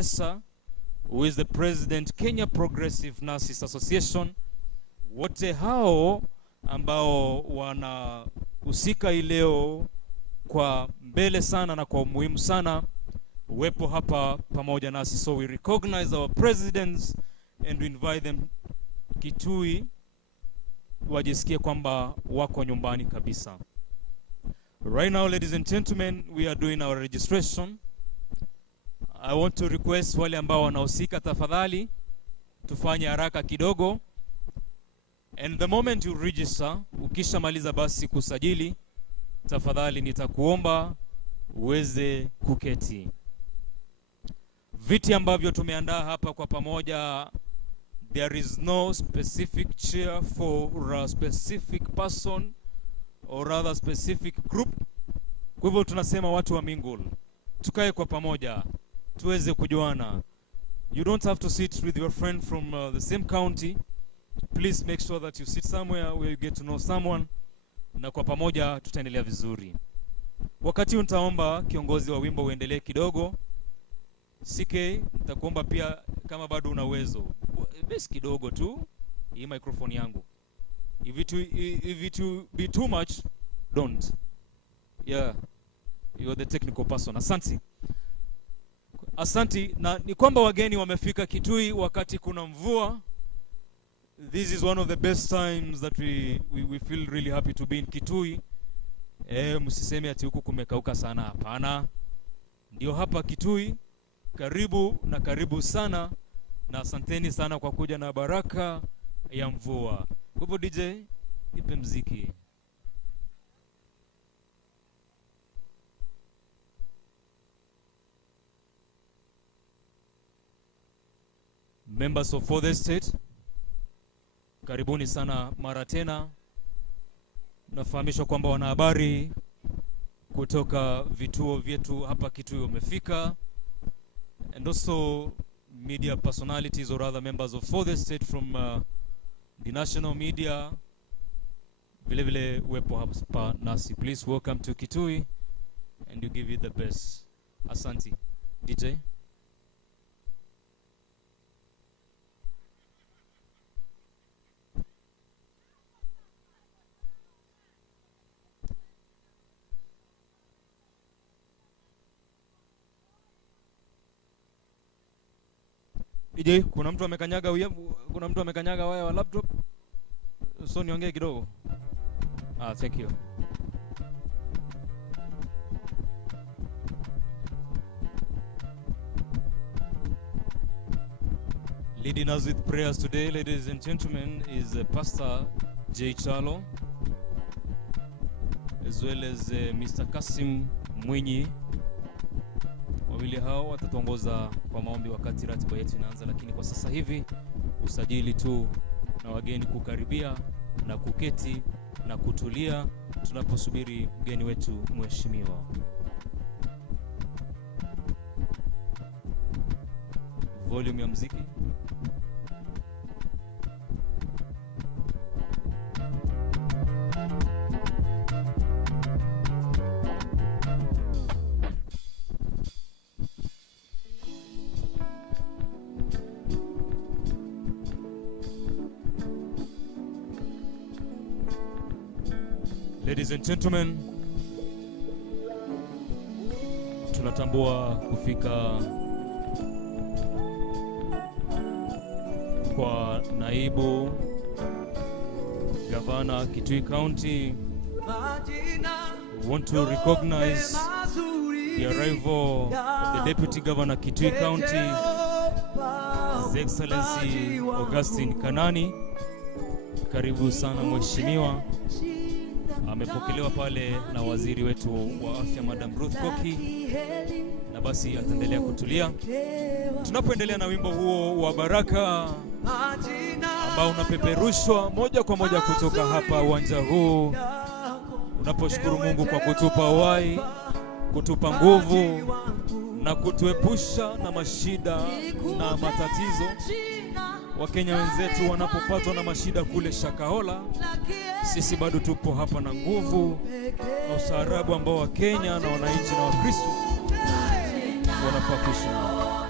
Professor, who is the President Kenya Progressive Nurses Association. Wote hao ambao wanahusika ileo kwa mbele sana na kwa umuhimu sana uwepo hapa pamoja nasi. So we recognize our presidents and we invite them Kitui wajisikie kwamba wako nyumbani kabisa. Right now, ladies and gentlemen, we are doing our registration. I want to request wale ambao wanahusika tafadhali tufanye haraka kidogo. And the moment you register, ukishamaliza basi kusajili, tafadhali nitakuomba uweze kuketi. Viti ambavyo tumeandaa hapa kwa pamoja, there is no specific chair for a specific person or rather specific group. Kwa hivyo tunasema watu wa mingle, tukae kwa pamoja, tuweze kujuana. You don't have to sit with your friend from the same county. Please make sure that you sit somewhere where you get to know someone, na kwa pamoja tutaendelea vizuri. Wakati nitaomba kiongozi wa wimbo uendelee kidogo. CK, nitakuomba pia kama bado una uwezo, basi kidogo tu hii microphone yangu. If it will be too much, don't. Yeah, you are the technical person. Asante. Asante. Na ni kwamba wageni wamefika Kitui wakati kuna mvua. This is one of the best times that we feel really happy to be in Kitui. Msiseme ati huku kumekauka sana, hapana. Ndio hapa Kitui. Karibu na karibu sana, na asanteni sana kwa kuja na baraka ya mvua. Kwa hivyo DJ, nipe mziki. Members of Fourth State, karibuni sana mara tena. Nafahamishwa kwamba wanahabari kutoka vituo vyetu hapa Kitui wamefika, and also media personalities or other members of Fourth State from the national media vile vile uwepo hapa nasi. Please welcome to Kitui and you give it the best. Asante. DJ. DJ, kuna mtu amekanyaga waya wa laptop. So niongee kidogo. Thank you. Leading us with prayers today, ladies and gentlemen, is Pastor J. Chalo, as well as Mr. Kasim Mwinyi. Wawili hao watatuongoza kwa maombi wakati ratiba yetu inaanza, lakini kwa sasa hivi usajili tu na wageni kukaribia na kuketi na kutulia tunaposubiri mgeni wetu mheshimiwa. Volume ya muziki. Ladies and gentlemen, tunatambua kufika kwa naibu gavana Kitui County. We want to recognize the arrival of the Deputy Governor Kitui County, His Excellency Augustine Kanani. Karibu sana mheshimiwa. Amepokelewa pale na waziri wetu wa afya Madam Ruth Koki, na basi ataendelea kutulia tunapoendelea na wimbo huo wa baraka ambao unapeperushwa moja kwa moja kutoka hapa uwanja huu, unaposhukuru Mungu kwa kutupa uhai, kutupa nguvu na kutuepusha na mashida na matatizo. Wakenya wenzetu wanapopatwa na mashida kule Shakahola, sisi bado tupo hapa na nguvu na ustaarabu ambao Wakenya na wananchi na Wakristo wanafaa kuishi nao.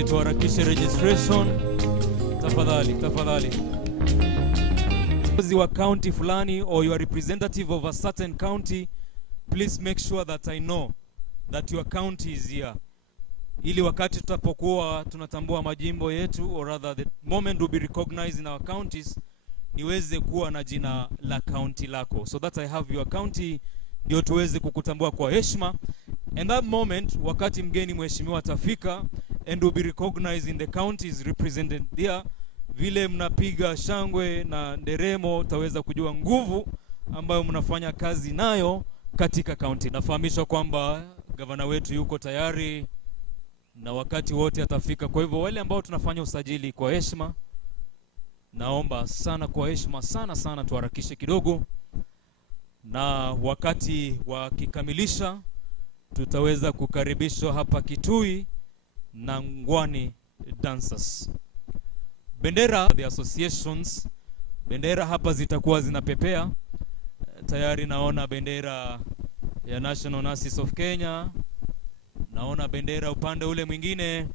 Tafadhali tuharakishe registration. Tafadhali. Wa county fulani or you are representative of a certain county, please make sure that I know that your county is here. Ili wakati tutapokuwa tunatambua majimbo yetu, or rather the moment we'll be recognized in our counties, niweze kuwa na jina la county lako, so that I have your county, ndio tuweze kukutambua kwa heshima. And that moment, wakati mgeni mheshimiwa atafika and will be recognized in the counties represented there, vile mnapiga shangwe na nderemo, taweza kujua nguvu ambayo mnafanya kazi nayo katika county. Nafahamishwa kwamba gavana wetu yuko tayari na wakati wote atafika. Kwa hivyo wale ambao tunafanya usajili kwa heshima, naomba sana kwa heshima sana tuharakishe kidogo, na wakati wakikamilisha tutaweza kukaribishwa hapa Kitui na ngwani dancers. Bendera the associations, bendera hapa zitakuwa zinapepea. Tayari naona bendera ya National Nurses of Kenya, naona bendera upande ule mwingine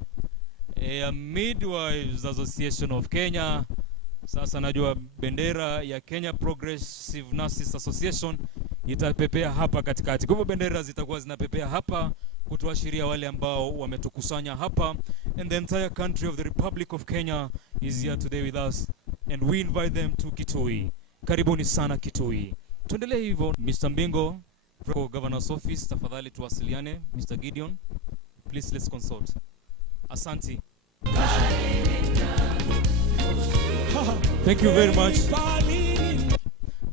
ya Midwives Association of Kenya. Sasa najua bendera ya Kenya Progressive Nurses Association itapepea hapa katikati. Kwa hivyo bendera zitakuwa zinapepea hapa kutuashiria wale ambao wametukusanya hapa. And the entire country of the Republic of Kenya is here today with us, and we invite them to Kitui. Karibuni sana Kitui. Tuendelee hivyo. Mr. Mbingo, Governor's Office, tafadhali tuwasiliane. Mr. Gideon, please let's consult. Asante. Thank you very much.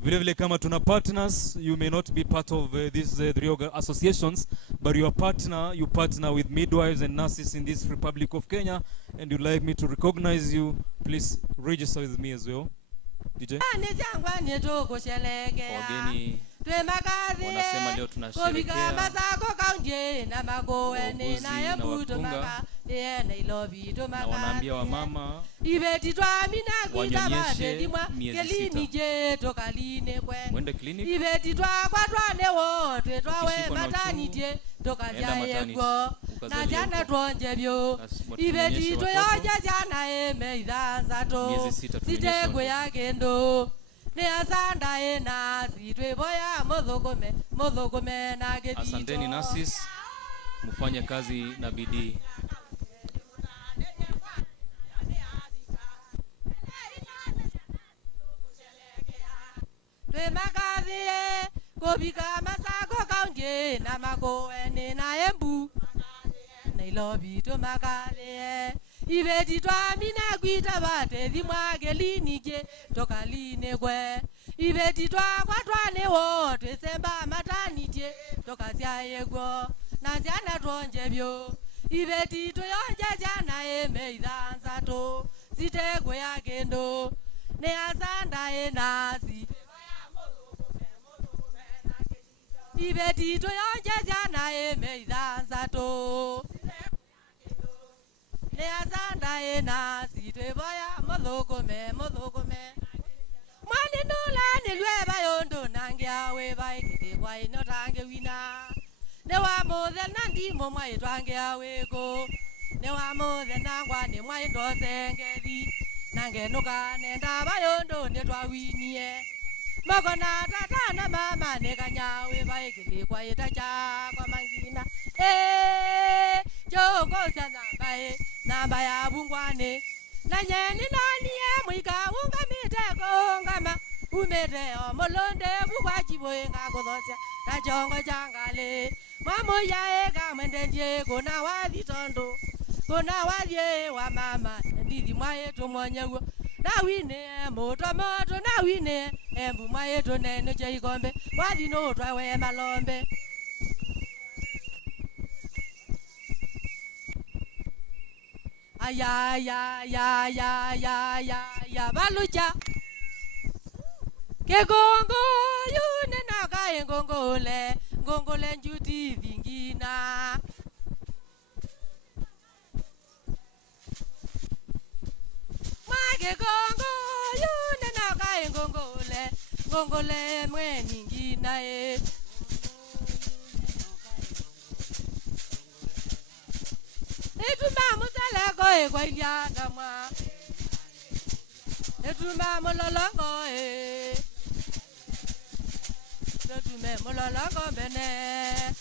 Vile kama tuna partners, you may not be part of these three associations, but you partner with midwives and nurses in this Republic of Kenya, and you'd like me to recognize you, please register with me as well. DJ? Wageni wanasema leo tunasherehekea wauguzi na wakunga, na wanaambia wa mama wanyonyeshe miezi 6. Mwende kliniki, ukishikwa na uchungu, enda maternity, miezi 6 tumenyesha. Asanteni nurses, mfanye kazi na bidii. Nairobi to makale ibeti twa mina gwita bate dimwageli nije tokaline kwe ibeti twa kwatwane wo twesemba matanije tokasiayego na jana tonje byo ibeti to yonje jana emeidhanza to sitegwe yakendo ne asanda enasi ibeti to yonje jana emeidhanza to ne asanda ena sitwe boya modhokome mwane nula nilwe bayondo nange awe baikide kwa inotange wina ne wa modhe nandi momwa itwange aweko ne wa modhe nangwa ne mwa indosengedi nange nuka nenda bayondo ne twawinie magona tata na mama ne kanyawe baikide kwa itacha kwa mangina joko sana bae namba ya bungwane na nyeni nani ye mwika unga miteko ngama umete omolonde bugwachiboye ngagodosya na jongo jangale mamo ya ega mwendenje kona wadhi tondo kona wadhi wa mama ndidi mwaye to mwanyawo na wine moto na wine embu mwaye to nene je ikombe wadhi no twawe malombe. Ya balucha ke gongo yune naga ngongole njuti vingina mage gongo yune naga ngongole mweni ngina Etuma musalego e kwa ilia namwa. Etuma mulolongo e. Etume mulolongo bene.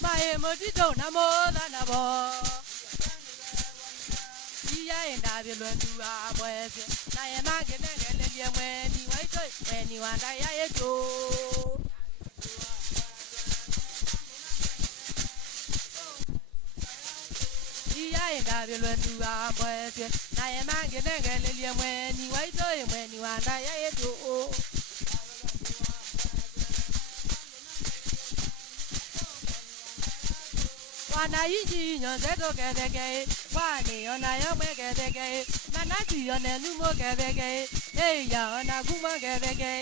Mae modito namo danabo. Iya enda bilwendu abweze. Na yemange nengele mweni waito mweni wanda ya eto. Iya enda bilwendu abweze. Na yemange nengele mweni waito mweni wanda ya eto. Wana yiji nyonzeto kebeke, wani ona yomwe kebeke, manati yone numo kebeke, eya ona gumo kebeke.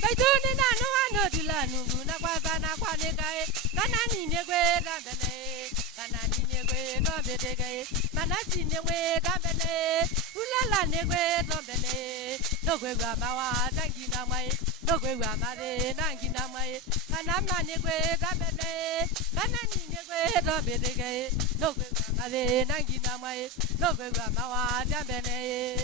Kaituni nanu wano tila nungu na kwa sana kwa nekae, kanani negwe dambene, kanani negwe dombeteke, manati negwe dambene, ulala negwe dombene, nogwe gwa mawa tangi na mai, nogwe gwa mare nangi na mai, kanama negwe dambene, kanani negwe dombeteke, nogwe gwa mare nangi na mai, nogwe gwa mawa dambene.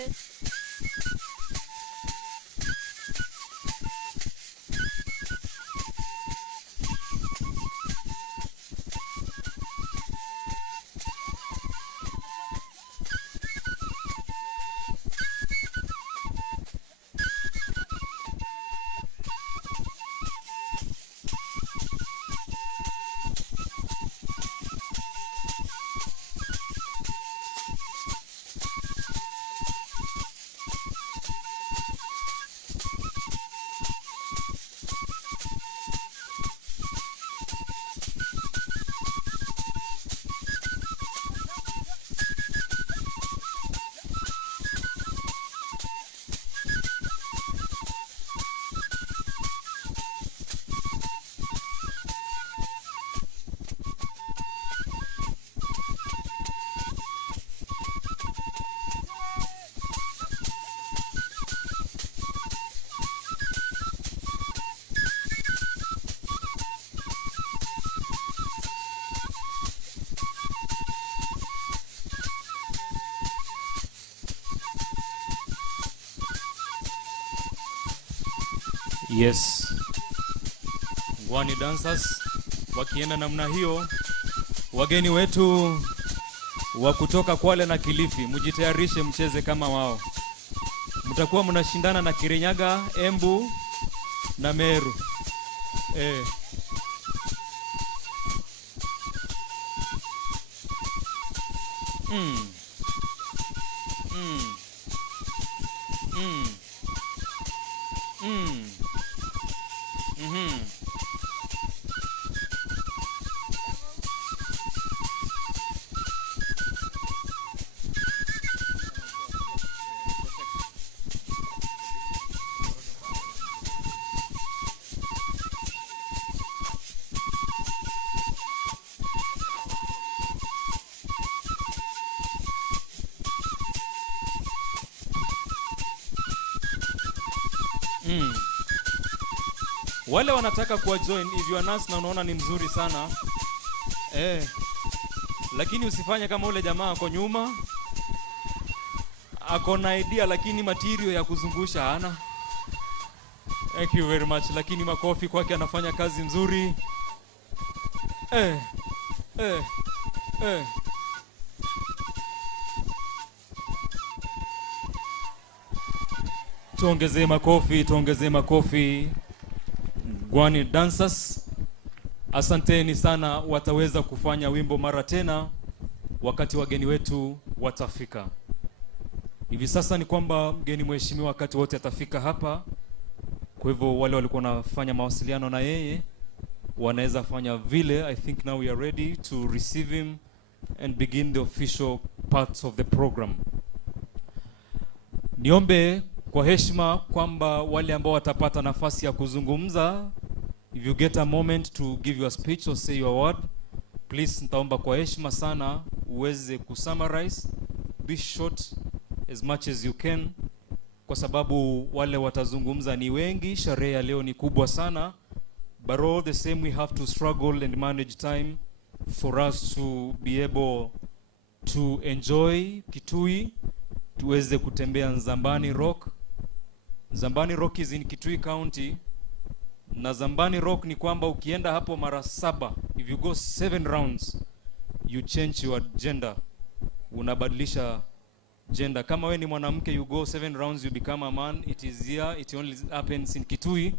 Yes. Wani dancers wakienda namna hiyo, wageni wetu wa kutoka Kwale na Kilifi, mjitayarishe mcheze kama wao. Mtakuwa mnashindana na Kirinyaga, Embu na Meru. Wale wanataka kuwa join, if you are nurse na unaona ni mzuri sana, lakini usifanye kama ule jamaa ako nyuma, ako na idea lakini material ya kuzungusha hana. Thank you very much, lakini makofi kwake, anafanya kazi nzuri. Tuongezee makofi. Gwani dancers, asanteni sana. Wataweza kufanya wimbo mara tena wakati wageni wetu watafika. Hivi sasa ni kwamba mgeni mheshimiwa wakati wote atafika hapa. Kwa hivyo wale walikuwa wanafanya mawasiliano na yeye wanaweza fanya vile. I think now we are ready to receive him and begin the official parts of the program. Niombe kwa heshima kwamba wale ambao watapata nafasi ya kuzungumza, if you get a moment to give your speech or say your word, please nitaomba kwa heshima sana uweze kusummarize, be short as much as you can, kwa sababu wale watazungumza ni wengi. Sherehe ya leo ni kubwa sana, but all the same we have to struggle and manage time for us to be able to enjoy Kitui, tuweze kutembea Nzambani Rock. Nzambani Rock is in Kitui County. Na Nzambani Rock ni kwamba ukienda hapo mara 7, if you go 7 rounds, you change your gender. Unabadilisha gender. Kama we ni mwanamke, you go 7 rounds, you become a man. It is here, it only happens in Kitui,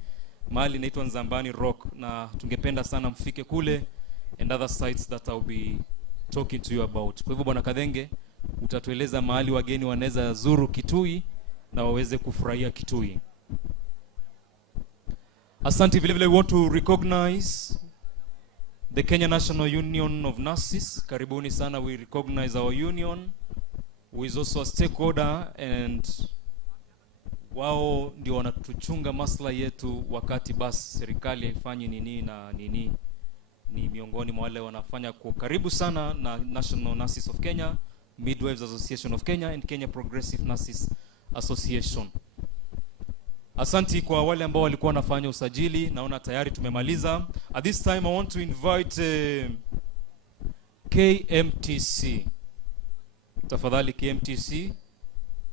mahali inaitwa Nzambani Rock. Na tungependa sana mfike kule, and other sites that I'll be talking to you about. Kwa hivyo Bwana Kadhenge, utatueleza mahali wageni wanaweza zuru Kitui na waweze kufurahia Kitui. Asante. Vile vile we want to recognize the Kenya National Union of Nurses. Karibuni sana. We recognize our union, who is also a stakeholder, and wao ndio wanatuchunga maslahi yetu wakati basi serikali haifanyi nini na nini. Ni miongoni mwa wale wanafanya kwa karibu sana na National Nurses of Kenya, Midwives Association of Kenya, and Kenya Progressive Nurses Association. Asanti kwa wale ambao walikuwa wanafanya usajili. Naona tayari tumemaliza. At this time I want to invite KMTC. Tafadhali KMTC,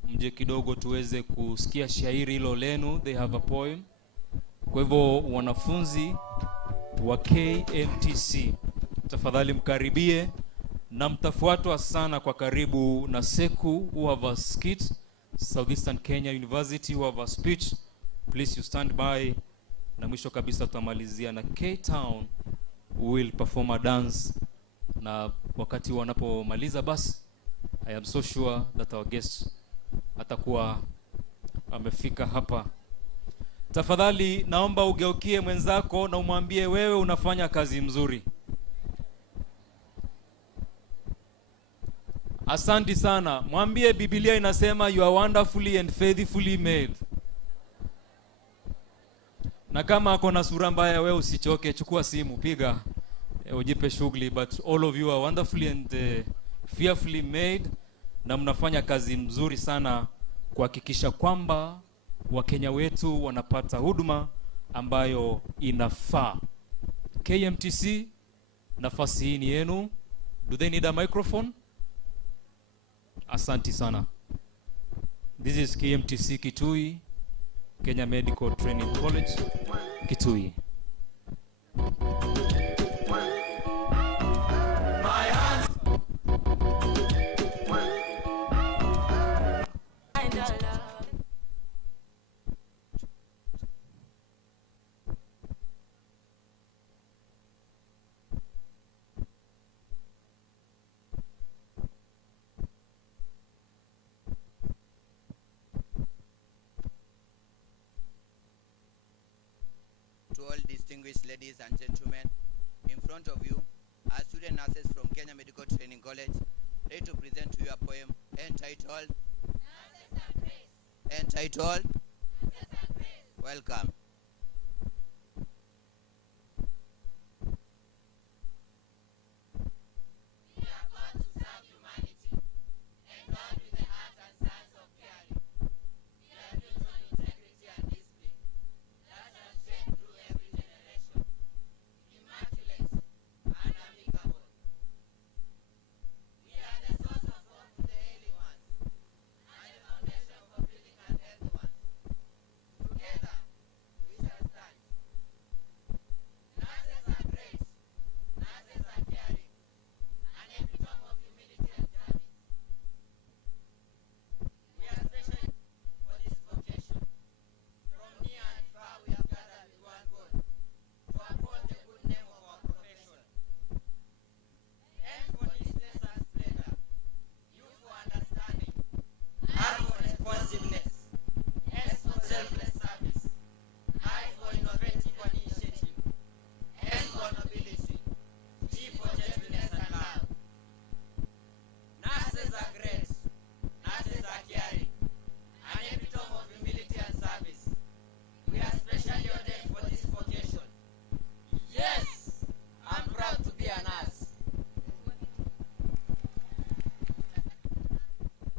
mje kidogo tuweze kusikia shairi hilo lenu. They have a poem. Kwa hivyo wanafunzi wa KMTC, tafadhali mkaribie, na mtafuatwa sana kwa karibu na Seku, who have a skit, Southeastern Kenya University, who have a speech. Please you stand by. Na mwisho kabisa tutamalizia na K-Town, who will perform a dance. Na wakati wanapomaliza basi, I am so sure that our guest atakuwa amefika hapa. Tafadhali naomba ugeukie mwenzako na umwambie wewe unafanya kazi mzuri. Asante sana. Mwambie Biblia inasema you are wonderfully and faithfully made. Na kama ako na sura mbaya, wewe usichoke, chukua simu, piga, ujipe shughuli. But all of you are wonderfully and fearfully made, na mnafanya kazi mzuri sana kuhakikisha kwamba Wakenya wetu wanapata huduma ambayo inafaa. KMTC, nafasi hii ni yenu. Do they need a microphone? Asante sana. This is KMTC Kitui, Kenya Medical Training College, Kitui. To all distinguished ladies and gentlemen, in front of you are student nurses from Kenya Medical Training College, ready to present to you a poem entitled Nurses and Grace. Entitled Nurses and Grace. Welcome.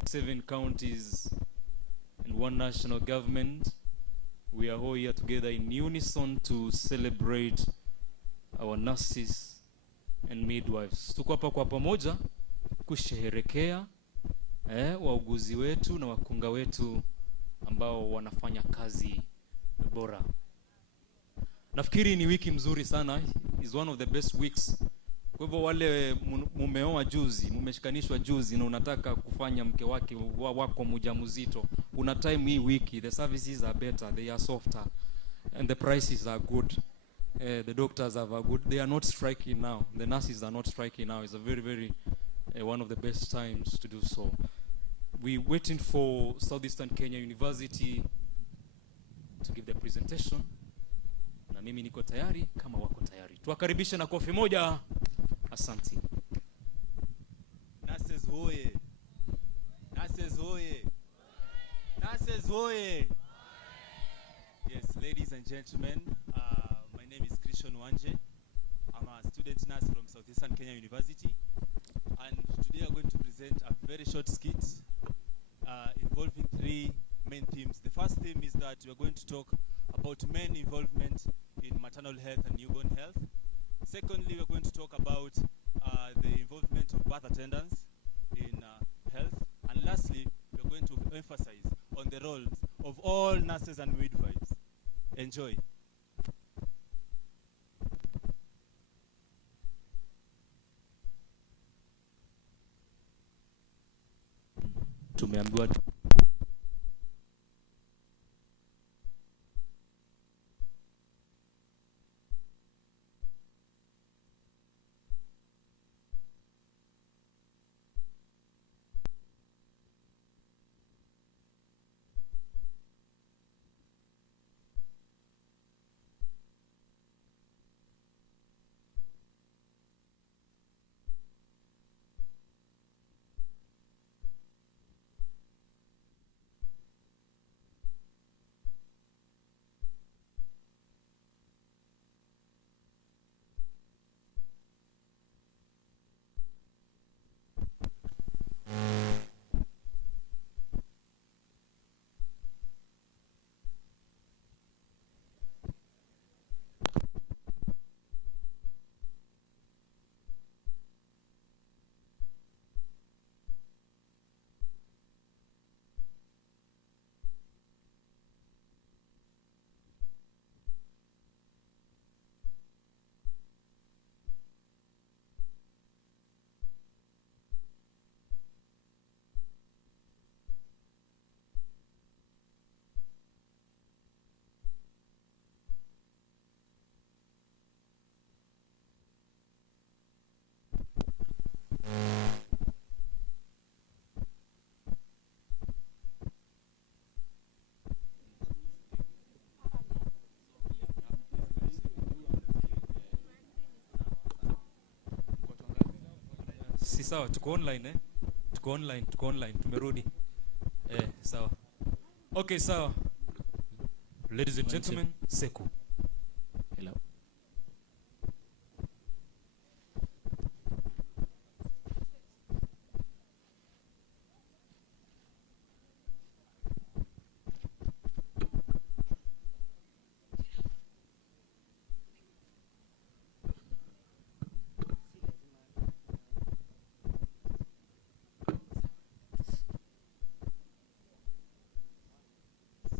Seven counties and one national government, we are all here together in unison to celebrate our nurses and midwives. Tuko hapa kwa pamoja kusherehekea wauguzi wetu na wakunga wetu ambao wanafanya kazi bora. Nafikiri ni wiki mzuri sana, is one of the best weeks. Kwa hivyo wale mumeoa juzi, mumeshikanishwa juzi na unataka kufanya mke wako mjamzito, una time hii wiki, the services are better, they are softer and the prices are good. The doctors are good, they are not striking now, the nurses are not striking now. It's a very one of the best times to do so. We're waiting for Southeastern Kenya University to give the presentation. Na mimi niko tayari kama wako tayari. Tuwakaribishe na kofi moja. Asante. Nurses hoye. Nurses hoye. Nurses hoye. Yes, ladies and gentlemen, my name is Christian Wanje. I'm a student nurse from Southeastern Kenya University, and today I'm going to present a very short skit involving 3 main themes. The first theme is that we're going to talk about men involvement in maternal health and newborn health. Secondly, we're going to talk about the involvement of birth attendants in health. And lastly, we're going to emphasize on the roles of all nurses and midwives. Enjoy. Tumeambiwa si sawa, tuko online tuko online tumerudi sawa. Okay, sawa. Ladies and gentlemen, Seku. Hello.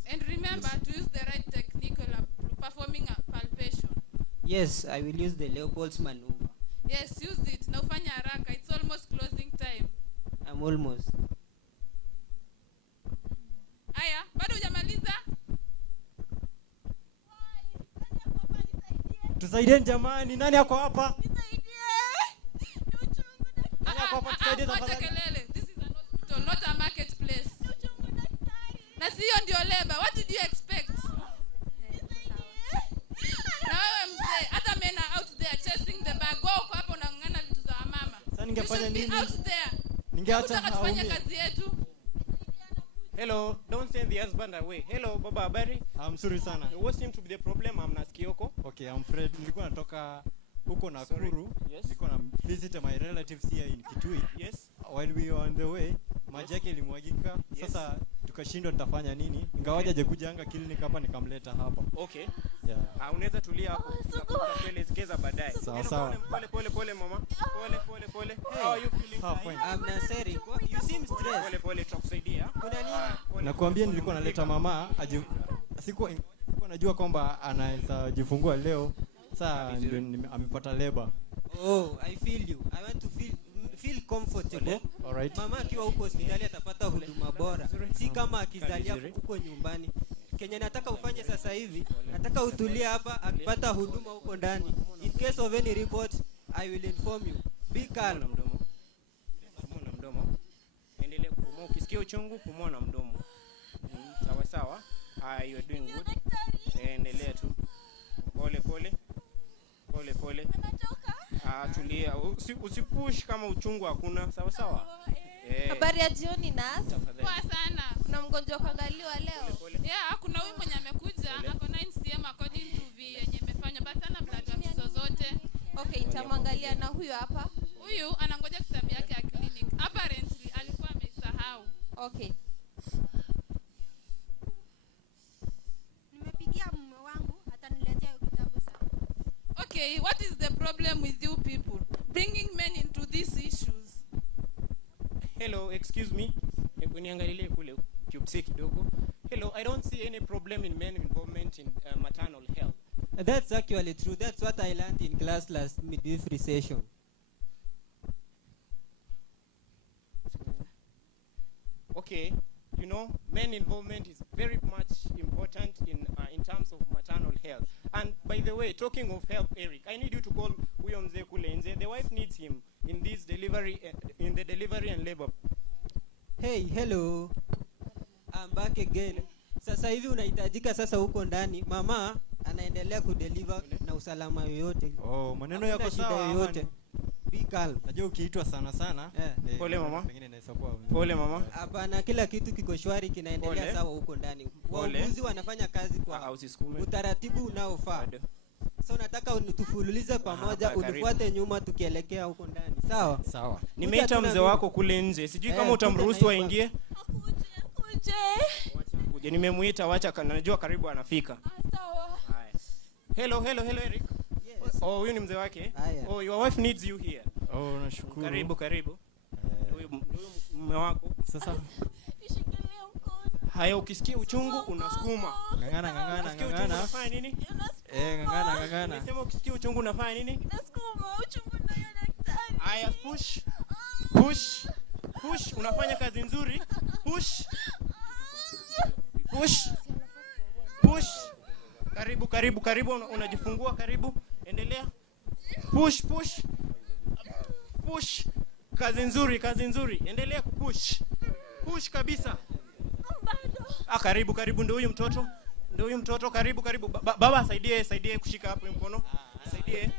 And remember to use the right technique while performing a palpation. Yes, I will use the Leopold's maneuver. Yes, use it. Na ufanya haraka. It's almost closing time. I'm almost. Aya, bado hujamaliza? Tusaidie jamani, nani ako hapa? Wacha kelele. This is an hospital, not a marketplace. Na siyo ndio labor. What did you expect? Na wewe mzee, hata men are out there chasing the bag. Go uko hapo unang'ang'ana vitu za mama. Sasa ningefanya nini? Out there. Ningeacha kufanya kazi yetu. Hello, don't send the husband away. Hello, baba habari? Mzuri sana. What seems to be the problem? I'm Naskioko. Okay, I'm Fred. Nilikuwa natoka huko Nakuru. Yes. Nilikuwa na visit my relatives here in Kitui. Yes. While we were on the way, maji yake ilimwagika. Yes. Sasa tukashindwa tutafanya nini? Ingawaje hajakuja anga clinic hapa nikamleta hapa. Okay. Yeah. Unaweza tulia hapo. Tuelekeza baadaye. Sawa. Pole mama. Pole. How are you feeling? I'm Naseri. You seem stressed. Pole tutakusaidia. Kuna nini? Nakwambia nilikuwa naleta mama sikuwa najua kwamba anaweza jifungua leo. Sasa ndio amepata labor. Oh, I feel you. I want to feel comfortable. All right. Mama akiwa huko hospitali atapata huduma bora. Si kama akizalia huko nyumbani. Kenya nataka ufanye sasa hivi, nataka utulie hapa akipata huduma huko ndani. In case of any report, I will inform you. Be calm. Pumua na mdomo. Endelea kupumua. Ukisikia uchungu, pumua na mdomo. Sawa. You are doing good. Endelea tu. Pole. Tulia. Usipush kama uchungu hakuna. Sawa. Habari ya jioni Nas. Poa sana. Kuna mgonjwa kuangaliwa leo. Yeah, kuna huyu mwenye amekuja ako 9 cm according to V yenye imefanya but ana blood works zote. Okay, nitamwangalia na huyu hapa. Huyu anangoja kitabu yake ya clinic. Apparently alikuwa amesahau. Okay. Nimepigia mume wangu ataniletea hiyo kitabu sasa. Okay, what is the problem with you people bringing men into these issues? Hello, excuse me. Hebu niangalie kule cube kidogo. Hello, I don't see any problem in men involvement in maternal health. That's actually true. That's what I learned in class last midwifery session. Okay, men involvement is very much important in terms of maternal health. And by the way, talking of health, Eric, I need you to call huyo mzee kule nje. The wife needs him in this delivery, in the delivery and labor. Hey, hello. I'm back again. Sasa hivi unahitajika sasa huko ndani. Mama anaendelea kudeliver na usalama yoyote. Oh, maneno yako sawa yoyote. Be calm. Najua ukiitwa sana. Pole mama. Pengine inaweza kuwa. Pole mama. Hapana, kila kitu kiko shwari kinaendelea sawa huko ndani. Wauguzi wanafanya kazi kwa utaratibu unaofaa. So nataka unitufululize pamoja, unifuate nyuma tukielekea huko ndani. Sawa? Nimeita mzee wako kule nje. Sijui kama utamruhusu aingie. Akuje. Nimemuita, wacha najua karibu anafika. Sawa. Hello Eric. Yes. Oh, huyu ni mzee wake. Oh, your wife needs you here. Oh, nashukuru. Karibu. Huyu mume wako. Sasa Nishikilie mkono. Haya, ukisikia uchungu unasukuma. Ngangana. Unafanya nini? Ngangana. Unasema ukisikia uchungu unafanya nini? Nasukuma uchungu na ya daktari. Haya, push. Unafanya kazi nzuri. Push. Karibu. Unajifungua, karibu. Endelea. Push. Kazi nzuri. Endelea kupush. Push kabisa. Karibu. Ndio huyu mtoto. Karibu. Baba saidie kushika hapo mkono. Saidie.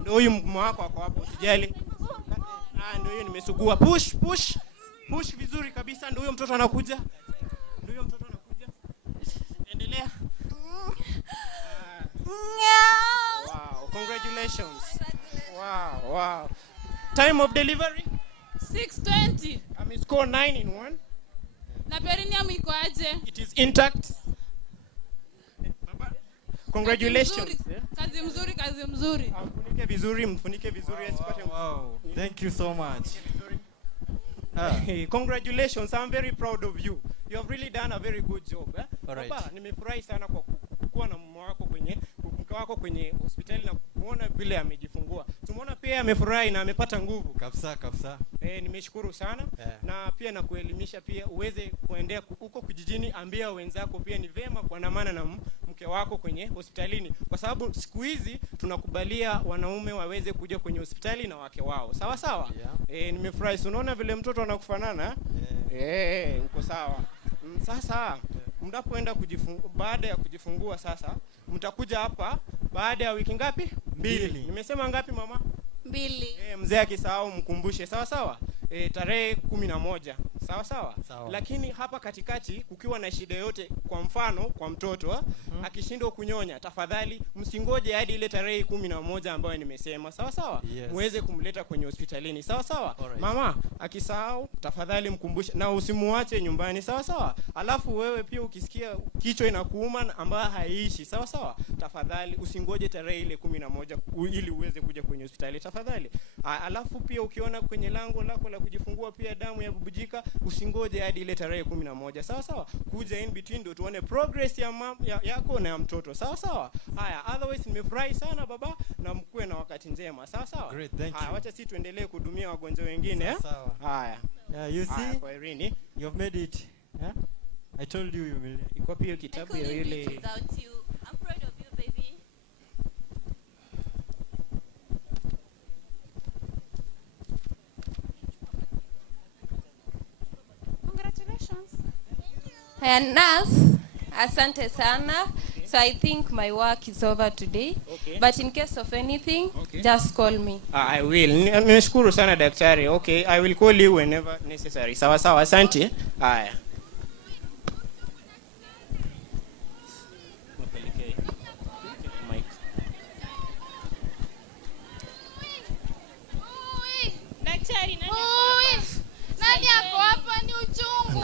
Ndio huyu mume wako ako hapo, usijali. Ndio huyu nimesugua. Push vizuri kabisa. Ndio huyo mtoto anakuja. Endelea. Wow, congratulations. Wow. Time of delivery 6:20. Score 9 in 1. Na perineum iko aje? It is intact. Congratulations. Kazi mzuri. Mfunike vizuri asipate. Wow. Thank you so much. Congratulations. I'm very proud of you. You have really done a very good job. All right. Baba, nimefurahi sana kwa kuwa na mke wako kwenye hospitali na kuona vile amejifungua. Tumeona pia amefurahi na amepata nguvu. Kabisa. Nimeshukuru sana. Na pia na kuelimisha pia uweze kuendea huko kijijini, ambia wenzako pia ni vema kuandamana na mke wako kwenye hospitalini, kwa sababu siku hizi tunakubalia wanaume waweze kuja kwenye hospitali na wake wao. Sawa? Yeah. Nimefurahi. Unaona vile mtoto anakufanana? Uko sawa. Sasa mnapoenda baada ya kujifungua sasa mtakuja hapa baada ya wiki ngapi? 2. Nimesema ngapi mama? 2. Mzee akisahau mkumbushe. Sawa? tarehe 11. Sawa sawa? Lakini hapa katikati kukiwa na shida yote, kwa mfano kwa mtoto akishindwa kunyonya, tafadhali msingoje hadi ile tarehe 11 ambayo nimesema. Sawa sawa? Muweze kumleta kwenye hospitalini. Sawa sawa? Mama akisahau, tafadhali mkumbushe na usimuache nyumbani. Sawa sawa? Alafu wewe pia ukisikia kichwa inakuuma ambayo haiishi, sawa sawa, tafadhali usingoje tarehe ile 11 ili uweze kuja kwenye hospitali, tafadhali. Alafu pia ukiona kwenye lango lako la kujifungua pia damu ya bubujika, usingoje hadi ile tarehe 11. Sawa sawa? Kuja in between ndio tuone progress ya yako na ya mtoto. Sawa sawa? Haya, otherwise nimefurahi sana baba na mkue na wakati njema. Sawa sawa? Great, thank you. Haya, acha sisi tuendelee kuhudumia wagonjwa wengine. Sawa. Haya. You see? Kwa Irene, you've made it. Yeah? I told you will. Iko pia kitabu ya ile. Without you. I'm proud of you, baby. Congratulations. Haya, nurse, asante sana. So I think my work is over today. Okay. But in case of anything, just call me. I will. Nimeshukuru sana daktari. Okay, I will call you whenever necessary. Sawa sawa, asante. Haya. Daktari, nani ako hapa? Ni uchungu.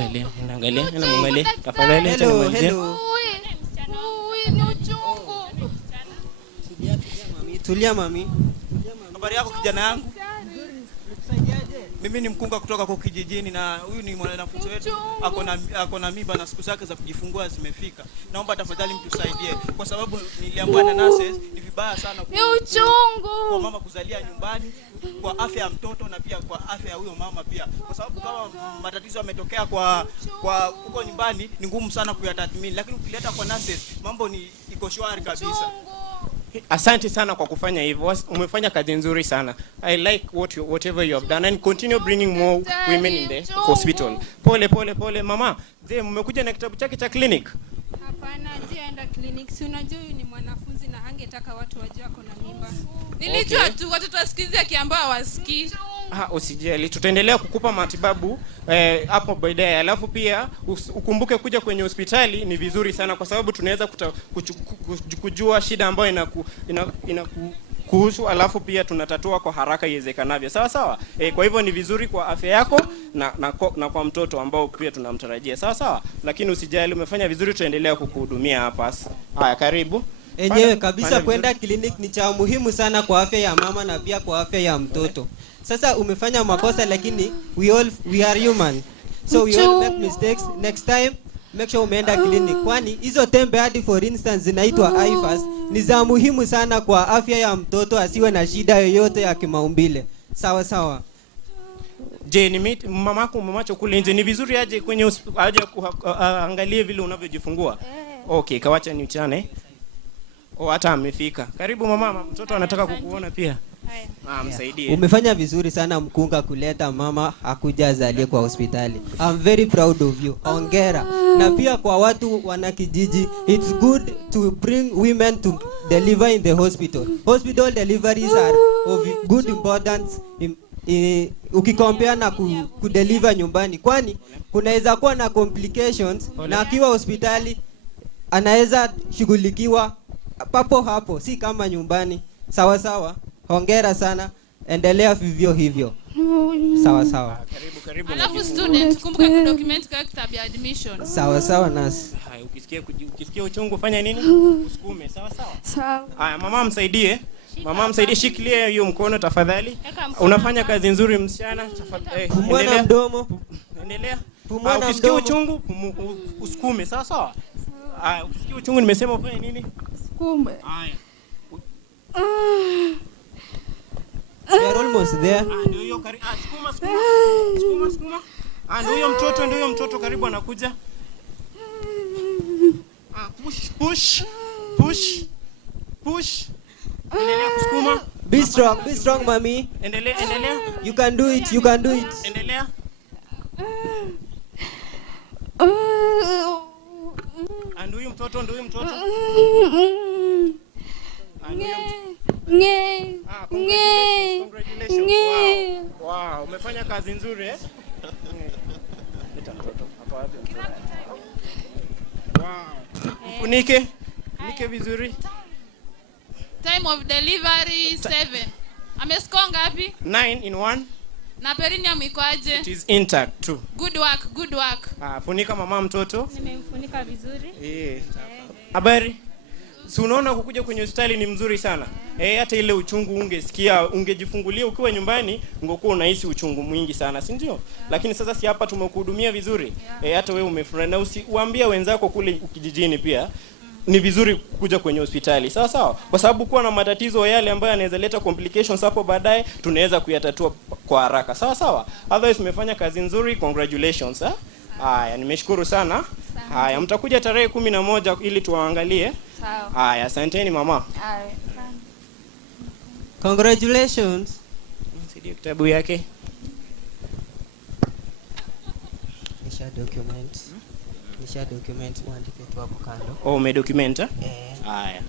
Angalia. Tafadhali acha nimalizie. Ni uchungu. Tulia mami. Habari yako kijana yangu? Mimi ni mkunga kutoka kwa kijijini na huyu ni mwanafunzi wetu ako na mimba na siku zake za kujifungua zimefika. Naomba tafadhali mtusaidie kwa sababu niliambiwa na nurses ni vibaya sana kwa mama kuzalia nyumbani, kwa afya ya mtoto na pia kwa afya ya huyo mama pia. Kwa sababu kama matatizo yametokea kwa huko nyumbani ni ngumu sana kuyatathmini, lakini ukileta kwa nurses mambo ni iko shwari kabisa. Asante sana kwa kufanya hivyo. Umefanya kazi nzuri sana. I like whatever you have done and continue bringing more women in the hospital. Pole mama. Je, mmekuja na kitabu chake cha clinic? Hapana, enda clinic. Si unajua huyu ni mwanafunzi na hangetaka watu wajue ako na mimba. Nilijua tu watoto wasikizia kiambao hawasikii. Usijali, tutaendelea kukupa matibabu hapo baadaye. Alafu pia ukumbuke kuja kwenye hospitali ni vizuri sana kwa sababu tunaweza kujua shida ambayo kuhusu, alafu pia tunatatua kwa haraka iwezekanavyo. Sawa sawa? Kwa hivyo ni vizuri kwa afya yako na kwa mtoto ambao pia tunamtarajia. Sawa sawa? Lakini usijali, umefanya vizuri, tutaendelea kukuhudumia hapa. Haya, karibu. Enyewe kabisa kwenda clinic ni cha muhimu sana kwa afya ya mama na pia kwa afya ya mtoto. Sasa umefanya makosa lakini we are human. So we all make mistakes. Next time make sure umeenda clinic. Kwani hizo tembe hadi for instance zinaitwa IFAS ni za muhimu sana kwa afya ya mtoto asiwe na shida yoyote ya kimaumbile. Sawa sawa. Je, ni mamako mamacho kule nje ni vizuri aje kwenye aje angalie vile unavyojifungua? Okay, kawacha ni uchane. Hata amefika. Karibu mama, mtoto anataka kukuona pia. Msaidie. Umefanya vizuri sana mkunga kuleta mama akuja azalie kwa hospitali. I'm very proud of you. Hongera. Na pia kwa watu wana kijiji, it's good to bring women to deliver in the hospital. Hospital deliveries are of good importance ukikompea na kudeliver nyumbani, kwani kunaweza kuwa na complications na akiwa hospitali anaweza shughulikiwa papo hapo, si kama nyumbani. Sawa sawa. Hongera sana, endelea vivyo hivyo. Sawa sawa. Karibu. Alafu student, kumbuka kudocument kwa kitabu ya admission. Sawa sawa nasi. Hai, ukisikia uchungu fanya nini? Usukume. Sawa sawa. Sawa. Haya, mama msaidie. Mama msaidie, shikilie hiyo mkono tafadhali. Unafanya kazi nzuri msichana. Tafadhali. Pumua na mdomo. Endelea. Pumua na ukisikia mdomo. uchungu usukume. Sawa sawa. Haya, ukisikia uchungu nimesema ufanye nini? Kumbe. Haya. We are almost there. Ndio hiyo sukuma. Ndio huyo mtoto karibu anakuja. Push. Endelea kusukuma. Be strong mami. Endelea. You can do it. Endelea. Ndio huyo mtoto. Congratulations. Wow, umefanya kazi nzuri eh? Leta mtoto hapa wapi mtoto? Wow. Funike vizuri. Time of delivery 7. Amescore ngapi? 9 in 1. Na perineum iko aje? It is intact too. Good work. Funika mama mtoto. Nimemfunika vizuri. Habari? Si unaona kukuja kwenye hospitali ni mzuri sana. Hata ile uchungu ungesikia, ungejifungulia ukiwa nyumbani, ungekuwa unahisi uchungu mwingi sana, si ndio? Lakini sasa si hapa tumekuhudumia vizuri. Hata wewe umefurahi na usiwaambie wenzako kule kijijini pia. Ni vizuri kuja kwenye hospitali. Sawa? Kwa sababu kuwa na matatizo yale ambayo yanaweza leta complications hapo baadaye, tunaweza kuyatatua kwa haraka. Sawa? Otherwise umefanya kazi nzuri. Congratulations. Haya, nimeshukuru sana. Haya, mtakuja tarehe 11 ili tuwaangalie. Sawa. Haya, asanteni mama. Haya. Congratulations. Nisaidie kitabu yake. Nisha document uandike tu hapo kando. Umedocument? Haya.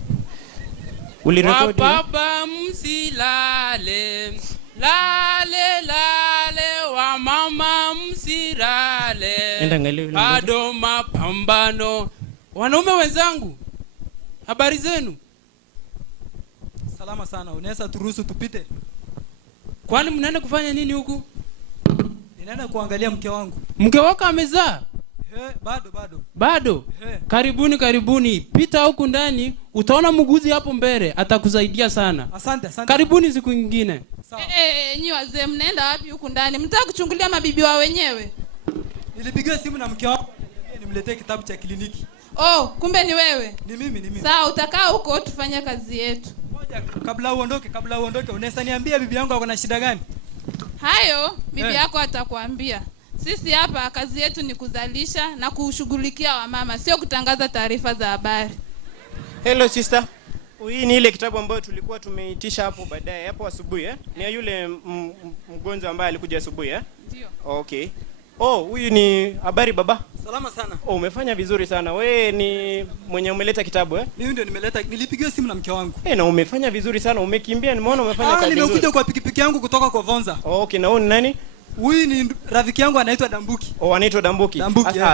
Ulirekodi? Baba msilale. Lale wa mama msilale. Enda angalia yule mmoja. Bado mapambano. Wanaume wenzangu, habari zenu? Salama sana. Unaweza turuhusu tupite? Kwani mnaenda kufanya nini huku? Ninaenda kuangalia mke wangu. Mke wako amezaa? Bado. Karibuni. Pita huku ndani, utaona mguzi hapo mbele, atakusaidia sana. Asante. Karibuni siku nyingine. Nyi wazee mnaenda wapi huku ndani? Mtaka kuchungulia mabibi wa wenyewe? Nilipigiwa simu na mke wangu nimletee kitabu cha kliniki. Kumbe ni wewe. Ni mimi. Sawa, utakaa huko tufanye kazi yetu. Moja, kabla uondoke, unaweza niambia bibi yangu ako na shida gani? Hayo bibi yako atakwambia. Sisi hapa kazi yetu ni kuzalisha na kushughulikia wamama, sio kutangaza taarifa za habari. Hello sister. Hii ni ile kitabu ambayo tulikuwa tumeitisha hapo baadaye hapo asubuhi Ni yule mgonjwa ambaye alikuja asubuhi Ndio. Okay. Huyu ni habari baba. Salama sana. Umefanya vizuri sana. Wewe ni mwenye umeleta kitabu Mimi ndio nimeleta. Nilipigiwa simu na mke wangu. Na umefanya vizuri sana. Umekimbia, nimeona umefanya kazi nzuri. Nimekuja kwa pikipiki yangu kutoka kwa Vonza. Okay, na huyu ni nani? Huyu ni rafiki yangu anaitwa Dambuki. Anaitwa Dambuki.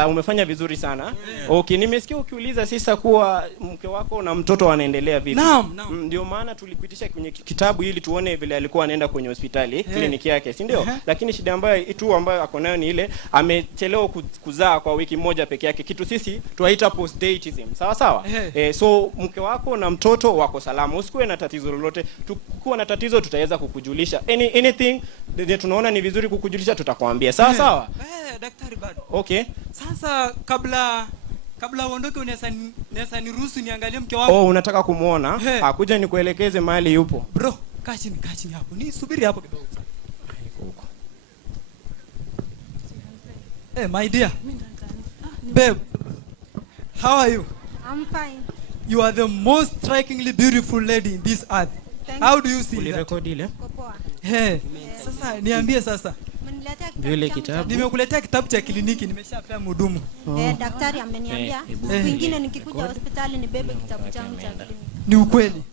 Umefanya vizuri sana. Okay, nimesikia ukiuliza sisa kuwa mke wako na mtoto wanaendelea vipi. Naam. Ndio maana tulikuitisha kwenye kitabu ili tuone vile alikuwa anaenda kwenye hospitali, kliniki yake, si ndio? Lakini shida ambayo ako nayo ni ile amechelewa kuzaa kwa wiki moja peke yake. Kitu sisi tuaita postdatism. Sawa? So mke wako na mtoto wako salama. Usikuwe na tatizo lolote. Tukiwa na tatizo tutaweza kukujulisha. Anything tunaona ni vizuri kukujulisha tutakwambia. Sawa? Daktari bado. Okay. Sasa kabla uondoke unaweza niruhusu niangalie mke wangu? Unataka kumuona? Kuja nikuelekeze mahali yupo. Bro, kaa chini hapo. Nisubiri hapo kidogo. My dear. Babe. How are you? I'm fine. You are the most strikingly beautiful lady in this earth. How do you see that? Ulirekodi ile? Sasa niambie sasa. Vile kitabu. Nimekuletea kitabu cha kliniki, nimeshapea mhudumu. Daktari ameniambia siku nyingine nikikuja hospitali nibebe kitabu changu cha kliniki. Ni ukweli.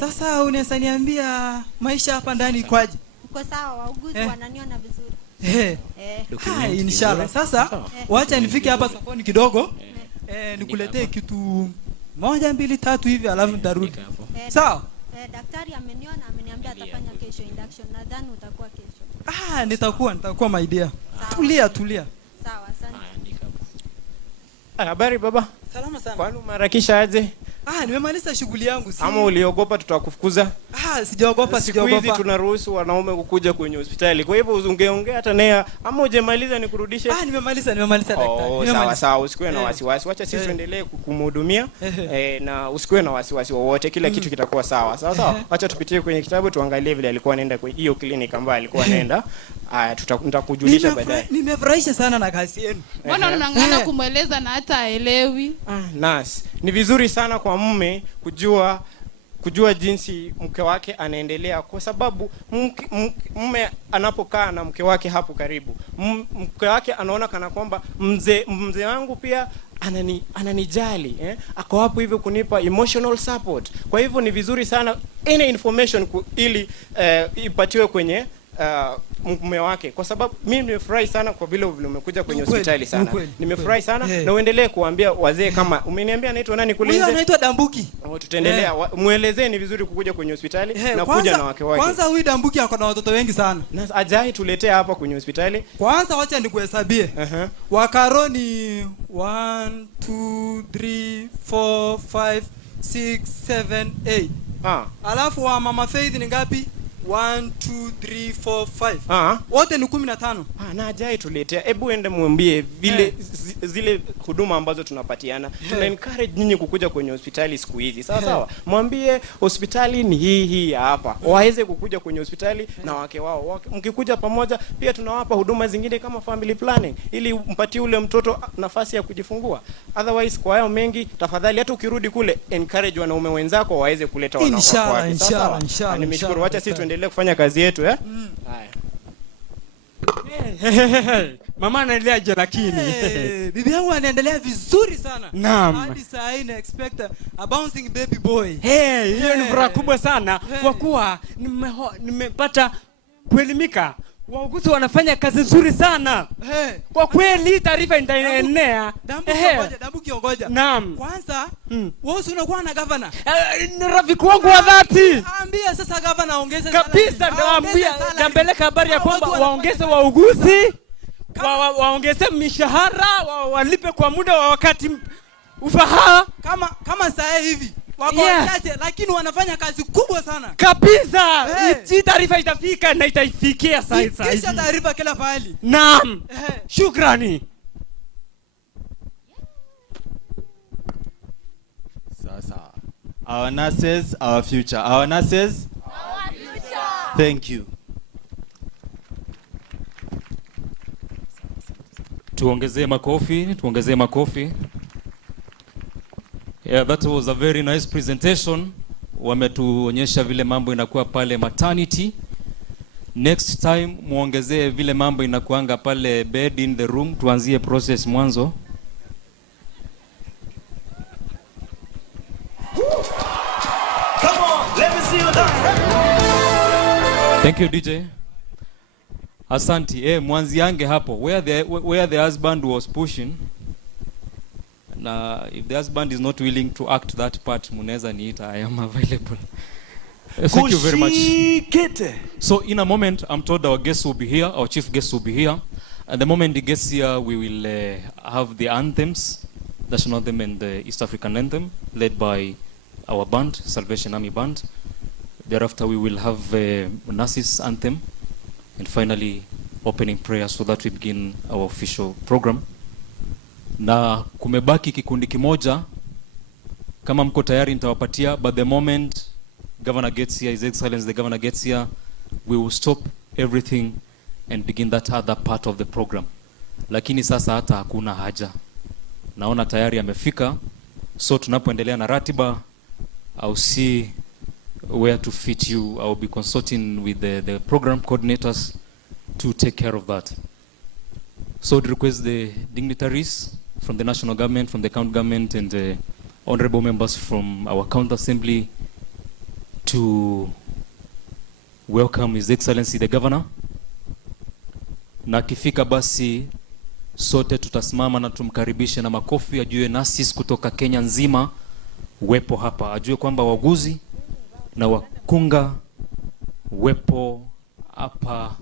Sasa unaweza niambia maisha hapa ndani ikwaje? Uko sawa, wauguzi wananiona vizuri. Inshallah. Sasa wacha nifike hapa sokoni kidogo. Nikuletee kitu 1, 2, 3 hivi alafu nitarudi. Sawa? Daktari ameniona, ameniambia atafanya kesho induction. Nadhani utakuwa kesho. Nitakuwa my dear. Tulia. Sawa, asante. Habari baba? Salama sana. Kwani umeharakisha aje? Nimemaliza shughuli yangu. Ama uliogopa tutakufukuza? Sijaogopa. Siku hizi tunaruhusu wanaume kukuja kwenye hospitali. Kwa hivyo ungeongea hata naye ama hujamaliza nikurudishe? Nimemaliza daktari. Sawa, usikuwe na wasiwasi. Wacha sisi tuendelee kumhudumia na usikuwe na wasiwasi wowote. Kila kitu kitakuwa sawa. Sawa. Wacha tupitie kwenye kitabu tuangalie vile alikuwa anaenda kwenye hiyo kliniki ambayo alikuwa anaenda. Nitakujulisha baadaye. Nimefurahisha sana na kazi yenu. Mbona unang'ana kumueleza na hata haelewi? Nas, ni vizuri sana kwa mume kujua jinsi mke wake anaendelea, kwa sababu mume anapokaa na mke wake hapo karibu, mke wake anaona kana kwamba mzee wangu pia ananijali, ako hapo hivyo kunipa emotional support. Kwa hivyo ni vizuri sana any information ili ipatiwe kwenye mume wake, kwa sababu mimi nimefurahi sana kwa vile umekuja kwenye hospitali sana. Nimefurahi sana na uendelee kuambia wazee kama umeniambia anaitwa nani kule nje? Huyu anaitwa Dambuki. Tutaendelea muelezee ni vizuri kukuja kwenye hospitali na kuja na wake wake. Kwanza huyu Dambuki ako na watoto wengi sana. Na ajai tuletea hapa kwenye hospitali. Kwanza wacha nikuhesabie. Wakaro ni 1 2 3 4 5 6 7 8. Alafu wa Mama Faith ni ngapi? 1 2 3 4 5. Wote ni 15. Na ajai tuletea. Hebu ende muambie vile zile huduma ambazo tunapatiana. Tuna encourage nyinyi kukuja kwenye hospitali siku hizi. Sawa sawa. Mwambie hospitali ni hii hapa. Waweze kukuja kwenye hospitali na wake wao. Mkikuja pamoja pia tunawapa huduma zingine kama family planning ili mpatie ule mtoto nafasi ya kujifungua. Otherwise kwa hayo mengi tafadhali hata ukirudi kule encourage wanaume wenzako waweze kuleta wanawake wake. Inshallah. Nimeshukuru. Wacha sisi tuendelee kufanya kazi yetu haya. Mama anaendeleaje lakini? Bibi yangu anaendelea vizuri sana. Naam. Hadi saa hii na expect a bouncing baby boy. Hiyo ni furaha kubwa sana kwa kuwa nimepata kuelimika. Wauguzi wanafanya kazi nzuri sana. Kwa kweli taarifa itaenea. Dambuki ongoja. Naam. Kwanza wewe unakuwa na governor. Ni rafiki wangu wa dhati. Ambia sasa governor aongeze kabisa, naambia napeleka habari ya kwamba waongeze wauguzi, waongeze mishahara, walipe kwa muda wa wakati ufahaa. Kama saa hivi wako wachache lakini wanafanya kazi kubwa sana. Kabisa. Hii taarifa itafika na itaifikia sasa. Kisha taarifa kila pahali. Naam. Shukrani. Sasa. Our nurses, our future. Our nurses, our future. Thank you. Tuongezee makofi. Yeah, that was a very nice presentation. Wametuonyesha vile mambo inakuwa pale maternity. Next time muongezee vile mambo inakuanga pale bed in the room. Tuanzie process mwanzo. Come on, let me see you dance. Thank you DJ. Asante. Mwanziange hapo where the husband was pushing. Na if the husband is not willing to act that part, muneza niita, I am available. Thank you very much. So in a moment, I'm told our guest will be here, our chief guest will be here. And the moment he gets here, we will have the anthems, national anthem and the East African anthem, led by our band, Salvation Army Band. Thereafter, we will have Nurses anthem, and finally, opening prayer so that we begin our official program. Na kumebaki kikundi kimoja, kama mko tayari nitawapatia, but the moment governor gets here, His Excellency the governor gets here, we will stop everything and begin that other part of the program. Lakini sasa hata hakuna haja, naona tayari amefika, so tunapoendelea na ratiba, I'll see where to fit you. I'll be consulting with the program coordinators to take care of that. So to request the dignitaries from the national government, from the county government, and honorable members from our county assembly to welcome His Excellency the Governor. Na kifika basi sote tutasimama na tumkaribishe na makofi, ajue nurses kutoka Kenya nzima wepo hapa, ajue kwamba wauguzi na wakunga wepo hapa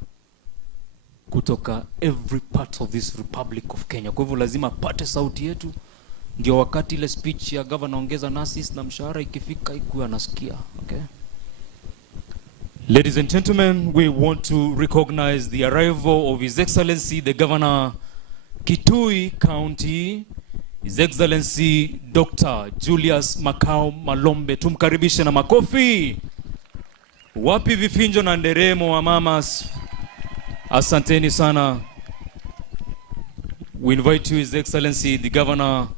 kutoka every part of this Republic of Kenya. Kwa hivyo lazima apate sauti yetu, ndio wakati ile speech ya governor ongeza nurses na mshahara ikifika ikuwa nasikia. Okay. Ladies and gentlemen, we want to recognize the arrival of His Excellency the Governor Kitui County, His Excellency Dr. Julius Makau Malombe. Tumkaribishe na makofi. Wapi vifinjo na nderemo wa mamas? Asanteni sana. We invite you, His Excellency the Governor,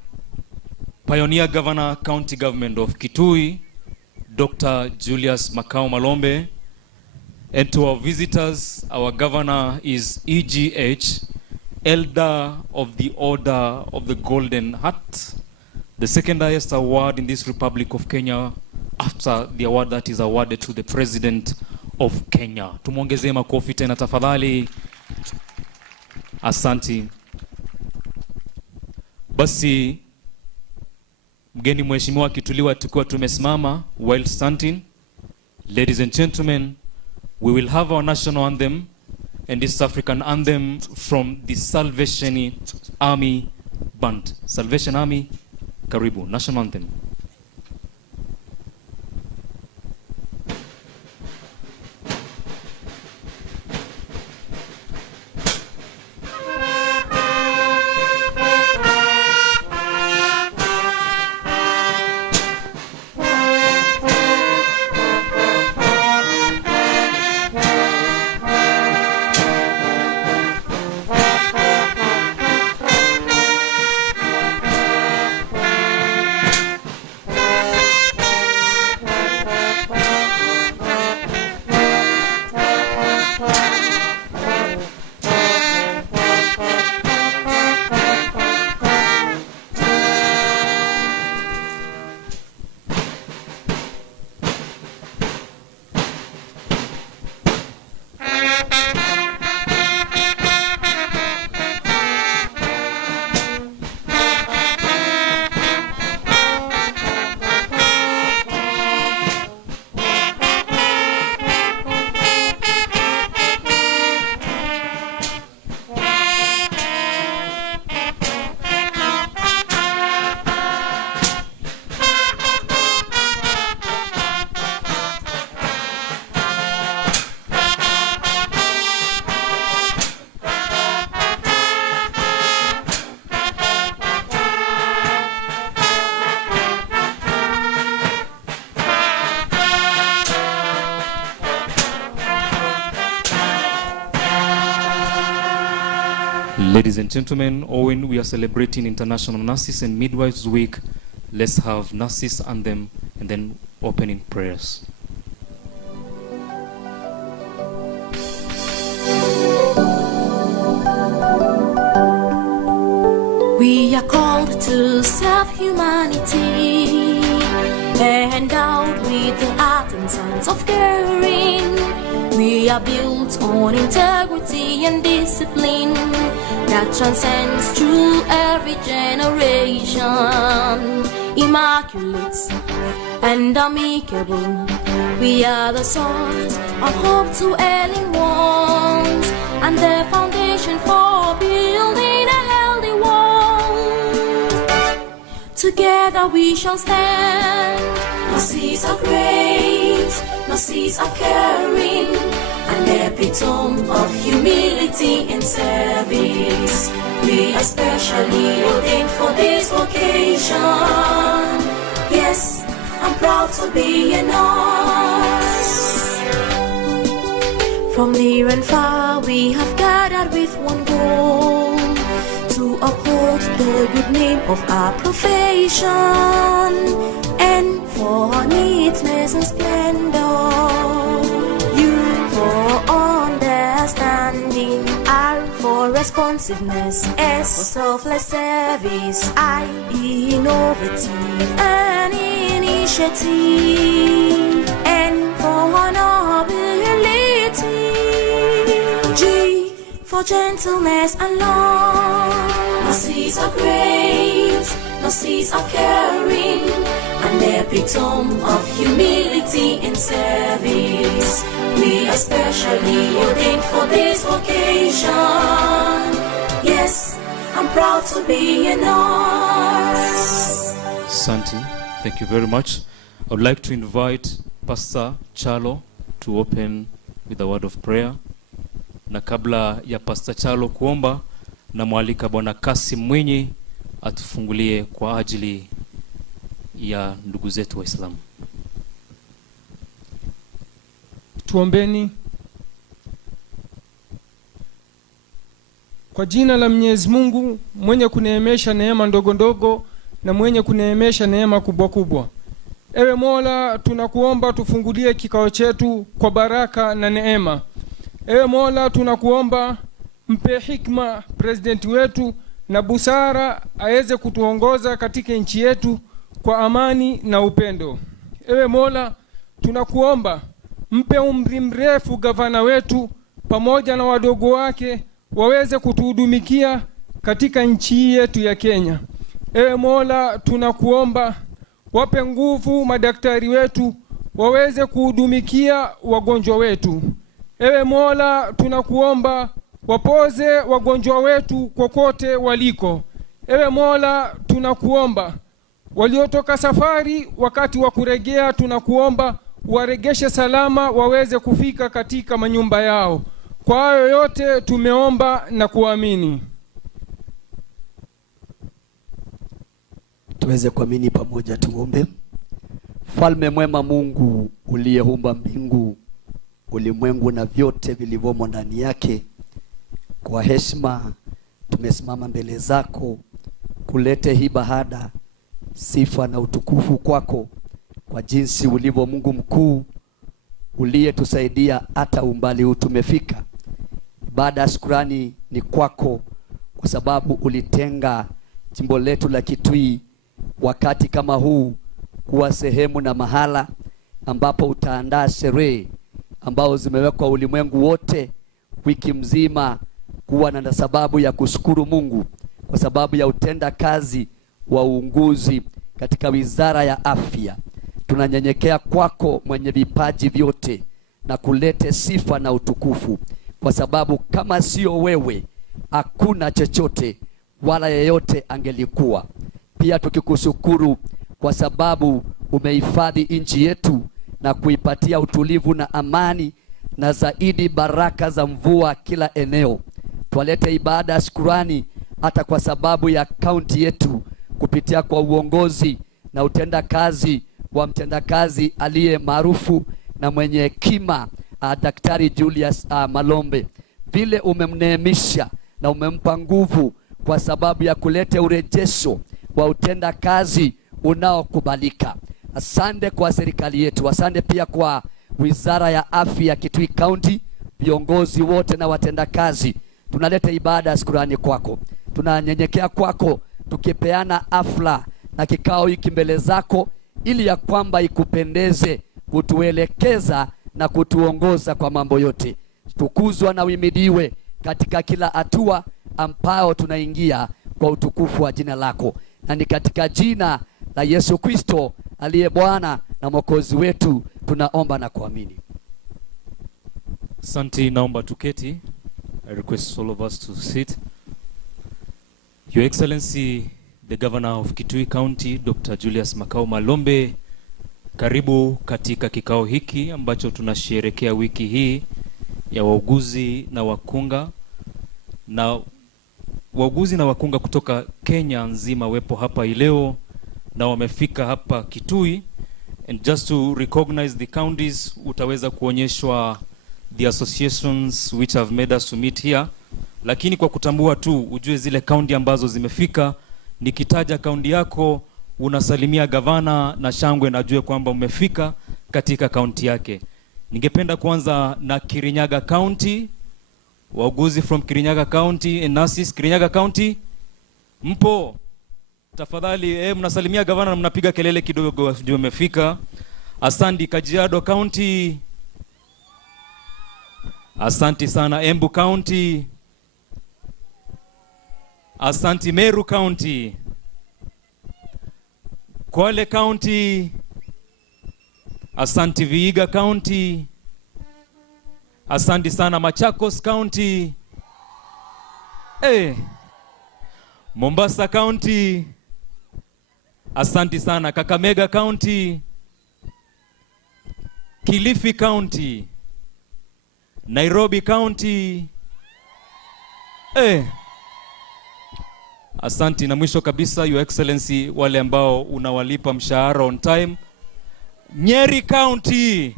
Pioneer Governor, County Government of Kitui, Dr. Julius Makau Malombe. And to our visitors, our governor is EGH, Elder of the Order of the Golden Heart, the second highest award in this Republic of Kenya after the award that is awarded to the President of Kenya. Tumuongezee makofi tena tafadhali. Asanti. Basi mgeni mheshimiwa akituliwa tukiwa tumesimama while standing. Ladies and gentlemen, we will have our national anthem and East African anthem from the Salvation Army Band. Salvation Army, karibu, national anthem. Ladies and gentlemen, when we are celebrating International Nurses and Midwives Week, let's have nurses anthem and then opening prayers. We are called to serve humanity, endowed with the art and science of caring. We are built on integrity and discipline that transcends through every generation. Immaculate and amicable, we are the source of hope to ailing ones and the foundation for building a healthy world. Together we shall stand. Nurses are great, nurses are caring, an epitome of humility and service. We are specially ordained for this vocation. Yes, I'm proud to be a nurse. From near and far we have gathered with one goal, to uphold the good name of our profession, and for neatness and splendor, you for understanding, R for responsiveness, S for selfless service, I innovative and initiative, N for honorability, G for gentleness and love. Nurses are great, nurses are caring, an epitome of humility and service. We are specially ordained for this vocation. Yes, I'm proud to be a nurse. Santi, thank you very much. I would like to invite Pastor Chalo to open with a word of prayer. Na kabla ya Pastor Chalo kuomba, na mwalika Bwana Kasim Mwinyi atufungulie kwa ajili ya ndugu zetu Waislamu. Tuombeni. Kwa jina la Mwenyezi Mungu mwenye kuneemesha neema ndogo ndogo na mwenye kuneemesha neema kubwa kubwa. Ewe Mola, tunakuomba tufungulie kikao chetu kwa baraka na neema. Ewe Mola, tunakuomba mpe hikma president wetu na busara aweze kutuongoza katika nchi yetu kwa amani na upendo. Ewe Mola, tunakuomba mpe umri mrefu gavana wetu pamoja na wadogo wake waweze kutuhudumikia katika nchi yetu ya Kenya. Ewe Mola, tunakuomba wape nguvu madaktari wetu waweze kuhudumikia wagonjwa wetu. Ewe Mola, tunakuomba wapoze wagonjwa wetu kokote waliko. Ewe Mola, tunakuomba waliotoka safari wakati wa kurejea, tunakuomba waregeshe salama waweze kufika katika manyumba yao. Kwa hayo yote tumeomba na kuamini. Tuweze kuamini pamoja, tuombe. Mfalme mwema, Mungu uliyeumba mbingu, ulimwengu na vyote vilivyomo ndani yake, kwa heshima tumesimama mbele zako kulete hii ibada, sifa na utukufu kwako kwa jinsi ulivyo Mungu mkuu uliyetusaidia hata umbali huu tumefika. Ibada ya shukrani ni kwako kwa sababu ulitenga jimbo letu la Kitui wakati kama huu kuwa sehemu na mahala ambapo utaandaa sherehe ambao zimewekwa ulimwengu wote wiki mzima kuwa na sababu ya kushukuru Mungu kwa sababu ya utenda kazi wa uunguzi katika wizara ya afya. Tunanyenyekea kwako mwenye vipaji vyote na kulete sifa na utukufu, kwa sababu kama sio wewe hakuna chochote wala yeyote angelikuwa. Pia tukikushukuru kwa sababu umehifadhi nchi yetu na kuipatia utulivu na amani na zaidi baraka za mvua kila eneo. Tualete ibada ya shukrani hata kwa sababu ya kaunti yetu kupitia kwa uongozi na utenda kazi wa mtendakazi aliye maarufu na mwenye hekima Daktari Julius Malombe. Vile umemneemisha na umempa nguvu kwa sababu ya kuleta urejesho wa utenda kazi unaokubalika. Asante kwa serikali yetu, asante pia kwa wizara ya afya Kitui County, viongozi wote na watendakazi. Tunaleta ibada ya shukrani kwako, tunanyenyekea kwako, tukipeana afla na kikao hiki mbele zako ili ya kwamba ikupendeze kutuelekeza na kutuongoza kwa mambo yote. Tukuzwa na uimidiwe katika kila hatua ambao tunaingia kwa utukufu wa jina lako, na ni katika jina la Yesu Kristo aliye Bwana na Mwokozi wetu tunaomba na kuamini. Asante, naomba tuketi. I request all of us to sit. Your Excellency the Governor of Kitui County, Dr. Julius Makau Malombe, karibu katika kikao hiki ambacho tunasherehekea wiki hii ya wauguzi na wakunga, na wauguzi na wakunga kutoka Kenya nzima wepo hapa leo na wamefika hapa Kitui. And just to recognize the counties, utaweza kuonyeshwa the associations which have made us to meet here, lakini kwa kutambua tu ujue zile county ambazo zimefika. Nikitaja county yako unasalimia gavana na shangwe na ajue kwamba umefika katika county yake. Ningependa kuanza na Kirinyaga County. Wauguzi from Kirinyaga County and nurses Kirinyaga County, mpo? Tafadhali mnasalimia gavana na mnapiga kelele kidogo ndio umefika. Asante. Kajiado County, asante sana. Embu County, asante. Meru County, Kwale County, asante. Vihiga County, asante sana. Machakos County, Mombasa County, asante sana. Kakamega County, Kilifi County, Nairobi County, asante. Na mwisho kabisa, Your Excellency, wale ambao unawalipa mshahara on time, Nyeri County.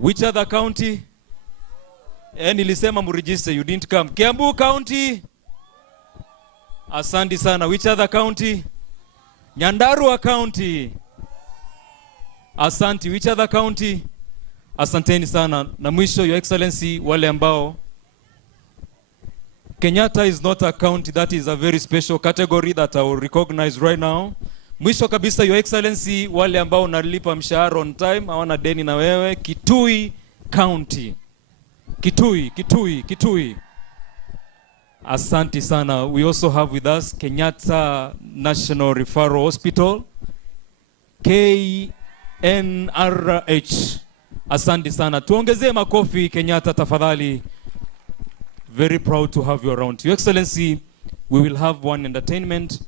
Which other county? Nilisema mregister, you didn't come. Kiambu County, asante sana. Which other county? Nyandarua County, asante. Which other county? Asanteni sana. Na mwisho, Your Excellency, wale ambao Kenyatta is not a county. That is a very special category that I will recognize right now. Mwisho kabisa, Your Excellency, wale ambao unalipa mshahara on time, hawana deni na wewe, Kitui County. Kitui. Asante sana. We also have with us Kenyatta National Referral Hospital, KNRH. Asante sana. Tuongezee makofi Kenyatta tafadhali. Very proud to have you around. Your Excellency, we will have one entertainment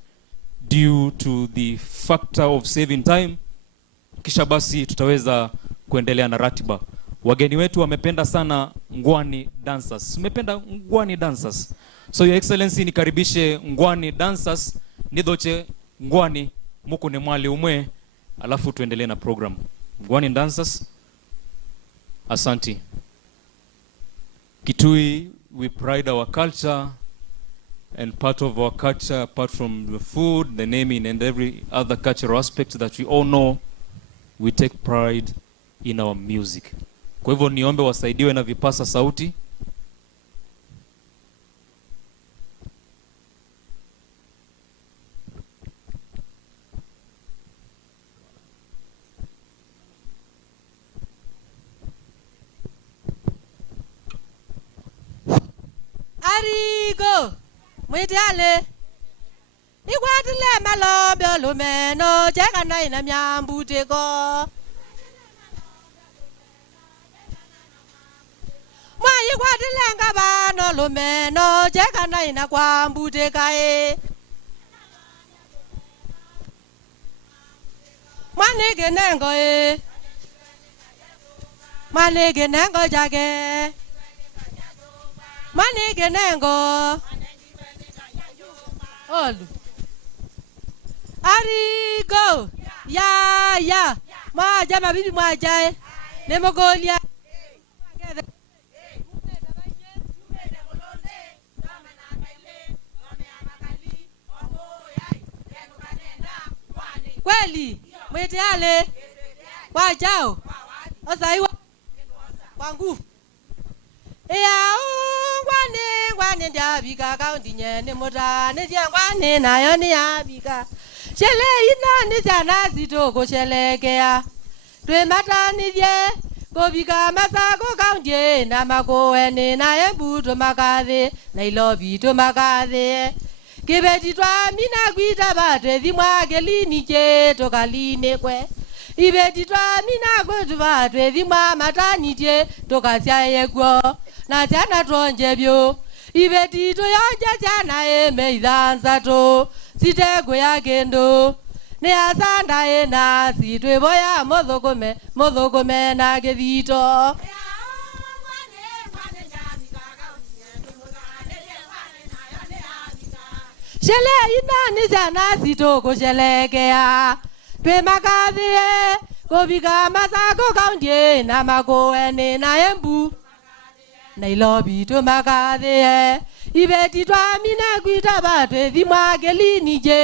due to the factor of saving time. Kisha basi tutaweza kuendelea na ratiba. Wageni wetu wamependa sana ngwani dancers. Umependa ngwani dancers. So Your Excellency, nikaribishe ngwani dancers. Nidoche ngwani muku ni mwali umwe. Alafu tuendelee na program. Ngwani dancers. Asante. Kitui, we pride our culture, and part of our culture, apart from the food, the naming, and every other cultural aspect that we all know, we take pride in our music. Kwa hivyo niombe wasaidiwe na vipasa sauti. Arigo, mwitale. Ikwatile malobyo lumeno, cheka na ina myambuteko. Mwa ikwatile ngabano lumeno, cheka na ina kwambuteka e. Mwanege nengo e. Mwanege nengo jage. Mwanege nengo. Olu. Arigo. Ya. Mwaja mabibi mwaja. Nemogolia. Kweli. Mwete ale. Wajao. Osaiwa. Kwa nguvu. Ngwane ndiabika kaunti nyene motane ngwane nayo niabika shele ina ni jana zitoko shelekea twe matani die kobika masako kaunti na makoene na embuto makathe na ilobi to makathe kibeti twa mina gwita batwe thimwake lini che tokaline kwe ibeti twa mina gwetu batwe thimwa matani che tokasyaye kwo na jana tronjebyo ibeti to yonja jana meidhanza to sitego ya gendo ne asanda na sitwe boya modhokome na gethito shele ina ni jana sitoko shelekea twe makadhie kobika masako kaunti na makoene na embu Nairobi to makadhe ibeti twa mina gwita batwe thimwake lini je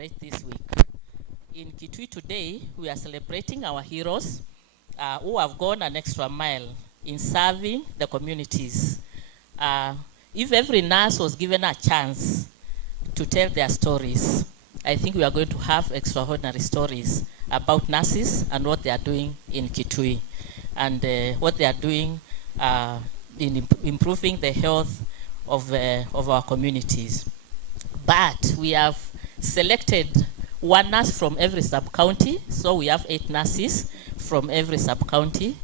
commemorate this week. In Kitui today, we are celebrating our heroes who have gone an extra mile in serving the communities. If every nurse was given a chance to tell their stories, I think we are going to have extraordinary stories about nurses and what they are doing in Kitui, and what they are doing in improving the health of our communities. But we have selected one nurse from every sub-county, so we have 8 nurses from every sub-county.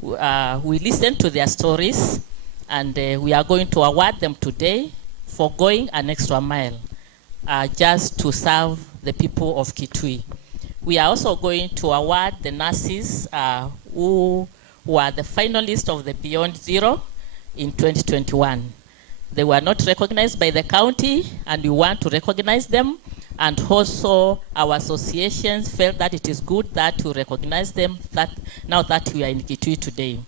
We listened to their stories, and we are going to award them today for going an extra mile just to serve the people of Kitui. We are also going to award the nurses who are the finalists of the Beyond Zero in 2021. They were not recognized by the county, and we want to recognize them. And also our associations felt that it is good that to recognize them now that we are in Kitui today.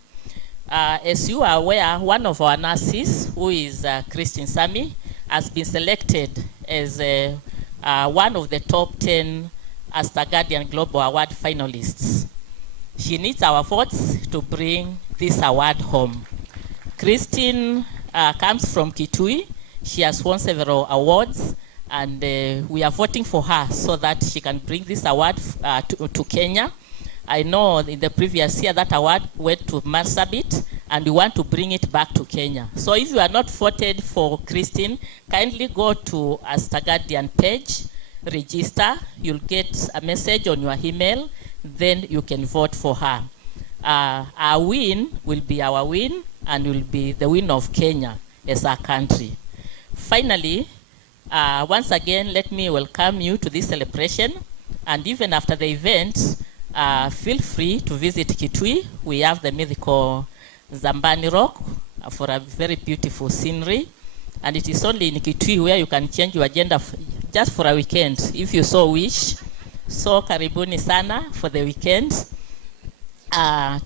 As you are aware, one of our nurses, who is Christine Sami, has been selected as one of the top 10 Asta Guardian Global Award finalists. She needs our votes to bring this award home. Christine comes from Kitui. She has won several awards, and we are voting for her so that she can bring this award to Kenya. I know in the previous year that award went to Marsabit, and we want to bring it back to Kenya. So if you are not voted for Christine, kindly go to Asta Guardian page, register, you'll get a message on your email, then you can vote for her. Our win will be our win, and will be the win of Kenya as our country. Finally, once again, let me welcome you to this celebration, and even after the event, feel free to visit Kitui. We have the mythical Zambani Rock for a very beautiful scenery, and it is only in Kitui where you can change your agenda just for a weekend, if you so wish. So karibuni sana for the weekend.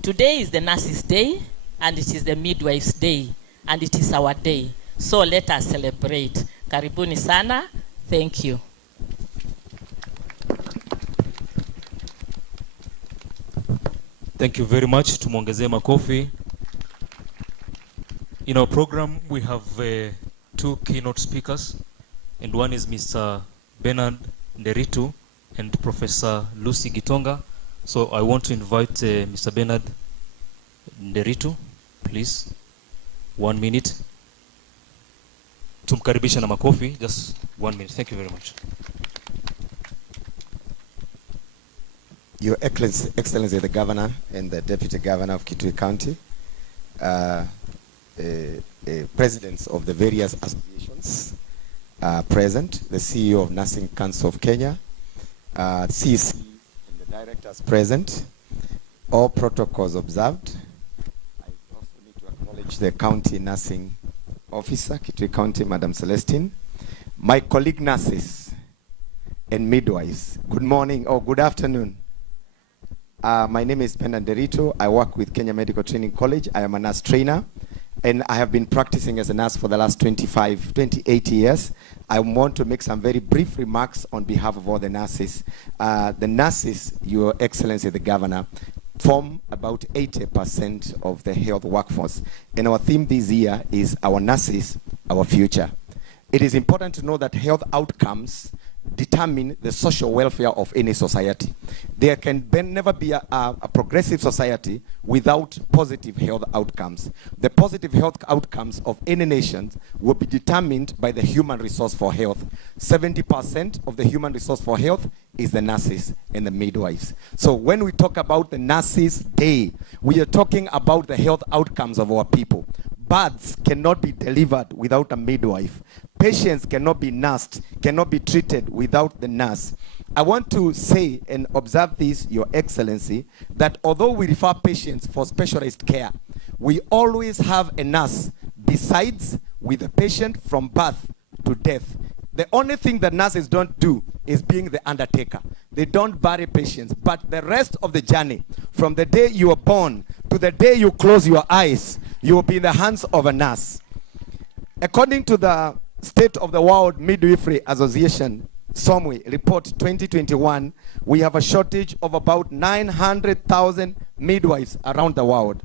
Today is the Nurses Day, and it is the Midwives Day, and it is our day. So let us celebrate. Karibuni sana. Thank you. Thank you very much. Tumwongezee makofi. In our program, we have 2 keynote speakers, and one is Mr. Bernard Nderitu and Professor Lucy Gitonga. So I want to invite Mr. Bernard Nderitu, please. 1 minute. Tumkaribisha na makofi. Just 1 minute. Thank you very much. Your Excellency the Governor and the Deputy Governor of Kitui County, presidents of the various associations present, the CEO of Nursing Council of Kenya, CC and the directors present, all protocols observed. I also need to acknowledge the county nursing officer, Kitui County, Madam Celestine, my colleague nurses and midwives. Good morning or good afternoon. My name is Bernard Nderitu. I work with Kenya Medical Training College. I am a nurse trainer, and I have been practicing as a nurse for the last 28 years. I want to make some very brief remarks on behalf of all the nurses. The nurses, Your Excellency the Governor, form about 80% of the health workforce. And our theme this year is our nurses, our future. It is important to know that health outcomes determine the social welfare of any society. There can never be a progressive society without positive health outcomes. The positive health outcomes of any nation will be determined by the human resource for health. 70% of the human resource for health is the nurses and the midwives. So when we talk about the Nurses Day, we are talking about the health outcomes of our people. Births cannot be delivered without a midwife. Patients cannot be nursed, cannot be treated without the nurse. I want to say and observe this, Your Excellency, that although we refer patients for specialized care, we always have a nurse besides with the patient from birth to death. The only thing that nurses don't do is being the undertaker. They don't bury patients, but the rest of the journey, from the day you are born to the day you close your eyes, you will be in the hands of a nurse. According to the State of the World Midwifery Association SOMWI report 2021, we have a shortage of about 900,000 midwives around the world.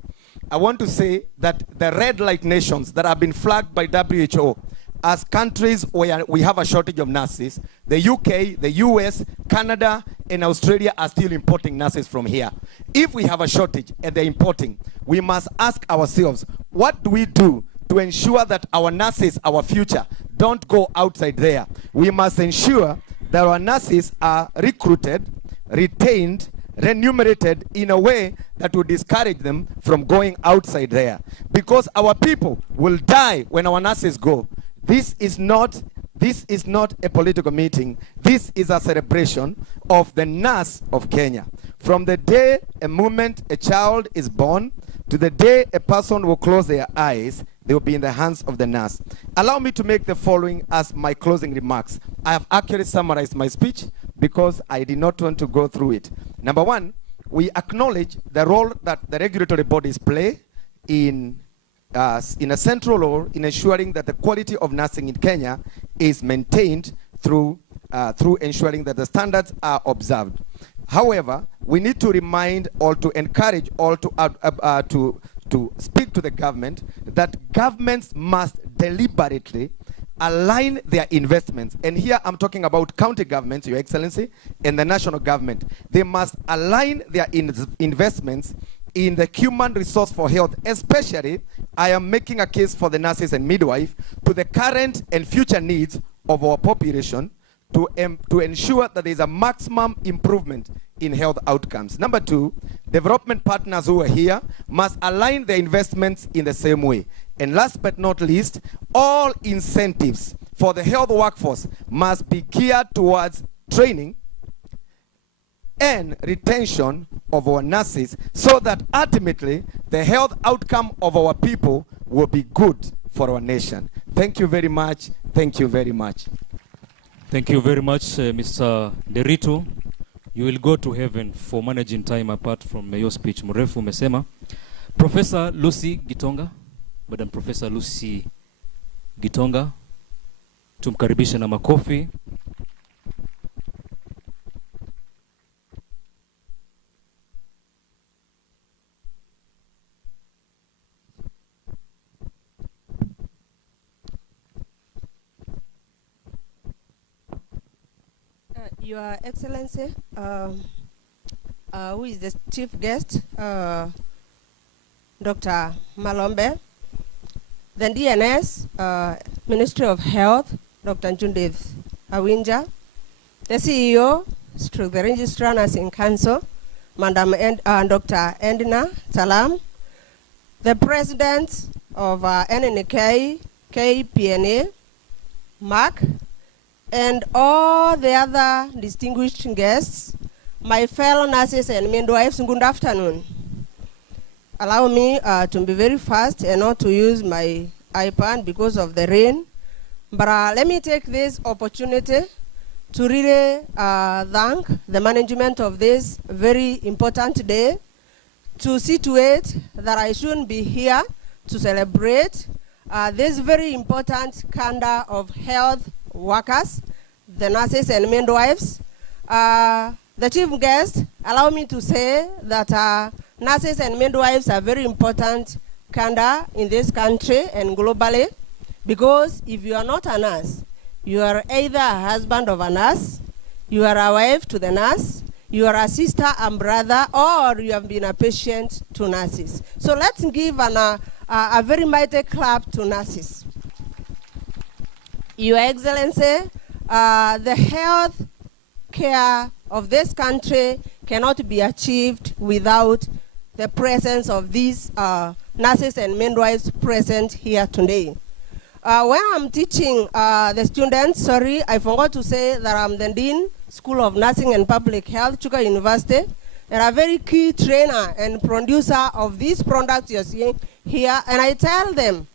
I want to say that the red light nations that have been flagged by WHO as countries where we have a shortage of nurses, the UK, the US, Canada, and Australia are still importing nurses from here. If we have a shortage and they're importing, we must ask ourselves, what do we do to ensure that our nurses, our future, don't go outside there? We must ensure that our nurses are recruited, retained, remunerated in a way that will discourage them from going outside there. Because our people will die when our nurses go. This is not a political meeting. This is a celebration of the nurse of Kenya. From the day a moment a child is born to the day a person will close their eyes, they will be in the hands of the nurse. Allow me to make the following as my closing remarks. I have actually summarized my speech because I did not want to go through it. Number one, we acknowledge the role that the regulatory bodies play in a central role in ensuring that the quality of nursing in Kenya is maintained through ensuring that the standards are observed. However, we need to remind or to encourage or to speak to the government that governments must deliberately align their investments. And here I'm talking about county governments, Your Excellency, and the national government. They must align their investments in the human resource for health, especially I am making a case for the nurses and midwives to the current and future needs of our population to ensure that there is a maximum improvement in health outcomes. Number two, development partners who are here must align their investments in the same way. And last but not least, all incentives for the health workforce must be geared towards training and retention of our nurses so that ultimately the health outcome of our people will be good for our nation. Thank you very much. Thank you very much. Thank you very much, Mr. Derito. You will go to heaven for managing time apart from your speech. Mrefu umesema. Professor Lucy Gitonga, Madam Professor Lucy Gitonga, tumkaribishe na makofi. Your Excellency, who is the chief guest, Dr. Malombe, the DNS, Ministry of Health, Dr. Judith Awinja, the CEO, the Registrar Nursing Council, Madam Dr. Endina Salam, the President of NNK, KPNA, Mark, and all the other distinguished guests, my fellow nurses and midwives, good afternoon. Allow me to be very fast and not to use my iPad because of the rain. But let me take this opportunity to really thank the management of this very important day, to situate that I shouldn't be here to celebrate this very important calendar of health workers, the nurses and midwives. The chief guest, allow me to say that nurses and midwives are very important calendar in this country and globally, because if you are not a nurse, you are either a husband of a nurse, you are a wife to the nurse, you are a sister and brother, or you have been a patient to nurses. So let's give a very mighty clap to nurses. Your Excellency, the health care of this country cannot be achieved without the presence of these nurses and midwives present here today. When I'm teaching the students, sorry, I forgot to say that I'm the Dean, School of Nursing and Public Health, Chuka University, and a very key trainer and producer of these products you're seeing here. And I tell them,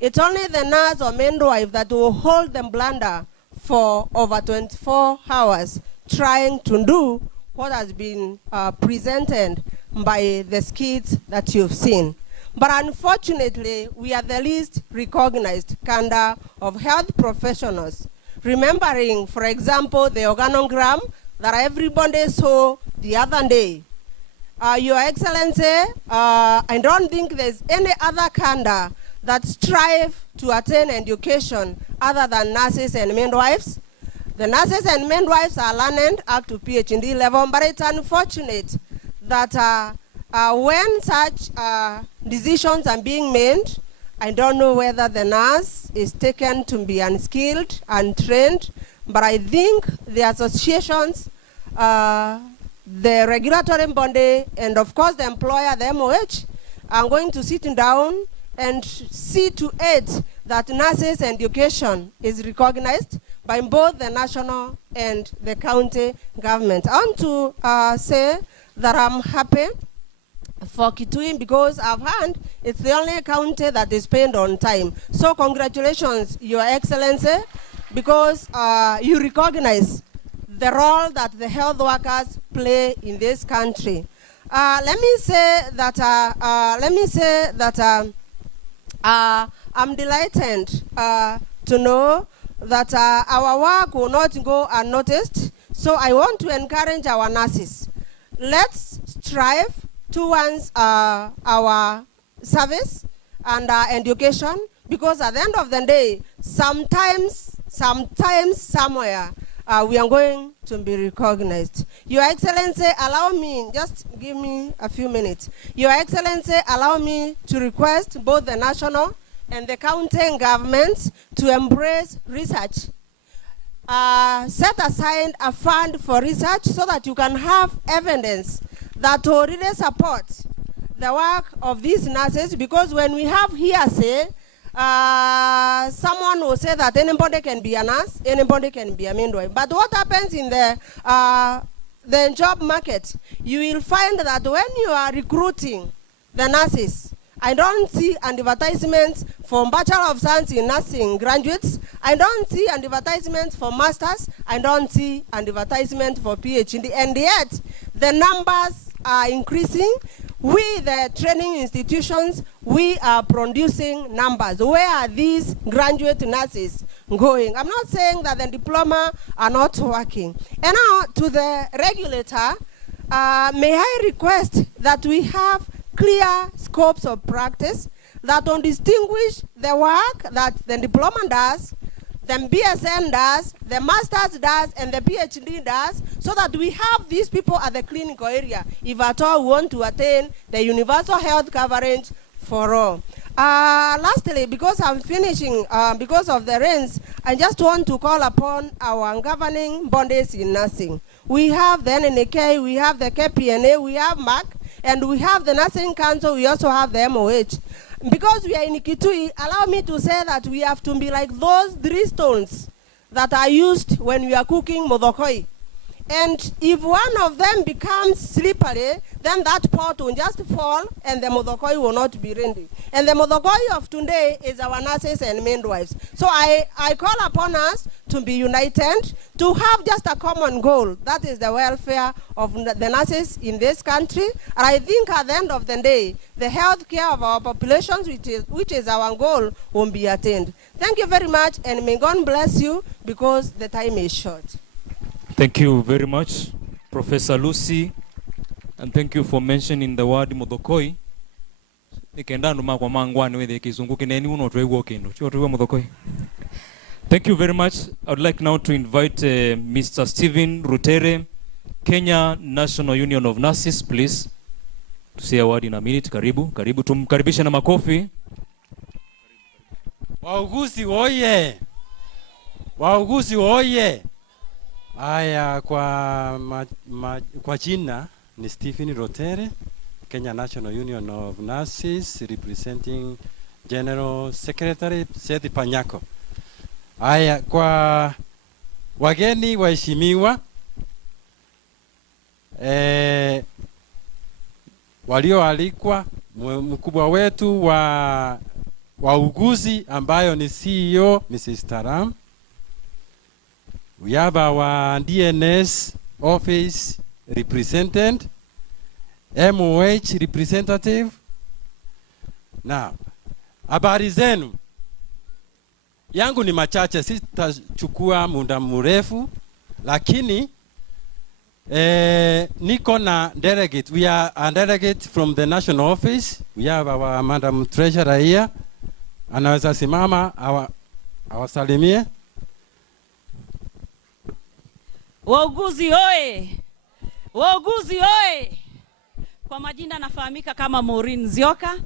it's only the nurse or midwife that will hold them blunder for over 24 hours trying to do what has been presented by the skits that you've seen. But unfortunately, we are the least recognized kind of health professionals remembering, for example, the organogram that everybody saw the other day. Your Excellency, I don't think there's any other candor that strive to attain education other than nurses and midwives. The nurses and midwives are learned up to PhD level, but it's unfortunate that when such decisions are being made, I don't know whether the nurse is taken to be unskilled, untrained, but I think the associations, the regulatory body, and of course the employer, the MOH, are going to sit down and see to it that nurses and education is recognized by both the national and the county government. I want to say that I'm happy for Kitui because I've heard it's the only county that is paid on time. So congratulations, Your Excellency, because you recognize the role that the health workers play in this country. Let me say that I'm delighted to know that our work will not go unnoticed. So I want to encourage our nurses. Let's strive towards our service and education, because at the end of the day, sometimes, somewhere, we are going to be recognized. Your Excellency, allow me, just give me a few minutes. Your Excellency, allow me to request both the national and the county governments to embrace research. Set aside a fund for research so that you can have evidence that will really support the work of these nurses, because when we have hearsay, someone will say that anybody can be a nurse, anybody can be a midwife. But what happens in the job market, you will find that when you are recruiting the nurses, I don't see advertisements for Bachelor of Science in Nursing graduates. I don't see advertisements for masters. I don't see advertisements for PhD. And yet, the numbers are increasing. We, the training institutions, we are producing numbers. Where are these graduate nurses going? I'm not saying that the diploma are not working. And now, to the regulator, may I request that we have clear scopes of practice that will distinguish the work that the diploma does, the BSN does, the master's does, and the PhD does, so that we have these people at the clinical area, if at all we want to attain the universal health coverage for all. Lastly, because I'm finishing, because of the rains, I just want to call upon our governing bodies in nursing. We have the NNK, we have the KPNA, we have MAC, and we have the Nursing Council, we also have the MOH. Because we are in Kitui, allow me to say that we have to be like those 3 stones that are used when we are cooking modokoi. And if one of them becomes slippery, then that pot will just fall and the modokoi will not be ready. And the modokoi of today is our nurses and midwives. So I call upon us to be united, to have just a common goal. That is the welfare of the nurses in this country. And I think at the end of the day, the health care of our populations, which is our goal, will be attained. Thank you very much, and may God bless you, because the time is short. Thank you very much, Professor Lucy, and thank you for mentioning the word modokoi. Thank you very much. I would like now to invite Mr. Stephen Rutere, Kenya National Union of Nurses, please, to say a word in a minute. Karibu, tumkaribishe na makofi. Wauguzi oye! Wauguzi oye! Haya, kwa jina ni Stephen Rutere, Kenya National Union of Nurses, representing General Secretary Seth Panyako. Haya, kwa wageni waheshimiwa, walioalikwa, mkubwa wetu wa wauguzi ambayo ni CEO Mrs. Taram. We have our DNS office represented, MOH representative. Now, habari zenu. yangu ni machache, sitachukua muda mrefu, lakini niko na delegate. We are a delegate from the national office. We have our Madam Treasurer here. Anaweza simama awasalimie. Wauguzi oye! Wauguzi oye! Kwa majina nafahamika kama Maureen Nzioka,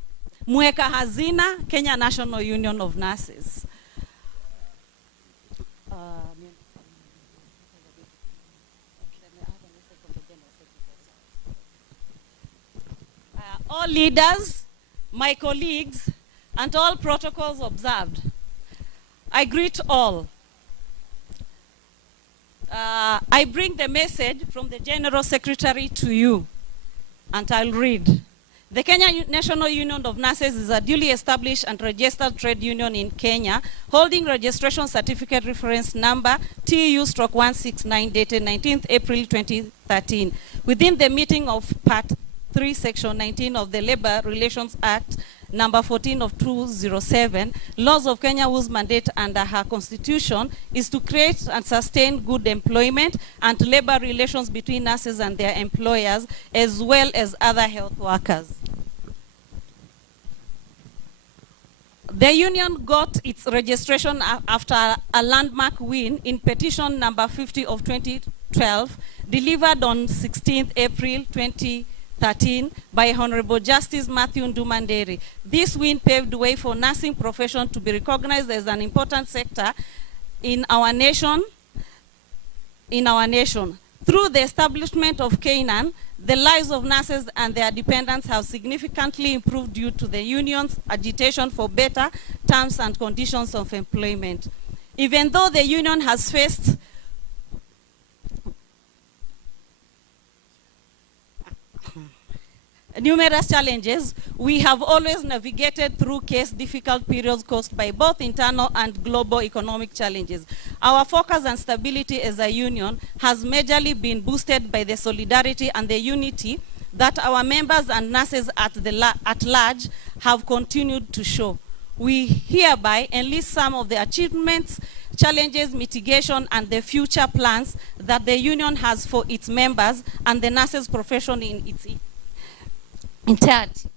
mweka hazina Kenya National Union of Nurses. All leaders, my colleagues, and all protocols observed, I greet all. I bring the message from the General Secretary to you, and I'll read. The Kenya National Union of Nurses is a duly established and registered trade union in Kenya, holding registration certificate reference number TU/169 dated 19th April 2013, within the meeting of Part 3, Section 19 of the Labor Relations Act, number 14 of 2007, laws of Kenya, whose mandate under her constitution is to create and sustain good employment and labor relations between nurses and their employers, as well as other health workers. The union got its registration after a landmark win in petition number 50 of 2012, delivered on 16th April 2013 by Honorable Justice Matthew Ndumanderi. This win paved the way for nursing profession to be recognized as an important sector in our nation. Through the establishment of Keynote, the lives of nurses and their dependents have significantly improved due to the union's agitation for better terms and conditions of employment. Even though the union has faced numerous challenges, we have always navigated through difficult periods caused by both internal and global economic challenges. Our focus and stability as a union has majorly been boosted by the solidarity and the unity that our members and nurses at large have continued to show. We hereby enlist some of the achievements, challenges, mitigation, and the future plans that the union has for its members and the nurses profession in its entirety.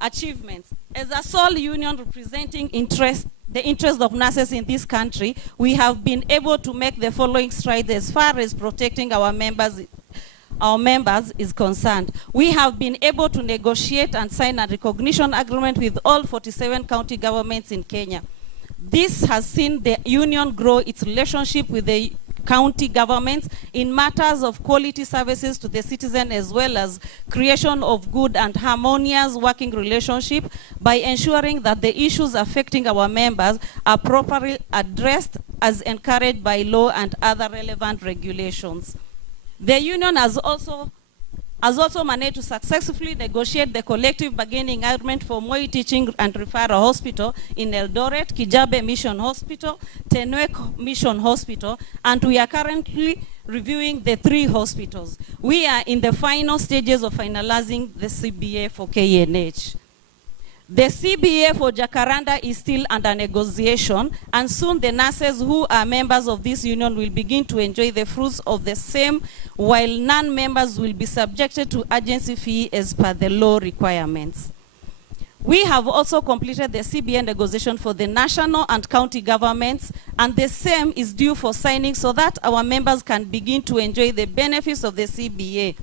Achievements. As a sole union representing the interest of nurses in this country, we have been able to make the following strides as far as protecting our members is concerned. We have been able to negotiate and sign a recognition agreement with all 47 county governments in Kenya. This has seen the union grow its relationship with the county governments in matters of quality services to the citizen, as well as creation of good and harmonious working relationship by ensuring that the issues affecting our members are properly addressed as encouraged by law and other relevant regulations. The union has also managed to successfully negotiate the collective bargaining agreement for Moi Teaching and Referral Hospital in Eldoret, Kijabe Mission Hospital, Tenwek Mission Hospital, and we are currently reviewing the 3 hospitals. We are in the final stages of finalizing the CBA for KNH. The CBA for Jacaranda is still under negotiation, and soon the nurses who are members of this union will begin to enjoy the fruits of the same, while non-members will be subjected to agency fee as per the law requirements. We have also completed the CBA negotiation for the national and county governments, and the same is due for signing so that our members can begin to enjoy the benefits of the CBA.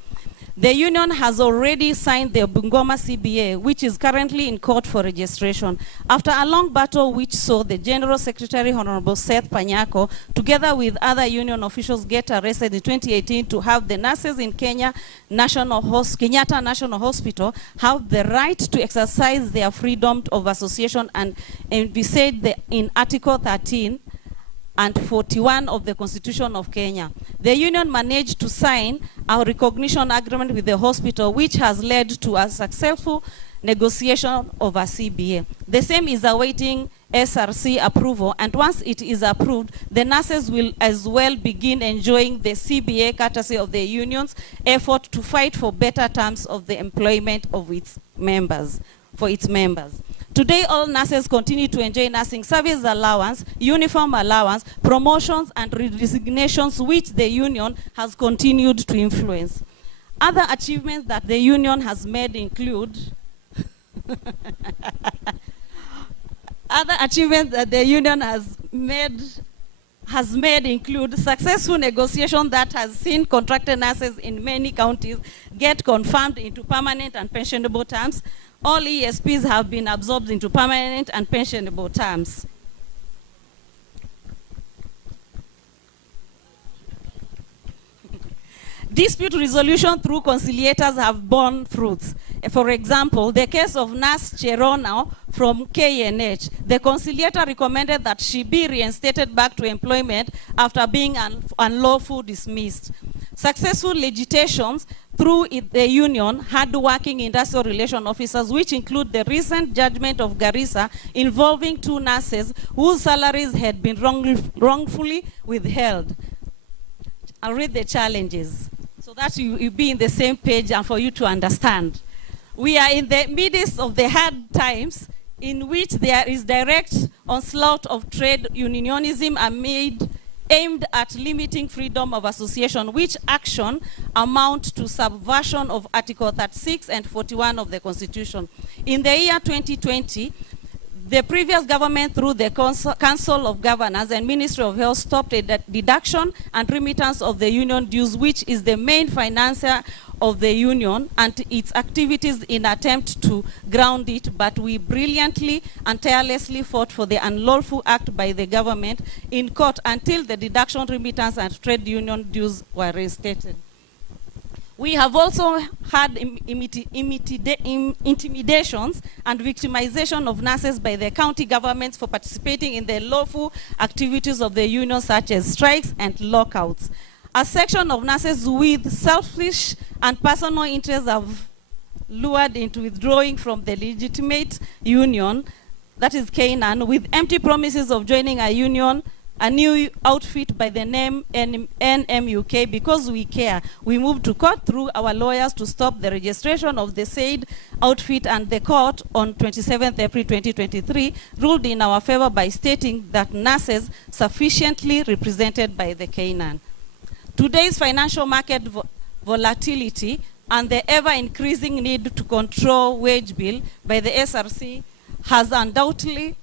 The union has already signed the Bungoma CBA, which is currently in court for registration. After a long battle which saw the General Secretary, Honorable Seth Panyako, together with other union officials, get arrested in 2018 to have the nurses in Kenyatta National Hospital have the right to exercise their freedom of association and envisaged in Article 13 and 41 of the Constitution of Kenya. The union managed to sign a recognition agreement with the hospital, which has led to a successful negotiation of a CBA. The same is awaiting SRC approval, and once it is approved, the nurses will as well begin enjoying the CBA courtesy of the union's effort to fight for better terms of the employment of its members. for its members. Today, all nurses continue to enjoy nursing service allowance, uniform allowance, promotions, and resignations, which the union has continued to influence. Other achievements that the union has made include other achievements that the union has made include successful negotiation that has seen contracted nurses in many counties get confirmed into permanent and pensionable terms. All ESPs have been absorbed into permanent and pensionable terms. Dispute resolution through conciliators have borne fruits. For example, the case of Nurse Cherono from KNH, the conciliator recommended that she be reinstated back to employment after being unlawfully dismissed. Successful legislations through the union hard-working industrial relation officers, which include the recent judgment of Garissa involving 2 nurses whose salaries had been wrongfully withheld. I'll read the challenges so that you be in the same page and for you to understand. We are in the midst of the hard times in which there is direct onslaught of trade unionism aimed at limiting freedom of association, which action amount to subversion of Article 36 and 41 of the Constitution. In the year 2020, the previous government, through the Council of Governors and Ministry of Health, stopped a deduction and remittance of the union dues, which is the main financier of the union and its activities, in attempt to ground it, but we brilliantly and tirelessly fought for the unlawful act by the government in court until the deduction, remittance, and trade union dues were reinstated. We have also had intimidations and victimization of nurses by the county governments for participating in the lawful activities of the union, such as strikes and lockouts. A section of nurses with selfish and personal interests have lured into withdrawing from the legitimate union, that is Keynote, with empty promises of joining a union, a new outfit by the name NMUK. Because we care, we moved to court through our lawyers to stop the registration of the said outfit, and the court on 27th April 2023 ruled in our favor by stating that nurses sufficiently represented by the Keynote. Today's financial market volatility and the ever-increasing need to control wage bill by the SRC has undoubtedly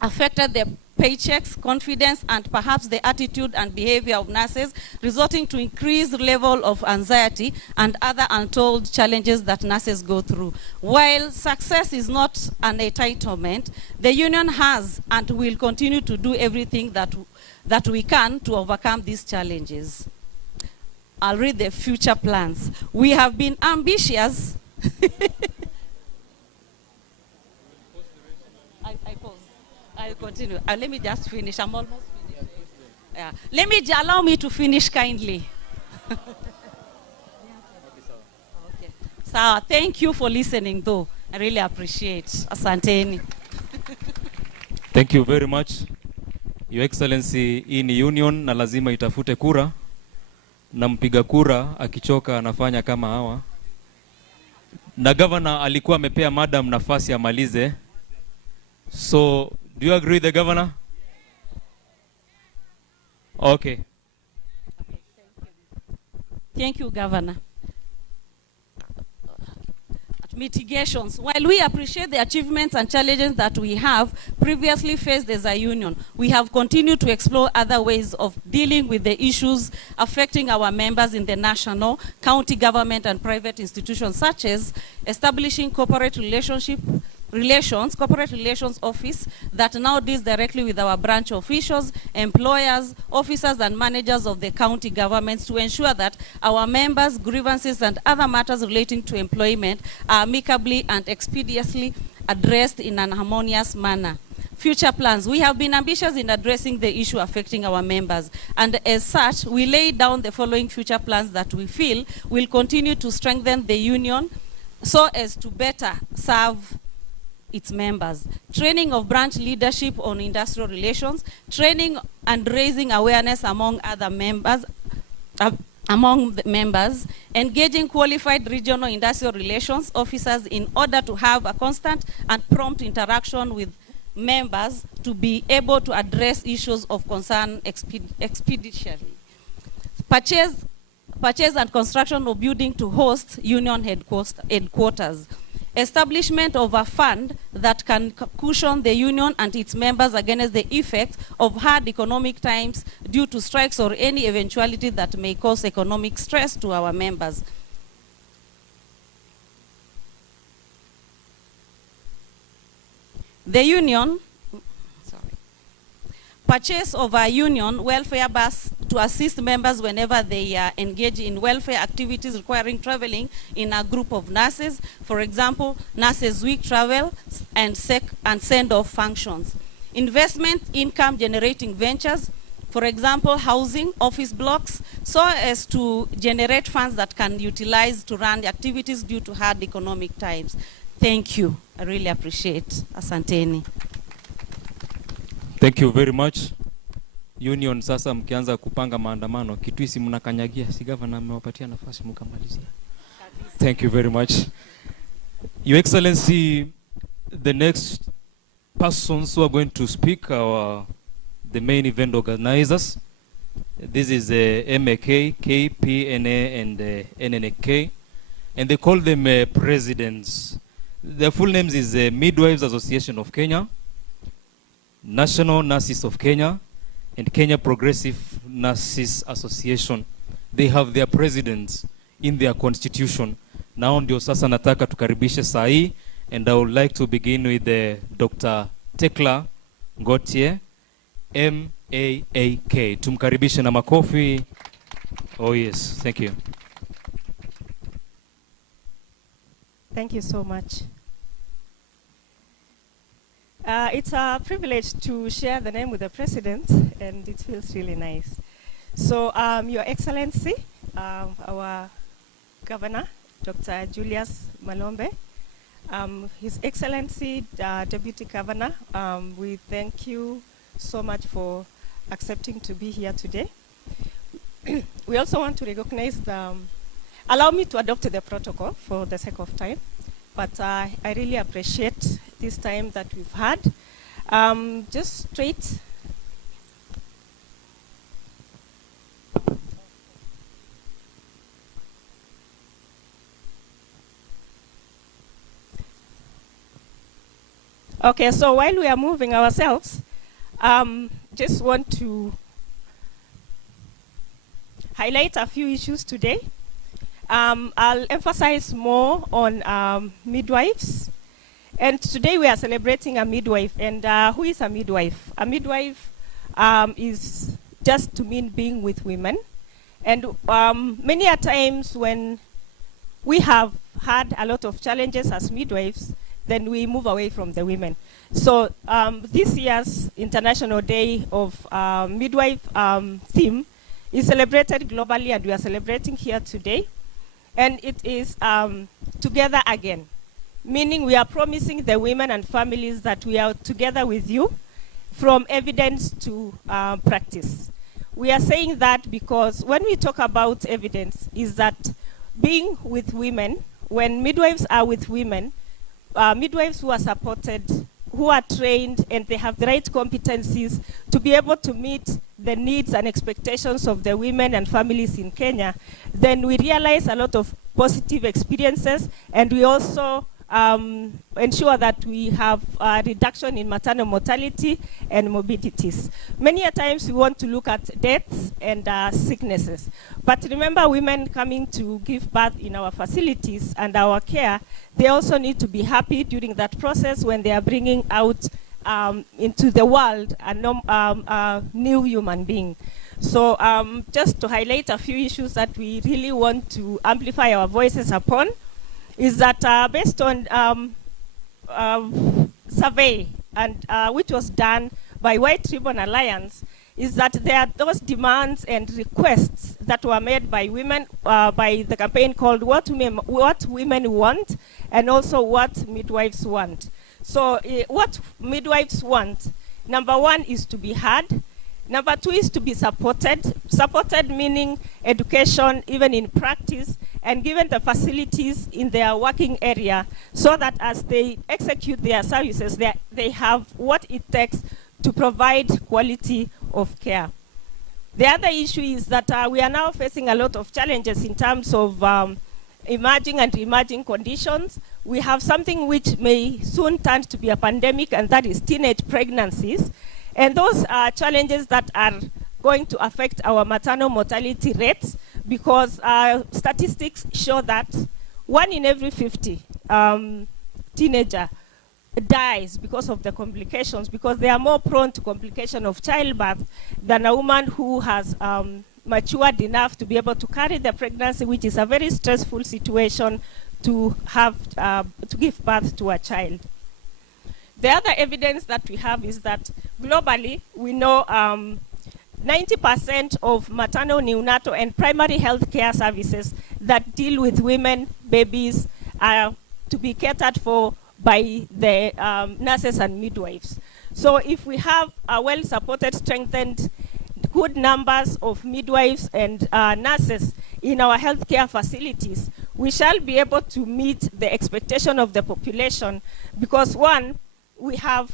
affected the paychecks, confidence, and perhaps the attitude and behavior of nurses, resulting to increased level of anxiety and other untold challenges that nurses go through. While success is not an entitlement, the union has and will continue to do everything that we can to overcome these challenges. I'll read the future plans. We have been ambitious. I pause. I'll continue. Let me just finish. I'm almost finished. Yeah. Allow me to finish kindly. Okay. So thank you for listening, though. I really appreciate. Asanteni. Thank you very much. Your Excellency, hii ni union na lazima itafute kura, na mpiga kura akichoka anafanya kama hawa. Na governor alikuwa amepea madam nafasi amalize. So, do you agree with the governor? Okay. Thank you, Governor. Mitigations. While we appreciate the achievements and challenges that we have previously faced as a union, we have continued to explore other ways of dealing with the issues affecting our members in the national, county government, and private institutions, such as establishing corporate relations office that now deals directly with our branch officials, employers, officers, and managers of the county governments to ensure that our members' grievances and other matters relating to employment are amicably and expeditiously addressed in an harmonious manner. Future plans. We have been ambitious in addressing the issue affecting our members, and as such, we lay down the following future plans that we feel will continue to strengthen the union so as to better serve its members. Training of branch leadership on industrial relations, training and raising awareness among other members, among the members, engaging qualified regional industrial relations officers in order to have a constant and prompt interaction with members to be able to address issues of concern expeditiously. Purchase and construction of building to host union headquarters. Establishment of a fund that can cushion the union and its members against the effects of hard economic times due to strikes or any eventuality that may cause economic stress to our members. The union, purchase of a union welfare bus to assist members whenever they engage in welfare activities requiring traveling in a group of nurses. For example, Nurses Week travel and send-off functions. Investment income generating ventures, for example, housing, office blocks, so as to generate funds that can utilize to run the activities due to hard economic times. Thank you. I really appreciate. Asanteni. Thank you very much. Union sasa mkianza kupanga maandamano, Kitui si mnakanyagia, si governor amewapatia nafasi mkamalizia. Thank you very much. Your Excellency, the next persons who are going to speak are the main event organizers. This is MAK, KPNA, and NNK, and they call them presidents. Their full names is Midwives Association of Kenya, National Nurses of Kenya, and Kenya Progressive Nurses Association. They have their presidents in their constitution. Now ndio sasa nataka tukaribishe saa hii, and I would like to begin with Dr. Tekla Ngotie, MAAK. Tumkaribishe na makofi. Oh yes, thank you. Thank you so much. It's a privilege to share the name with the President, and it feels really nice. So, Your Excellency, our Governor, Dr. Julius Malombe, His Excellency, Deputy Governor, we thank you so much for accepting to be here today. We also want to recognize allow me to adopt the protocol for the sake of time, but I really appreciate this time that we've had. Just straight. Okay, so while we are moving ourselves, just want to highlight a few issues today. I'll emphasize more on midwives. And today we are celebrating a midwife. And who is a midwife? A midwife is just to mean being with women. And many a times when we have had a lot of challenges as midwives, then we move away from the women. So this year's International Day of Midwife theme is celebrated globally, and we are celebrating here today. And it is together again, meaning we are promising the women and families that we are together with you from evidence to practice. We are saying that because when we talk about evidence, is that being with women, when midwives are with women, midwives who are supported, who are trained, and they have the right competencies to be able to meet the needs and expectations of the women and families in Kenya, then we realize a lot of positive experiences, and we also ensure that we have a reduction in maternal mortality and morbidities. Many a times we want to look at deaths and sicknesses. But remember, women coming to give birth in our facilities and our care, they also need to be happy during that process when they are bringing out into the world a new human being. So just to highlight a few issues that we really want to amplify our voices upon, is that based on survey and which was done by White Ribbon Alliance, is that there are those demands and requests that were made by women by the campaign called What Women Want, and also What Midwives Want. So what midwives want, number one, is to be heard. Number 2 is to be supported. Supported meaning education, even in practice, and given the facilities in their working area so that as they execute their services, they have what it takes to provide quality of care. The other issue is that we are now facing a lot of challenges in terms of emerging and emerging conditions. We have something which may soon turn to be a pandemic, and that is teenage pregnancies. And those are challenges that are going to affect our maternal mortality rates, because statistics show that 1 in every 50 teenager dies because of the complications, because they are more prone to complication of childbirth than a woman who has matured enough to be able to carry the pregnancy, which is a very stressful situation to have to give birth to a child. The other evidence that we have is that globally, we know 90% of maternal, neonatal, and primary health care services that deal with women, babies, are to be catered for by the nurses and midwives. So if we have a well-supported, strengthened, good numbers of midwives and nurses in our healthcare facilities, we shall be able to meet the expectation of the population, because one, we have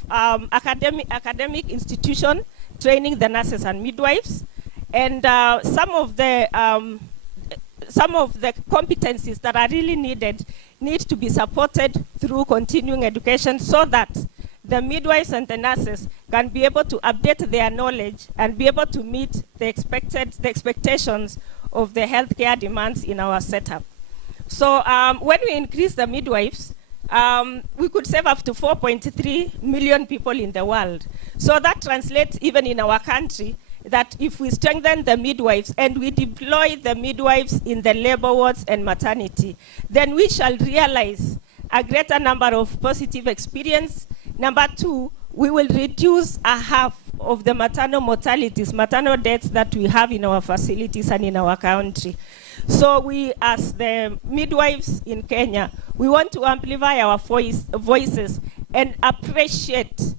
academic institution training the nurses and midwives, and some of the competencies that are really needed need to be supported through continuing education so that the midwives and the nurses can be able to update their knowledge and be able to meet the expectations of the healthcare demands in our setup. So when we increase the midwives, we could save up to 4.3 million people in the world. So that translates even in our country that if we strengthen the midwives and we deploy the midwives in the labor wards and maternity, then we shall realize a greater number of positive experience. Number 2, we will reduce a half of the maternal mortalities, maternal deaths that we have in our facilities and in our country. So we, as the midwives in Kenya, we want to amplify our voices and appreciate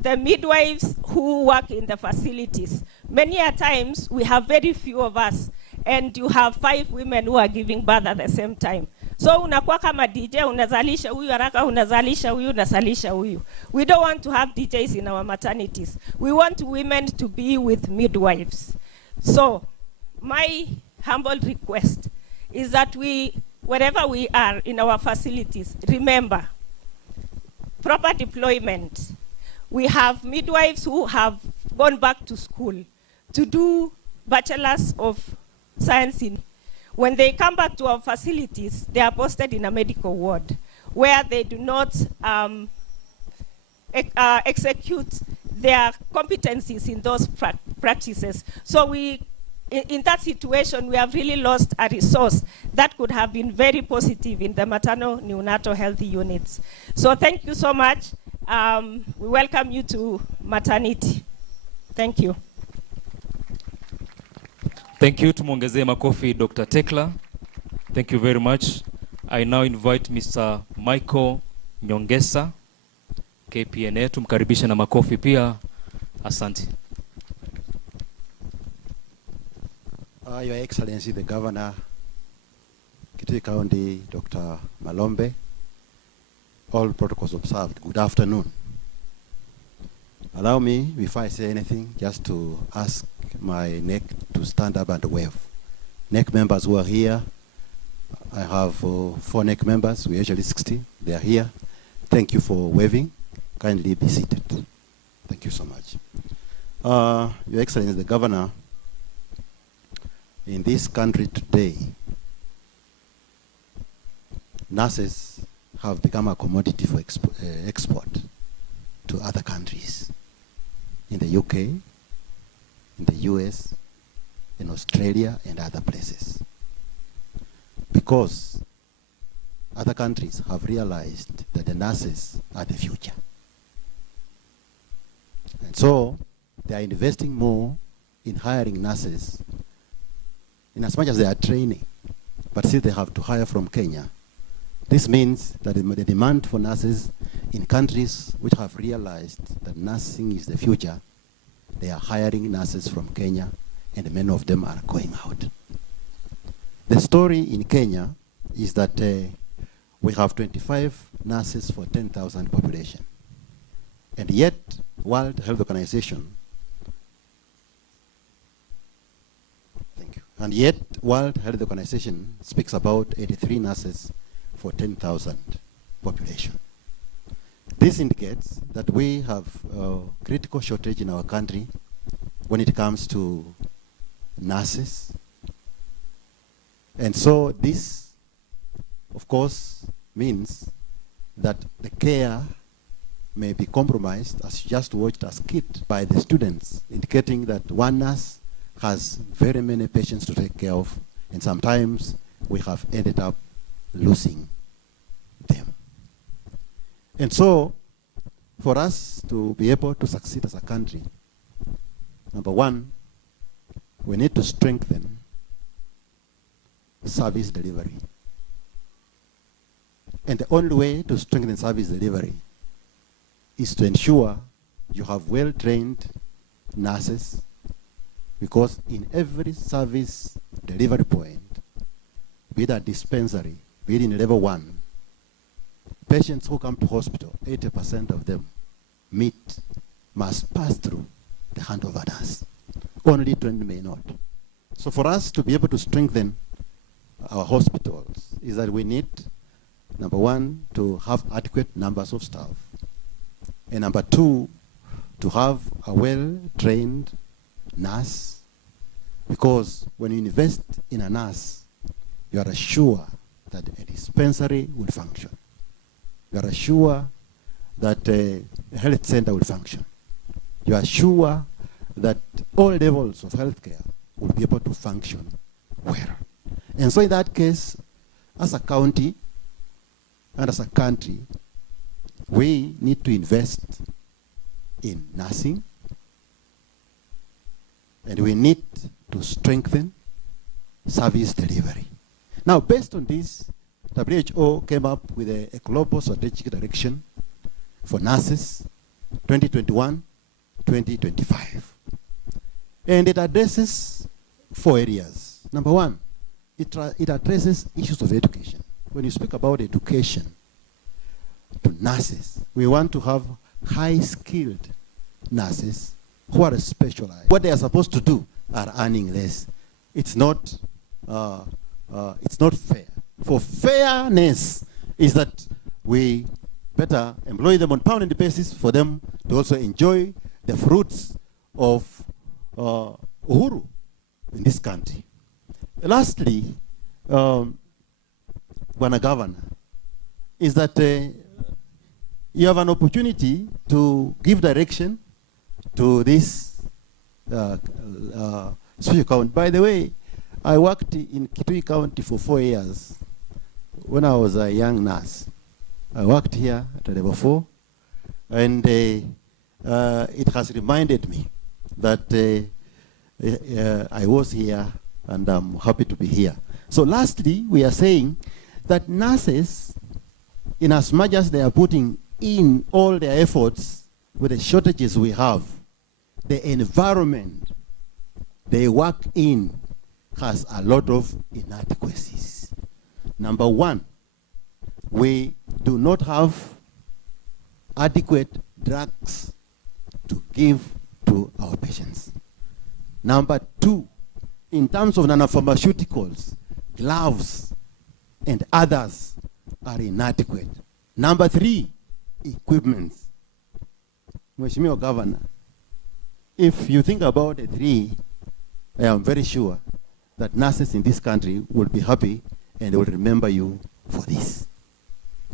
the midwives who work in the facilities. Many a times, we have very few of us, and you have 5 women who are giving birth at the same time. So unakuwa kama DJ, unazalisha huyu haraka, unazalisha huyu, unazalisha huyu. We don't want to have DJs in our maternities. We want women to be with midwives. So my humble request is that we, wherever we are in our facilities, remember proper deployment. We have midwives who have gone back to school to do bachelors of science in. When they come back to our facilities, they are posted in a medical ward where they do not execute their competencies in those practices. So we, in that situation, we have really lost a resource that could have been very positive in the maternal neonatal health units. So thank you so much. We welcome you to maternity. Thank you. Thank you. Tumongezee makofi Dr. Tekla. Thank you very much. I now invite Mr. Michael Nyongesa, KPNA. Tumkaribisha na makofi pia. Asante. Your Excellency, the Governor, Kitui County, Dr. Malombe, all protocols observed. Good afternoon. Allow me, before I say anything, just to ask my neck to stand up and wave. NEC members who are here, I have 4 NEC members, we're usually 60, they are here. Thank you for waving. Kindly be seated. Thank you so much. Your Excellency, the Governor, in this country today, nurses have become a commodity for export to other countries. In the UK, in the US, in Australia, and other places. Because other countries have realized that the nurses are the future. And so they are investing more in hiring nurses in as much as they are training, but still they have to hire from Kenya. This means that the demand for nurses in countries which have realized that nursing is the future they are hiring nurses from Kenya, and many of them are going out. The story in Kenya is that we have 25 nurses for 10,000 population. And yet, World Health Organization, and yet World Health Organization speaks about 83 nurses for 10,000 population. This indicates that we have a critical shortage in our country when it comes to nurses. And so this, of course, means that the care may be compromised, as you just watched a skit by the students, indicating that one nurse has very many patients to take care of, and sometimes we have ended up losing them. And so, for us to be able to succeed as a country, number one, we need to strengthen service delivery. And the only way to strengthen service delivery is to ensure you have well-trained nurses, because in every service delivery point, be it a dispensary, be it in level 1, patients who come to hospital, 80% of them must pass through the handover nurse. Only 20 may not. So for us to be able to strengthen our hospitals is that we need, number one, to have adequate numbers of staff. And number two, to have a well-trained nurse, because when you invest in a nurse, you are assured that a dispensary will function. You are assured that a health center will function. You are sure that all levels of healthcare will be able to function well. And so in that case, as a county and as a country, we need to invest in nursing, and we need to strengthen service delivery. Now, based on this, WHO came up with a global strategic direction for nurses 2021-2025. And it addresses 4 areas. Number one, it addresses issues of education. When you speak about education to nurses, we want to have high-skilled nurses who are specialized. What they are supposed to do are earning less. It's not fair. For fairness is that we better employ them on permanent basis for them to also enjoy the fruits of uhuru in this country. Lastly, Bwana Governor, is that you have an opportunity to give direction to this special county. By the way, I worked in Kitui County for 4 years when I was a young nurse. I worked here at level 4, and it has reminded me that I was here, and I'm happy to be here. So lastly, we are saying that nurses, in as much as they are putting in all their efforts with the shortages we have, the environment they work in has a lot of inadequacies. Number one, we do not have adequate drugs to give to our patients. Number two, in terms of nanopharmaceuticals, gloves and others are inadequate. Number three, equipment. Mheshimiwa Governor, if you think about the three, I am very sure that nurses in this country will be happy and will remember you for this.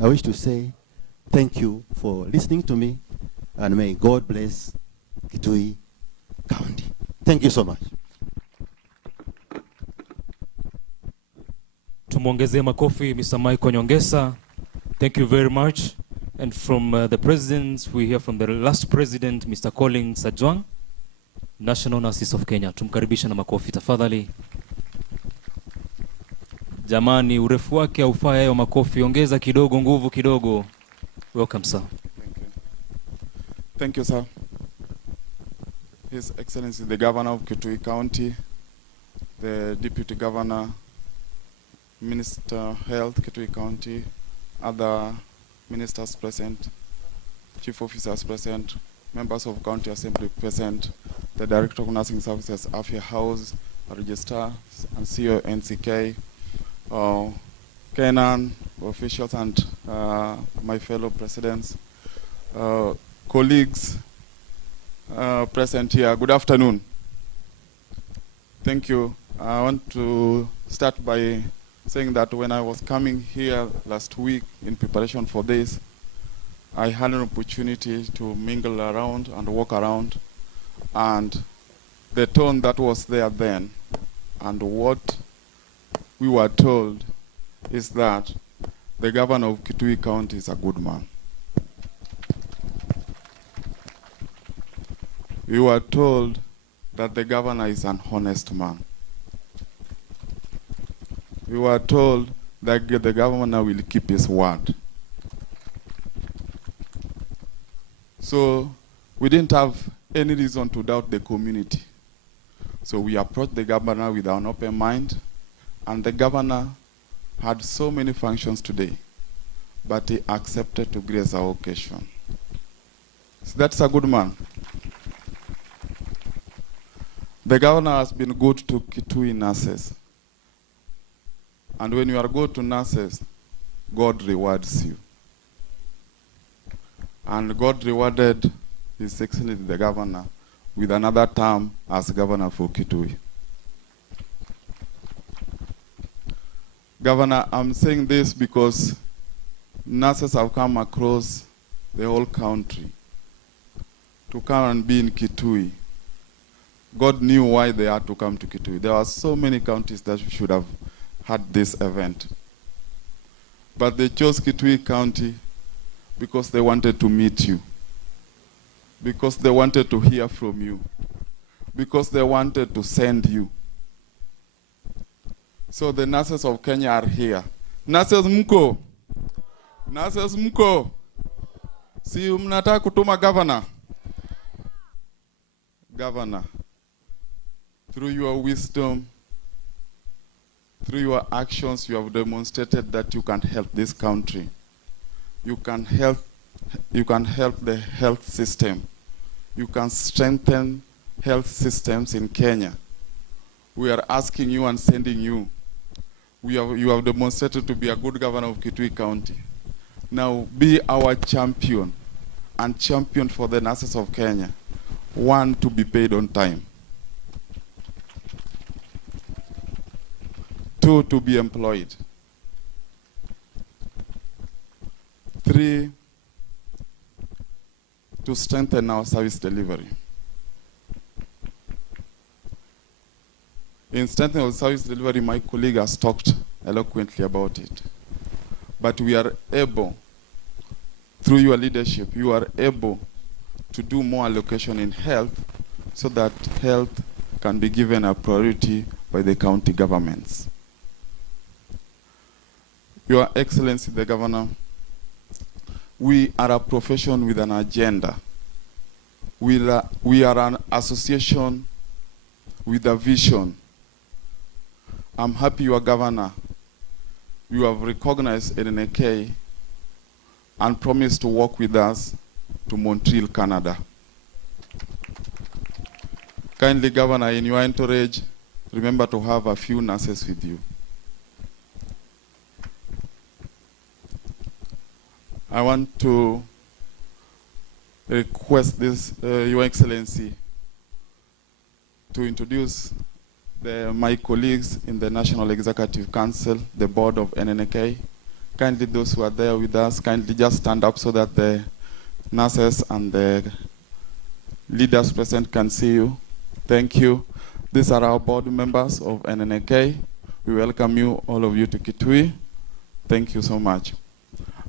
I wish to say thank you for listening to me, and may God bless Kitui County. Thank you so much. Tumuongezee makofi Mr. Michael Nyongesa. Thank you very much. And from the presidents, we hear from the last president, Mr. Colin Sajwang, National Nurses of Kenya. Tumkaribisha na makofi tafadhali. Jamani, urefu wake haufai hayo makofi. Ongeza kidogo, nguvu kidogo. Welcome, sir. Thank you, sir. His Excellency the Governor of Kitui County, the Deputy Governor, Minister of Health, Kitui County, other ministers present, chief officers present, members of County Assembly present, the Director of Nursing Services, Afya House, Registrar, and CEO NCK, Kenan, officials, and my fellow presidents, colleagues present here. Good afternoon. Thank you. I want to start by saying that when I was coming here last week in preparation for this, I had an opportunity to mingle around and walk around, and the tone that was there then and what we were told is that the governor of Kitui County is a good man. We were told that the governor is an honest man. We were told that the governor will keep his word. So we didn't have any reason to doubt the community. So we approached the governor with an open mind, and the governor had so many functions today, but he accepted to grace our occasion. So that's a good man. The governor has been good to Kitui nurses. And when you are good to nurses, God rewards you. And God rewarded His Excellency the Governor with another term as governor for Kitui. Governor, I'm saying this because nurses have come across the whole country to come and be in Kitui. God knew why they had to come to Kitui. There are so many counties that should have had this event. But they chose Kitui County because they wanted to meet you, because they wanted to hear from you, because they wanted to send you. So the nurses of Kenya are here. Nurses mko? Nurses mko? Si mnataka kutuma governor? Governor, through your wisdom, through your actions, you have demonstrated that you can help this country. You can help the health system. You can strengthen health systems in Kenya. We are asking you and sending you. You have demonstrated to be a good governor of Kitui County. Now be our champion and champion for the nurses of Kenya. One, to be paid on time. Two, to be employed. Three, to strengthen our service delivery. In strengthening our service delivery, my colleague has talked eloquently about it. But we are able, through your leadership, you are able to do more allocation in health so that health can be given a priority by the county governments. Your Excellency the Governor, we are a profession with an agenda. We are an association with a vision. I'm happy you are Governor. You have recognized NNK and promised to work with us to Montreal, Canada. Kindly, Governor, in your entourage, remember to have a few nurses with you. I want to request this, Your Excellency, to introduce my colleagues in the National Executive Council, the board of NNK. Kindly, those who are there with us, kindly just stand up so that the nurses and the leaders present can see you. Thank you. These are our board members of NNK. We welcome you, all of you, to Kitui. Thank you so much.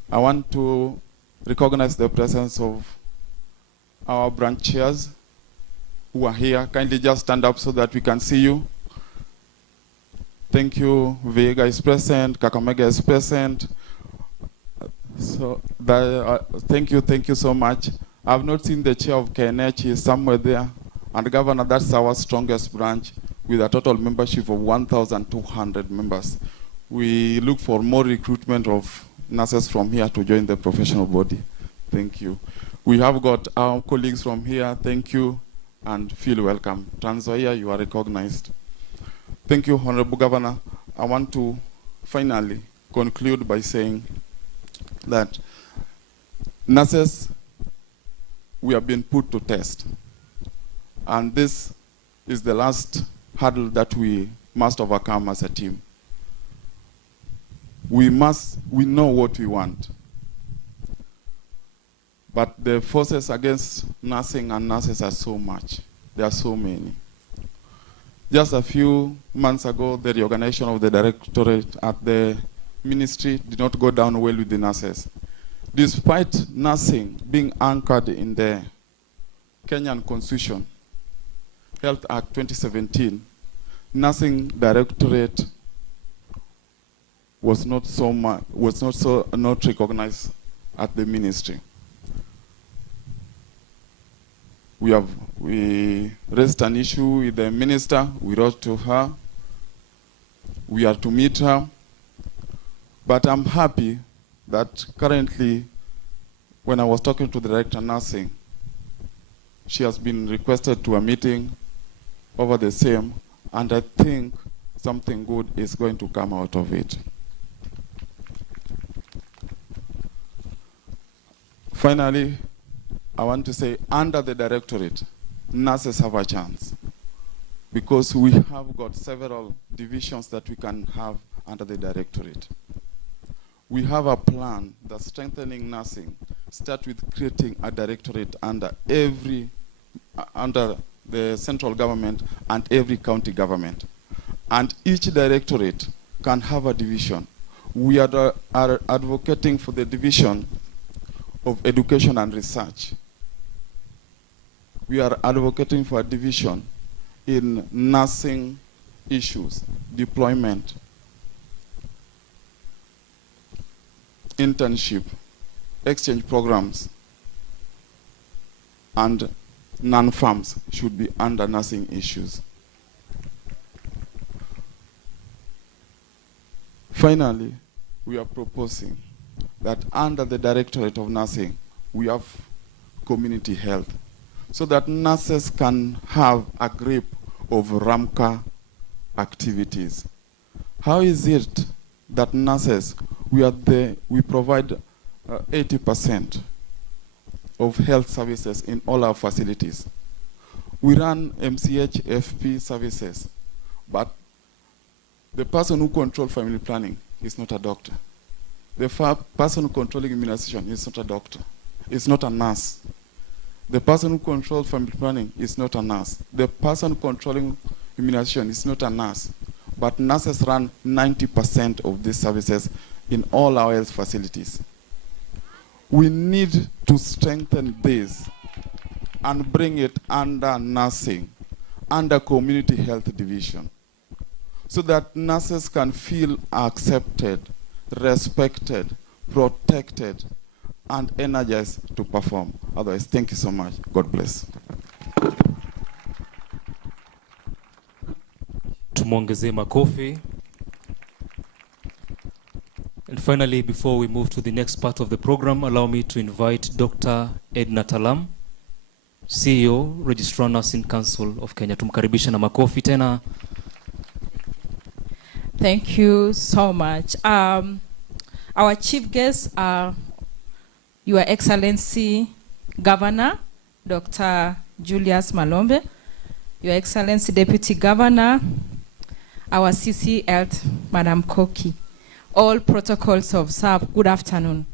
I want to recognize the presence of our branch chairs who are here. Kindly just stand up so that we can see you. Thank you. Vega is present. Kakamega is present. So thank you so much. I've not seen the chair of KNH. He is somewhere there. And Governor, that's our strongest branch with a total membership of 1,200 members. We look for more recruitment of nurses from here to join the professional body. Thank you. We have got our colleagues from here. Thank you and feel welcome. Trans Nzoia, you are recognized. Thank you, Honorable Governor. I want to finally conclude by saying that nurses, we have been put to test. And this is the last hurdle that we must overcome as a team. We know what we want. But the forces against nursing and nurses are so much. There are so many. Just a few months ago, the reorganization of the directorate at the ministry did not go down well with the nurses. Despite nursing being anchored in the Kenyan Constitution, Health Act 2017, nursing directorate was not recognized at the ministry. We raised an issue with the minister. We wrote to her. We are to meet her. But I'm happy that currently, when I was talking to the director of nursing, she has been requested to a meeting over the same, and I think something good is going to come out of it. Finally, I want to say, under the directorate, nurses have a chance, because we have got several divisions that we can have under the directorate. We have a plan that's strengthening nursing. Start with creating a directorate under the central government and every county government. And each directorate can have a division. We are advocating for the division of education and research. We are advocating for a division in nursing issues, deployment, internship, exchange programs, and non-farms should be under nursing issues. Finally, we are proposing that under the Directorate of Nursing, we have community health, so that nurses can have a grip of RAMCA activities. How is it that nurses, we provide 80% of health services in all our facilities? We run MCH FP services, but the person who controls family planning is not a doctor. The person controlling immunization is not a doctor. It's not a nurse. The person who controls family planning is not a nurse. The person controlling immunization is not a nurse. But nurses run 90% of these services in all our health facilities. We need to strengthen this and bring it under nursing, under community health division, so that nurses can feel accepted, respected, protected, and energized to perform. Otherwise, thank you so much. God bless. Tumwongezee makofi. And finally, before we move to the next part of the program, allow me to invite Dr. Edna Talam, CEO, Registrar Nursing Council of Kenya. Tumkaribisha na makofi tena. Thank you so much. Our chief guests are Your Excellency Governor, Dr. Julius Malombe, Your Excellency Deputy Governor, our CC Health, Madam Koki. All protocols observed. Good afternoon.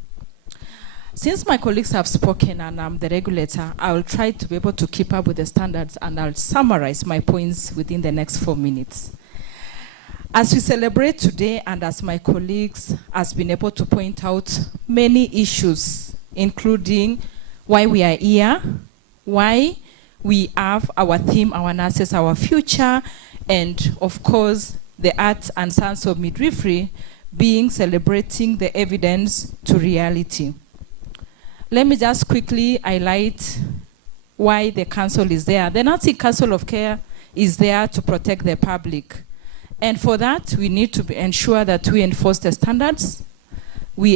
Since my colleagues have spoken and I'm the regulator, I will try to be able to keep up with the standards, and I'll summarize my points within the next 4 minutes. As we celebrate today, and as my colleagues has been able to point out many issues, including why we are here, why we have our theme, our nurses, our future, and of course, the art and science of midwifery being celebrating the evidence to reality. Let me just quickly highlight why the council is there. The Nursing Council of Care is there to protect the public. And for that, we need to ensure that we enforce the standards, we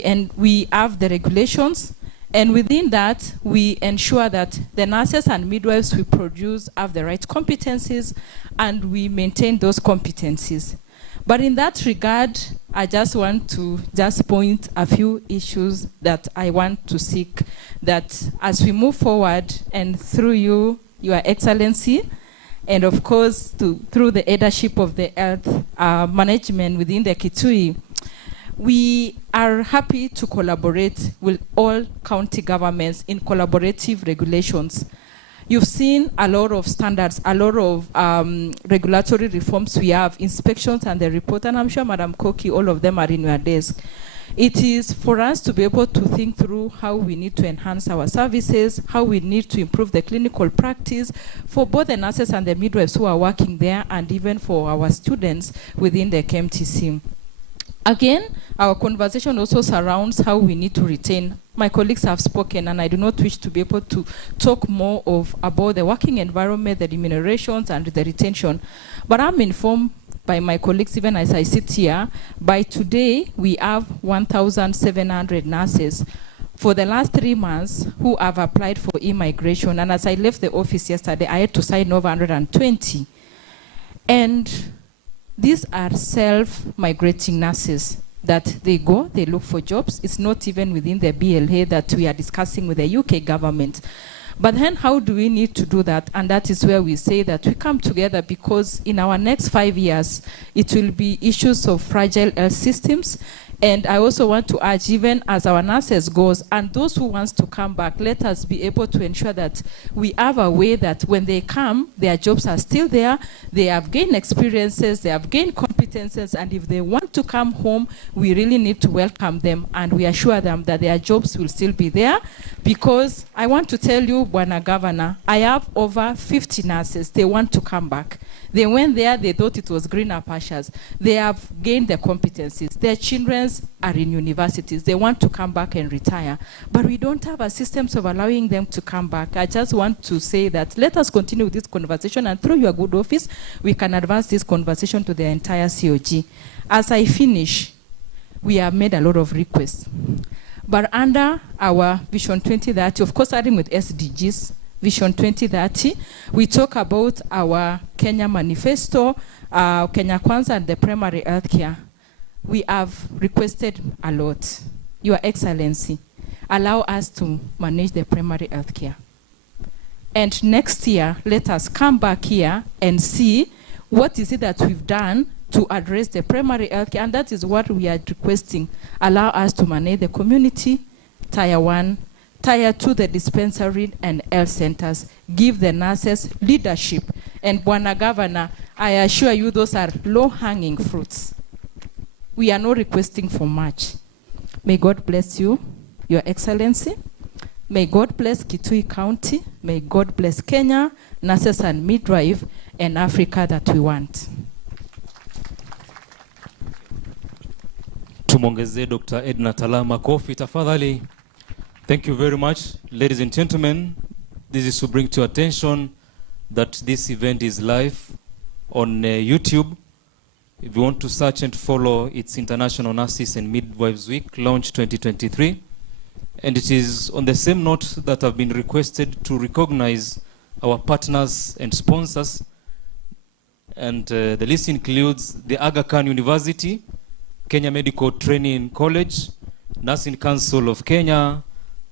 have the regulations, and within that, we ensure that the nurses and midwives we produce have the right competencies, and we maintain those competencies. But in that regard, I just want to point a few issues that I want to seek, that as we move forward, and through you, Your Excellency, and of course, through the leadership of the health management within the Kitui, we are happy to collaborate with all county governments in collaborative regulations. You've seen a lot of standards, a lot of regulatory reforms we have, inspections and the report, and I'm sure Madam Koki, all of them are in your desk. It is for us to be able to think through how we need to enhance our services, how we need to improve the clinical practice for both the nurses and the midwives who are working there, and even for our students within the KMTC. Again, our conversation also surrounds how we need to retain. My colleagues have spoken, and I do not wish to be able to talk more about the working environment, the remunerations, and the retention. But I'm informed by my colleagues, even as I sit here, by today, we have 1,700 nurses for the last 3 months who have applied for immigration. And as I left the office yesterday, I had to sign over 120. And these are self-migrating nurses that they go, they look for jobs. It's not even within the BLA that we are discussing with the UK government. But then how do we need to do that? And that is where we say that we come together, because in our next 5 years, it will be issues of fragile health systems. And I also want to urge, even as our nurses goes, and those who wants to come back, let us be able to ensure that we have a way that when they come, their jobs are still there, they have gained experiences, they have gained competences, and if they want to come home, we really need to welcome them, and we assure them that their jobs will still be there. Because I want to tell you, Bwana Governor, I have over 50 nurses, they want to come back. They went there, they thought it was greener pastures. They have gained their competencies. Their children are in universities. They want to come back and retire. But we don't have a system of allowing them to come back. I just want to say that let us continue this conversation, and through your good office, we can advance this conversation to the entire COG. As I finish, we have made a lot of requests. But under our Vision 2030, of course, starting with SDGs, Vision 2030, we talk about our Kenya Manifesto, Kenya Kwanza, and the primary healthcare. We have requested a lot. Your Excellency, allow us to manage the primary healthcare. And next year, let us come back here and see what is it that we've done to address the primary healthcare, and that is what we are requesting. Allow us to manage the community, Tier 1, Tier 2, the dispensary and health centers. Give the nurses leadership. And Bwana Governor, I assure you those are low-hanging fruits. We are not requesting for much. May God bless you, Your Excellency. May God bless Kitui County. May God bless Kenya, nurses and midwife, and Africa that we want. Tumongeze Dr. Edna Talama Kofi tafadhali. Thank you very much, ladies and gentlemen. This is to bring to your attention that this event is live on YouTube. If you want to search and follow, it's International Nurses and Midwives Week, Launch 2023. And it is on the same note that I've been requested to recognize our partners and sponsors. And the list includes the Aga Khan University, Kenya Medical Training College, Nursing Council of Kenya,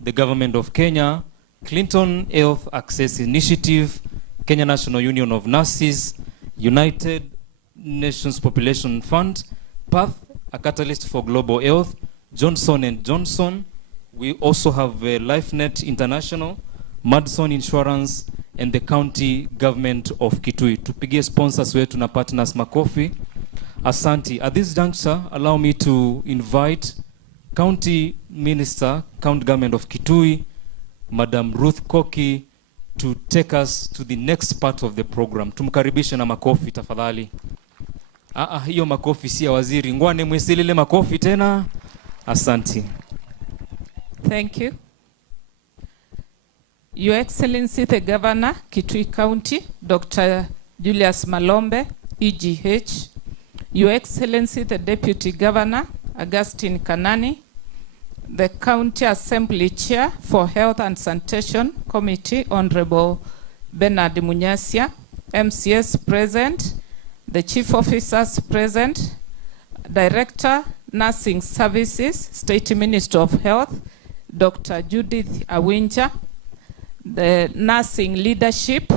the Government of Kenya, Clinton Health Access Initiative, Kenya National Union of Nurses, United Nations Population Fund, PATH, a catalyst for global health, Johnson & Johnson. We also have LifeNet International, Madison Insurance, and the county government of Kitui. Tupigie sponsors wetu na partners makofi. Asante. At this juncture, allow me to invite County Minister, County Government of Kitui, Madam Ruth Koki, to take us to the next part of the program. Tumkaribishe na makofi tafadhali. Hiyo makofi si ya waziri. Ngwane mwesilile makofi tena. Asante. Thank you. Your Excellency the Governor, Kitui County, Dr. Julius Malombe, EGH. Your Excellency the Deputy Governor, Augustine Kanani, the County Assembly Chair for Health and Sanitation Committee, Honorable Bernard Munyasia, MCS present, the Chief Officers present, Director, Nursing Services, State Minister of Health, Dr. Judith Awinja, the nursing leadership,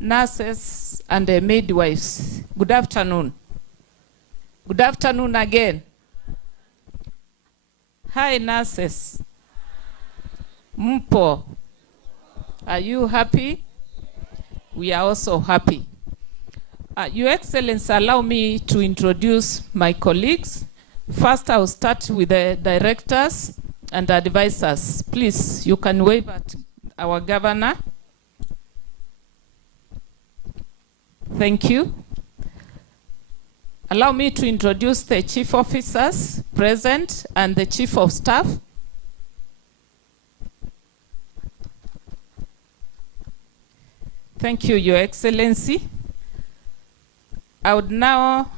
nurses and the midwives. Good afternoon. Good afternoon again. Hi nurses. Mpo. Are you happy? We are also happy. Your Excellency, allow me to introduce my colleagues. First, I'll start with the directors and advisors. Please, you can wave at our governor. Thank you. Allow me to introduce the chief officers present and the chief of staff. Thank you, Your Excellency. I would now,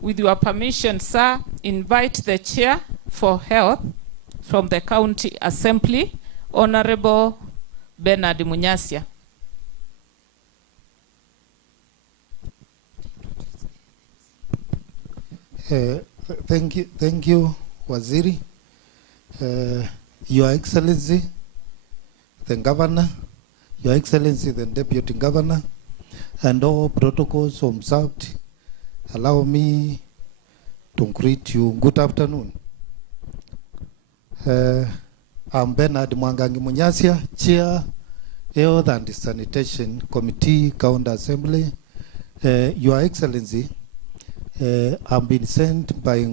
with your permission, sir, invite the Chair for Health from the County Assembly, Honorable Bernard Munyasia. Thank you, Waziri, Your Excellency, the Governor, Your Excellency, the Deputy Governor, and all protocols observed. Allow me to greet you. Good afternoon. I'm Bernard Mwangangi Munyasia, Chair, Health and Sanitation Committee, County Assembly. Your Excellency, I've been sent by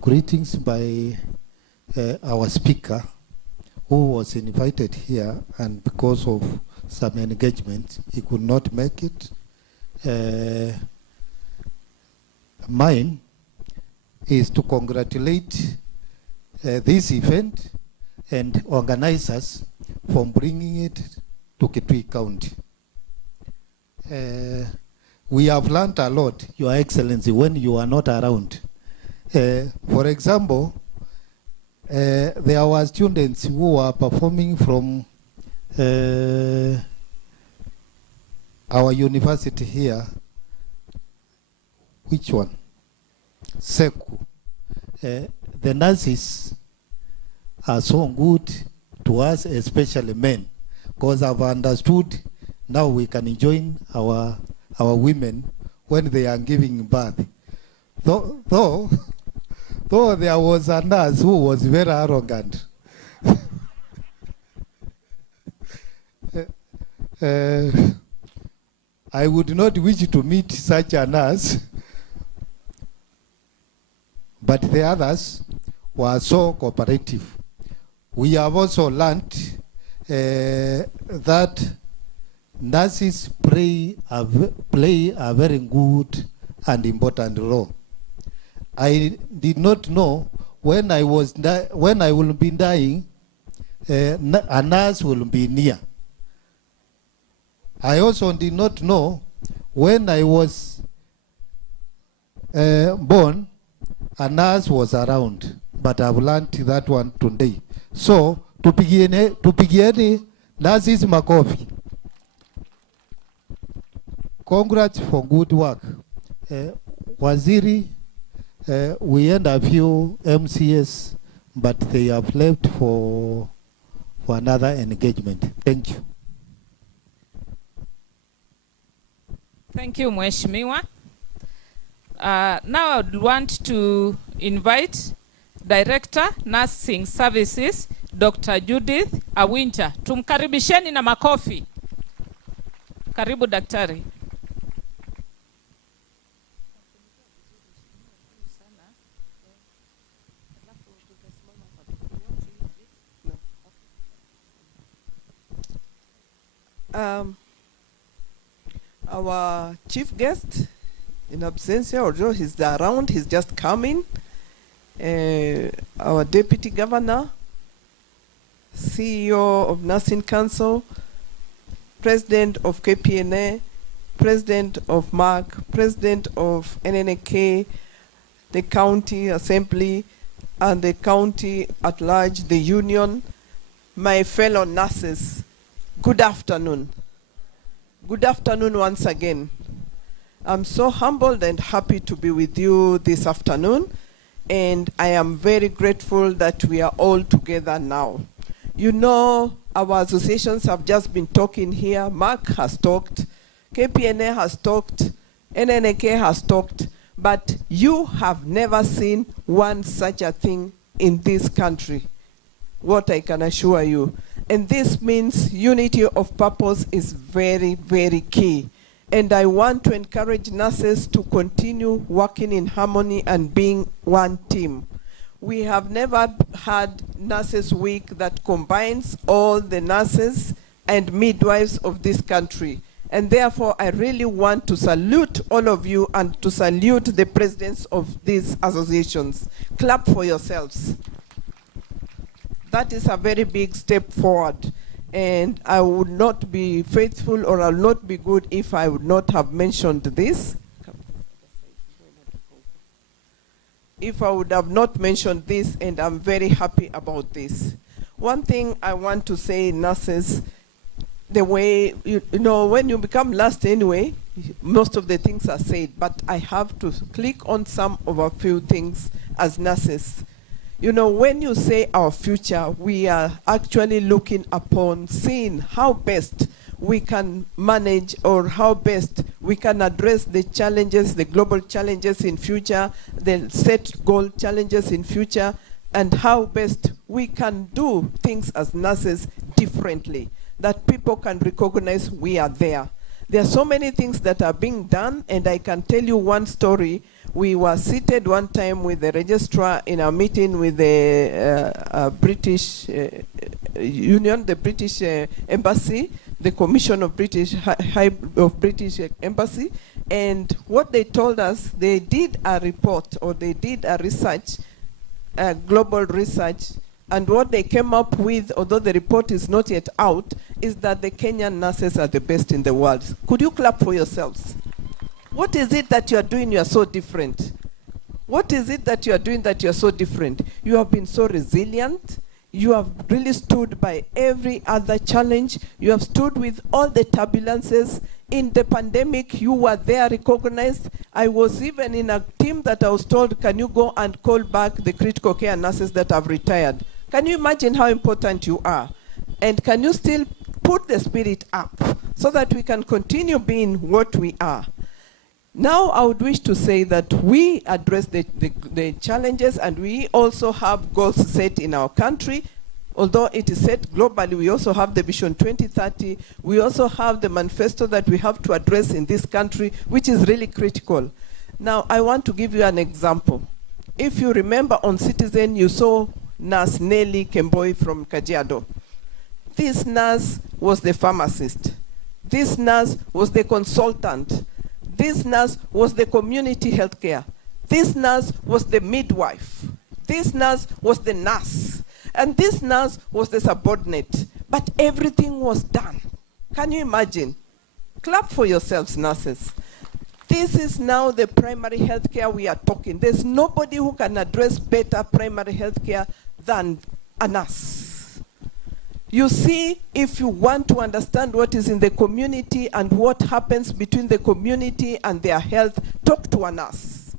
greetings by our speaker, who was invited here, and because of some engagement, he could not make it. Mine is to congratulate this event and organizers for bringing it to Kitui County. We have learned a lot, Your Excellency, when you are not around. For example, there were students who were performing from our university here. Which one? Seku. The nurses are so good to us, especially men, because I've understood now we can join our women when they are giving birth. Though there was a nurse who was very arrogant. I would not wish to meet such a nurse, but the others were so cooperative. We have also learned that nurses play a very good and important role. I did not know when I will be dying, a nurse will be near. I also did not know when I was born, a nurse was around, but I've learned that one today. So, tupigeni nurses makofi. Congrats for good work. Waziri, we had a few MCS, but they have left for another engagement. Thank you. Thank you, Mheshimiwa. Now I would want to invite Director, Nursing Services, Dr. Judith Awinja. Tumkaribisheni na makofi. Karibu daktari. Our chief guest in absentia, although he's around, he's just coming. Our deputy governor, CEO of Nursing Council, President of KPNA, President of MAC, President of NNK, the County Assembly, and the county at large, the union, my fellow nurses, good afternoon. Good afternoon once again. I'm so humbled and happy to be with you this afternoon, and I am very grateful that we are all together now. You know, our associations have just been talking here. MAC has talked, KPNA has talked, NNK has talked, but you have never seen one such a thing in this country, what I can assure you. And this means unity of purpose is very, very key. And I want to encourage nurses to continue working in harmony and being one team. We have never had Nurses Week that combines all the nurses and midwives of this country. And therefore, I really want to salute all of you and to salute the presidents of these associations. Clap for yourselves. That is a very big step forward. And I would not be faithful, or I would not be good if I would not have mentioned this. If I would have not mentioned this, and I'm very happy about this. One thing I want to say, nurses, the way, you know, when you become last anyway, most of the things are said, but I have to click on some of a few things as nurses. You know, when you say our future, we are actually looking upon seeing how best we can manage, or how best we can address the challenges, the global challenges in future, the set goal challenges in future, and how best we can do things as nurses differently, that people can recognize we are there. There are so many things that are being done, and I can tell you one story. We were seated one time with the registrar in a meeting with the British Union, the British Embassy, the Commission of British Embassy, and what they told us, they did a report, or they did a research, global research, and what they came up with, although the report is not yet out, is that the Kenyan nurses are the best in the world. Could you clap for yourselves? What is it that you are doing you are so different? What is it that you are doing that you are so different? You have been so resilient. You have really stood by every other challenge. You have stood with all the turbulences. In the pandemic, you were there recognized. I was even in a team that I was told, can you go and call back the critical care nurses that have retired? Can you imagine how important you are? And can you still put the spirit up so that we can continue being what we are? Now I would wish to say that we address the challenges, and we also have goals set in our country. Although it is set globally, we also have the Vision 2030. We also have the manifesto that we have to address in this country, which is really critical. Now I want to give you an example. If you remember on Citizen, you saw Nurse Nelly Kemboi from Kajiado. This nurse was the pharmacist. This nurse was the consultant. This nurse was the community health care. This nurse was the midwife. This nurse was the nurse. And this nurse was the subordinate. But everything was done. Can you imagine? Clap for yourselves, nurses. This is now the primary health care we are talking. There's nobody who can address better primary health care than a nurse. You see, if you want to understand what is in the community and what happens between the community and their health, talk to a nurse.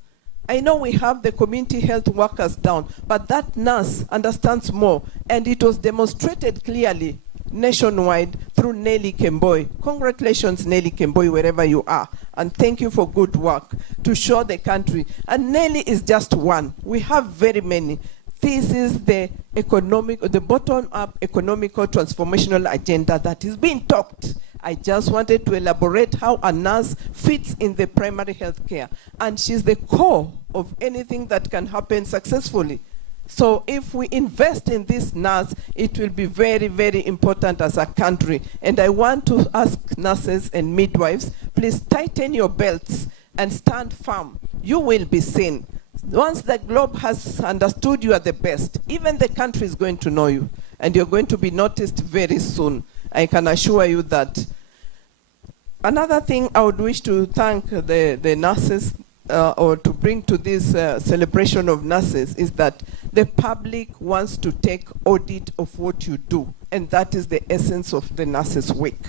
I know we have the community health workers down, but that nurse understands more, and it was demonstrated clearly nationwide through Nelly Kemboi. Congratulations, Nelly Kemboi, wherever you are, and thank you for good work to show the country. And Nelly is just one. We have very many. This is the bottom-up economical transformational agenda that is being talked. I just wanted to elaborate how a nurse fits in the primary health care. And she's the core of anything that can happen successfully. So if we invest in this nurse, it will be very, very important as a country. And I want to ask nurses and midwives, please tighten your belts and stand firm. You will be seen. Once the globe has understood you are the best, even the country is going to know you. and you're going to be noticed very soon. I can assure you that. Another thing I would wish to thank the nurses or to bring to this celebration of nurses is that the public wants to take audit of what you do, and that is the essence of the Nurses Week.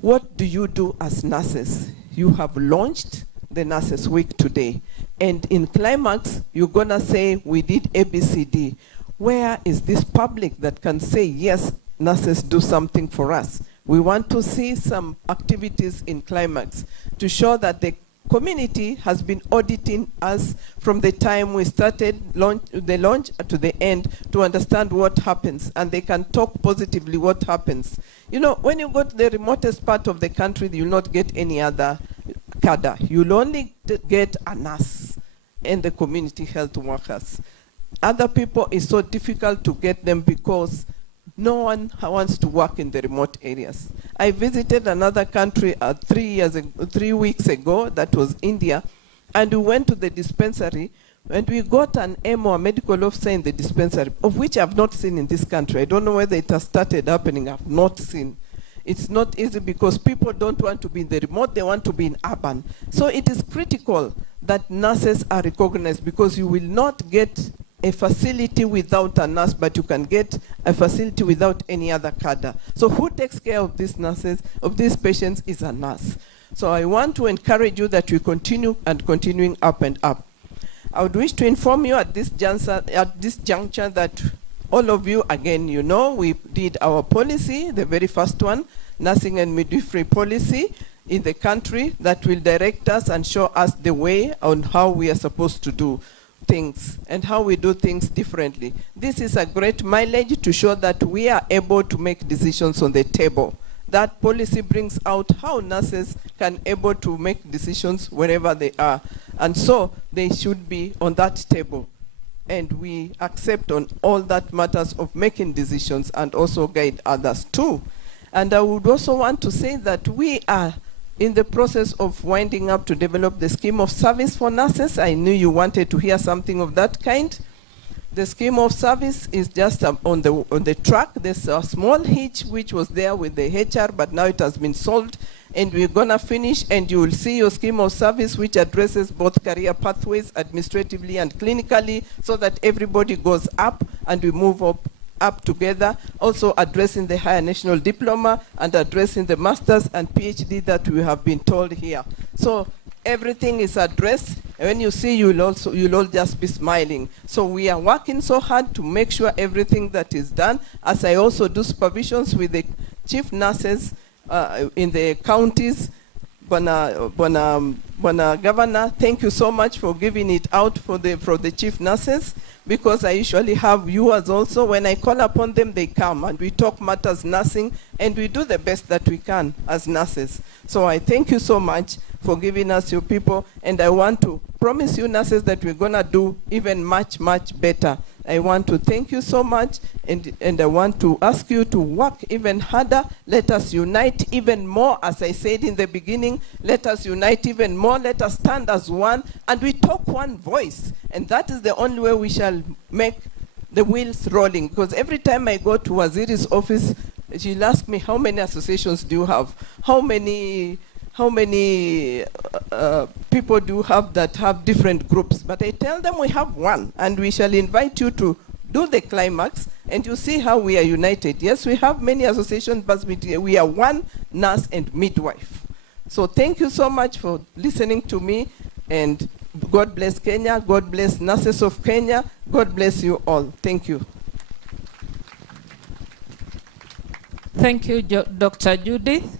What do you do as nurses? You have launched the Nurses Week today, and in climax, you're gonna say, we did ABCD. Where is this public that can say, yes, nurses do something for us? We want to see some activities in climax to show that the community has been auditing us from the time we started the launch to the end to understand what happens, and they can talk positively what happens. You know, when you go to the remotest part of the country, you'll not get any other cadre. You'll only get a nurse and the community health workers. Other people, it's so difficult to get them because no one wants to work in the remote areas. I visited another country 3 weeks ago, that was India, and we went to the dispensary, and we got an MO, a medical officer in the dispensary, of which I've not seen in this country. I don't know whether it has started happening. I've not seen. It's not easy because people don't want to be in the remote, they want to be in urban. So it is critical that nurses are recognized, because you will not get a facility without a nurse, but you can get a facility without any other cadre. So who takes care of these nurses, of these patients, is a nurse. So I want to encourage you that we continue and continuing up and up. I would wish to inform you at this juncture that all of you, again, you know, we did our policy, the very first one, nursing and midwifery policy in the country, that will direct us and show us the way on how we are supposed to do things and how we do things differently. This is a great mileage to show that we are able to make decisions on the table. That policy brings out how nurses can able to make decisions wherever they are. And so they should be on that table. And we accept on all that matters of making decisions and also guide others too. And I would also want to say that we are in the process of winding up to develop the scheme of service for nurses. I knew you wanted to hear something of that kind. The scheme of service is just on the track. There's a small hitch which was there with the HR, but now it has been solved, and we're gonna finish, and you will see your scheme of service which addresses both career pathways, administratively and clinically, so that everybody goes up and we move up together, also addressing the higher national diploma and addressing the masters and PhD that we have been told here. So everything is addressed. When you see, you'll all just be smiling. So we are working so hard to make sure everything that is done, as I also do supervisions with the chief nurses in the counties. Bona Governor, thank you so much for giving it out for the chief nurses, because I usually have viewers also. When I call upon them, they come, and we talk matters nursing, and we do the best that we can as nurses. So I thank you so much for giving us your people, and I want to promise you nurses that we're gonna do even much, much better. I want to thank you so much, and I want to ask you to work even harder. Let us unite even more, as I said in the beginning. Let us unite even more. Let us stand as one, and we talk one voice. And that is the only way we shall make the wheels rolling. Because every time I go to Waziri's office, she'll ask me, how many associations do you have? How many people do you have that have different groups? But I tell them we have one, and we shall invite you to do the climax, and you see how we are united. Yes, we have many associations, but we are one nurse and midwife. So thank you so much for listening to me, and God bless Kenya, God bless nurses of Kenya, God bless you all. Thank you. Thank you, Dr. Judith.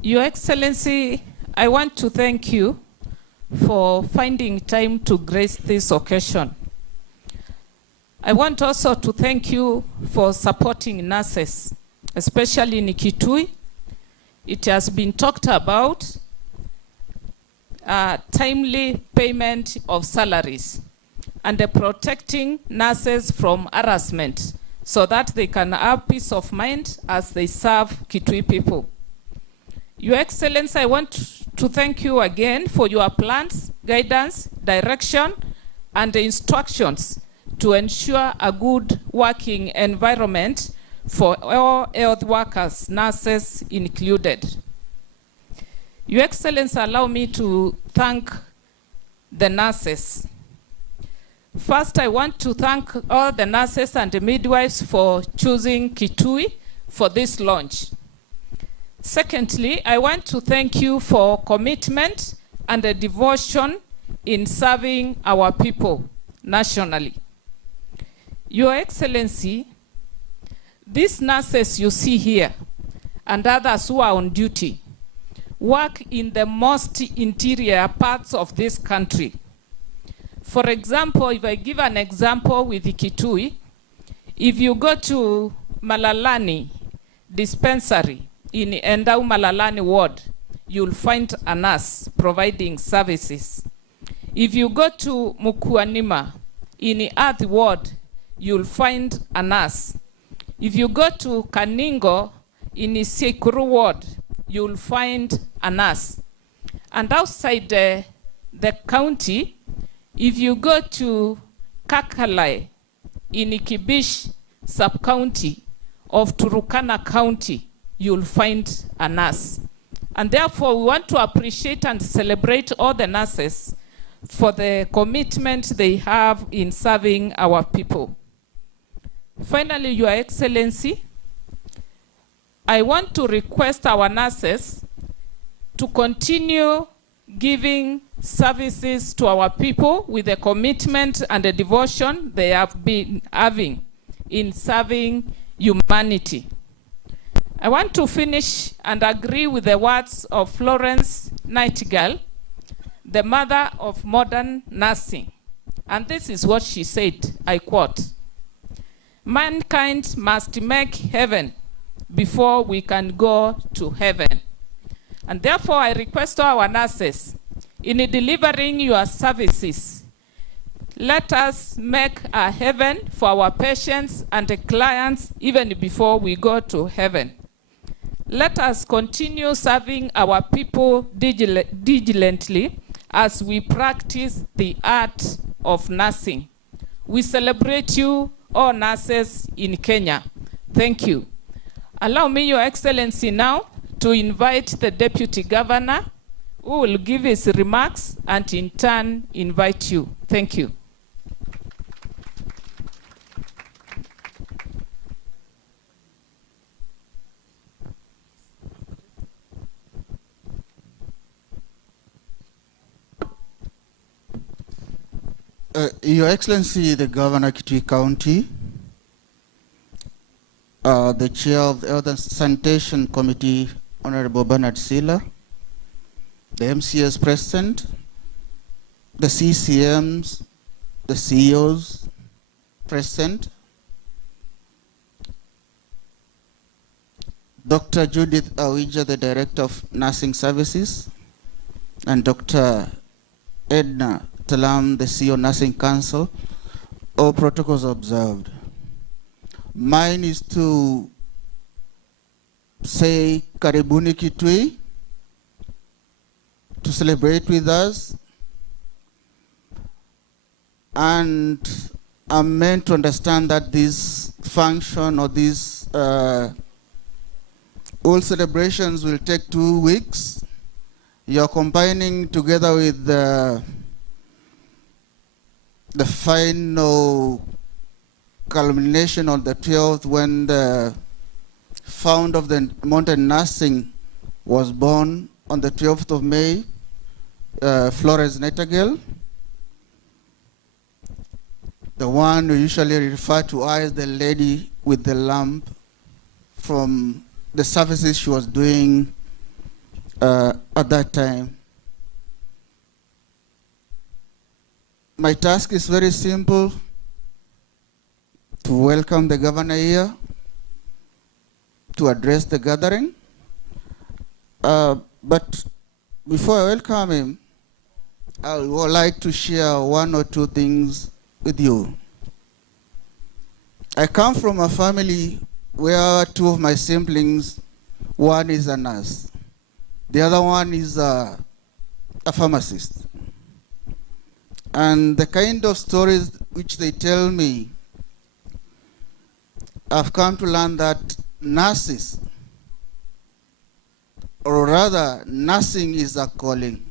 Your Excellency, I want to thank you for finding time to grace this occasion. I want also to thank you for supporting nurses, especially in Kitui. It has been talked about timely payment of salaries and protecting nurses from harassment so that they can have peace of mind as they serve Kitui people. Your Excellency, I want to thank you again for your plans, guidance, direction, and instructions to ensure a good working environment for all health workers, nurses included. Your Excellency, allow me to thank the nurses. First, I want to thank all the nurses and the midwives for choosing Kitui for this launch. Secondly, I want to thank you for commitment and the devotion in serving our people nationally. Your Excellency, these nurses you see here and others who are on duty work in the most interior parts of this country. For example, if I give an example with the Kitui, if you go to Malalani dispensary in Endau Malalani ward, you'll find a nurse providing services. If you go to Mukuanima in Earth ward, you'll find a nurse. If you go to Kaningo in Isekuru ward, you'll find a nurse. And outside the county, if you go to Kakalai in Ikibish sub-county of Turukana County, you'll find a nurse. And therefore, we want to appreciate and celebrate all the nurses for the commitment they have in serving our people. Finally, Your Excellency, I want to request our nurses to continue giving services to our people with the commitment and the devotion they have been having in serving humanity. I want to finish and agree with the words of Florence Nightingale, the mother of modern nursing. And this is what she said, I quote, "Mankind must make heaven before we can go to heaven." And therefore, I request our nurses, in delivering your services, let us make a heaven for our patients and the clients even before we go to heaven. Let us continue serving our people diligently as we practice the art of nursing. We celebrate you, all nurses in Kenya. Thank you. Allow me, Your Excellency, now to invite the Deputy Governor, who will give his remarks and in turn invite you. Thank you. Your Excellency, the Governor, Kitui County, the Chair of the Health and Sanitation Committee, Honorable Bernard Silla, the MCS President, the CCMs, the CEOs present, Dr. Judith Awija, the Director of Nursing Services, and Dr. Edna Talam, the CEO of Nursing Council, all protocols observed. Mine is to say Karibuni Kitui, to celebrate with us, and I'm meant to understand that this function or these all celebrations will take 2 weeks. You're combining together with the final culmination on the 12th, when the founder of the mountain nursing was born on the 12th of May, Florence Nightingale, the one we usually refer to as the lady with the lamp, from the services she was doing at that time. My task is very simple: to welcome the governor here, to address the gathering. But before I welcome him, I would like to share 1 or 2 things with you. I come from a family where 2 of my siblings, one is a nurse, the other one is a pharmacist. And the kind of stories which they tell me, I've come to learn that nurses, or rather nursing is a calling.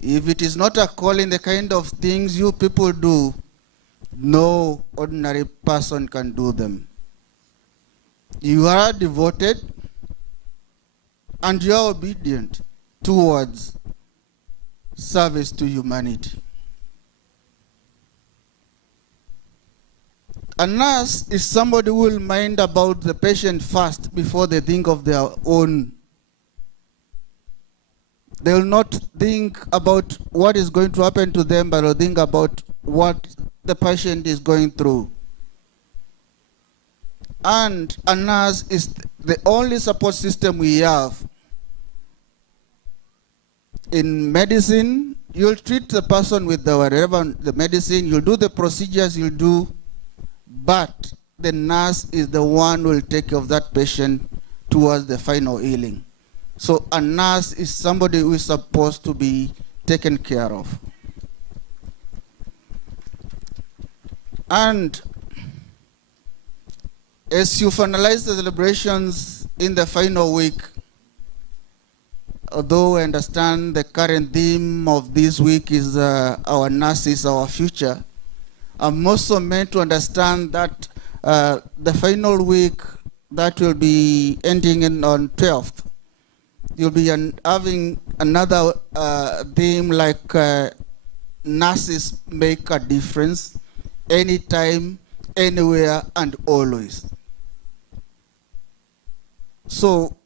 If it is not a calling, the kind of things you people do, no ordinary person can do them. You are devoted and you are obedient towards service to humanity. A nurse is somebody who will mind about the patient first before they think of their own. They will not think about what is going to happen to them, but will think about what the patient is going through. And a nurse is the only support system we have. In medicine, you'll treat the person with the medicine, you'll do the procedures you'll do, but the nurse is the one who will take care of that patient towards the final healing. So a nurse is somebody who is supposed to be taken care of. And as you finalize the celebrations in the final week, although I understand the current theme of this week is our nurses, our future, I'm also meant to understand that the final week that will be ending on 12th, you'll be having another theme like nurses make a difference anytime, anywhere, and always. So,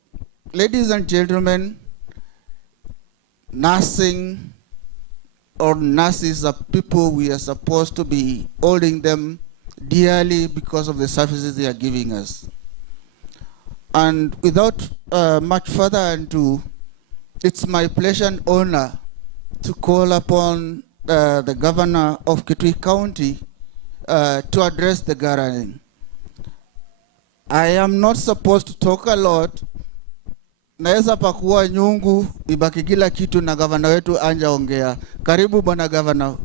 ladies and gentlemen, nursing or nurses are people we are supposed to be holding them dearly because of the services they are giving us. And without much further ado, it's my pleasure and honor to call upon the governor of Kitui County to address the gathering. I am not supposed to talk a lot. Naweza pakuwa nyungu, ibaki kila kitu na gavana wetu anja ongea. Karibu bwana gavana.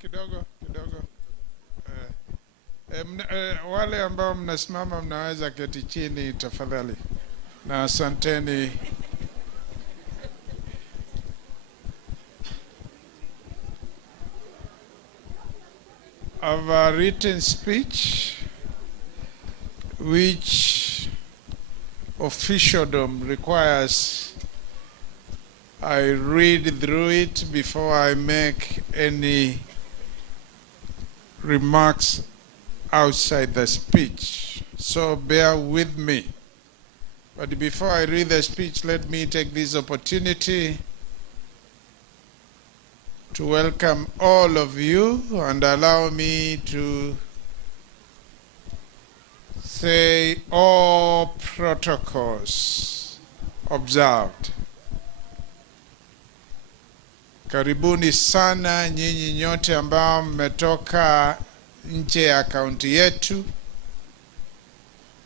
Kidogo. Wale ambao mnasimama mnaweza keti chini tafadhali. Na asanteni. Of a written speech which officialdom requires I read through it before I make any remarks outside the speech. So bear with me. But before I read the speech, let me take this opportunity to welcome all of you and allow me to say all protocols observed. Karibuni sana nyinyi nyote ambao mmetoka nje ya kaunti yetu.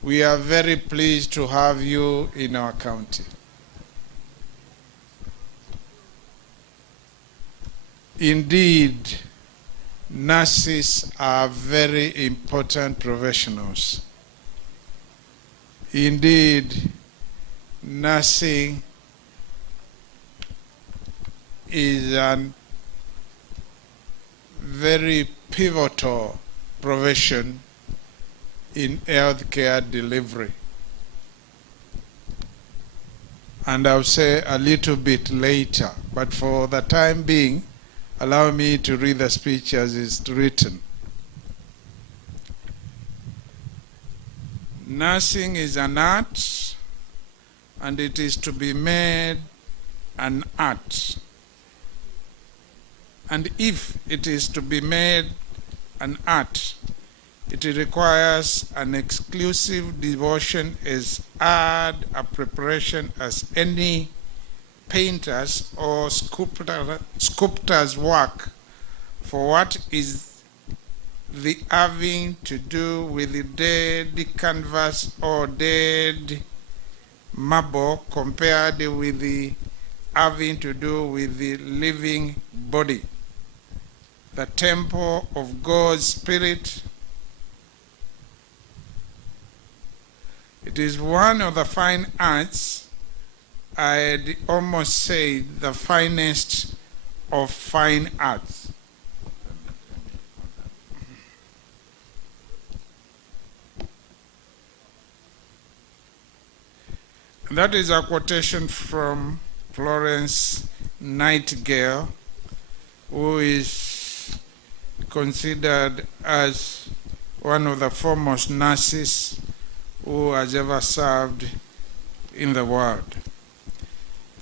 We are very pleased to have you in our county. Indeed, nurses are very important professionals. Indeed, nursing is a very pivotal profession in healthcare delivery. And I'll say a little bit later, but for the time being, allow me to read the speech as it's written. Nursing is an art, and it is to be made an art. And if it is to be made an art, it requires an exclusive devotion as hard a preparation as any painters or sculptors' work for what is the having to do with the dead canvas or dead marble compared with the having to do with the living body, the temple of God's Spirit. It is one of the fine arts, I'd almost say the finest of fine arts. That is a quotation from Florence Nightingale, who is considered as one of the foremost nurses who has ever served in the world.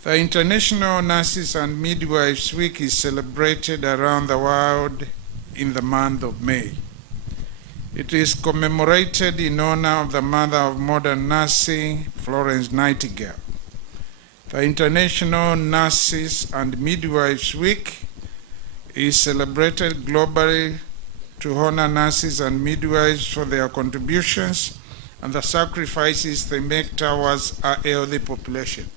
The International Nurses and Midwives Week is celebrated around the world in the month of May. It is commemorated in honor of the mother of modern nursing, Florence Nightingale. The International Nurses and Midwives Week is celebrated globally to honor nurses and midwives for their contributions and the sacrifices they make towards a healthy population.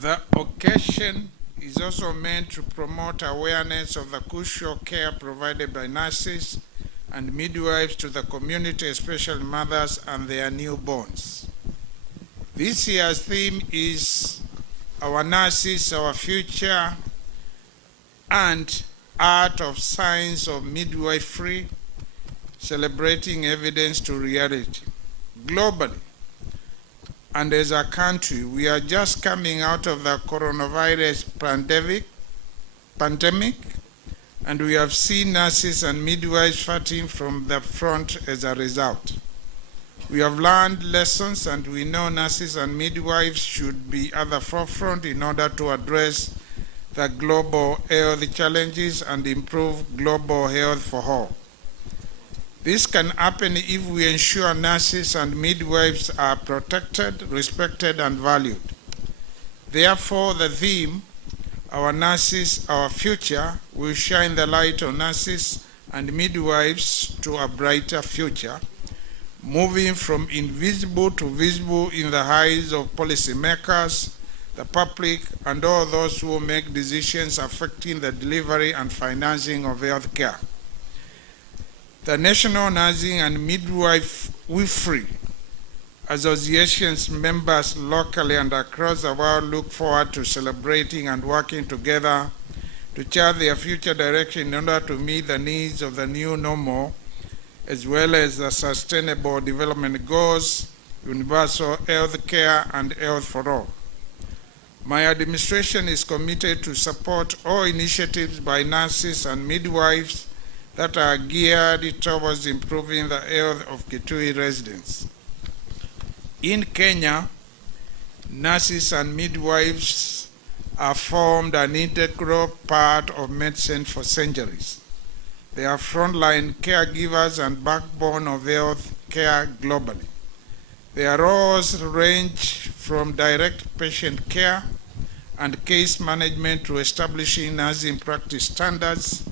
The occasion is also meant to promote awareness of the crucial care provided by nurses and midwives to the community, especially mothers and their newborns. This year's theme is Our Nurses, Our Future, and Art of Science of Midwifery, celebrating evidence to reality. Globally, and as a country, we are just coming out of the coronavirus pandemic, and we have seen nurses and midwives fighting from the front as a result. We have learned lessons, and we know nurses and midwives should be at the forefront in order to address the global health challenges and improve global health for all. This can happen if we ensure nurses and midwives are protected, respected, and valued. Therefore, the theme, Our Nurses, Our Future, will shine the light on nurses and midwives to a brighter future, moving from invisible to visible in the eyes of policymakers, the public, and all those who make decisions affecting the delivery and financing of health care. The National Nursing and Midwifery Association's members locally and across the world look forward to celebrating and working together to chart their future direction in order to meet the needs of the new normal, as well as the Sustainable Development Goals, universal health care, and health for all. My administration is committed to support all initiatives by nurses and midwives that are geared towards improving the health of Kitui residents. In Kenya, nurses and midwives have formed an integral part of medicine for centuries. They are frontline caregivers and backbone of health care globally. Their roles range from direct patient care and case management to establishing nursing practice standards,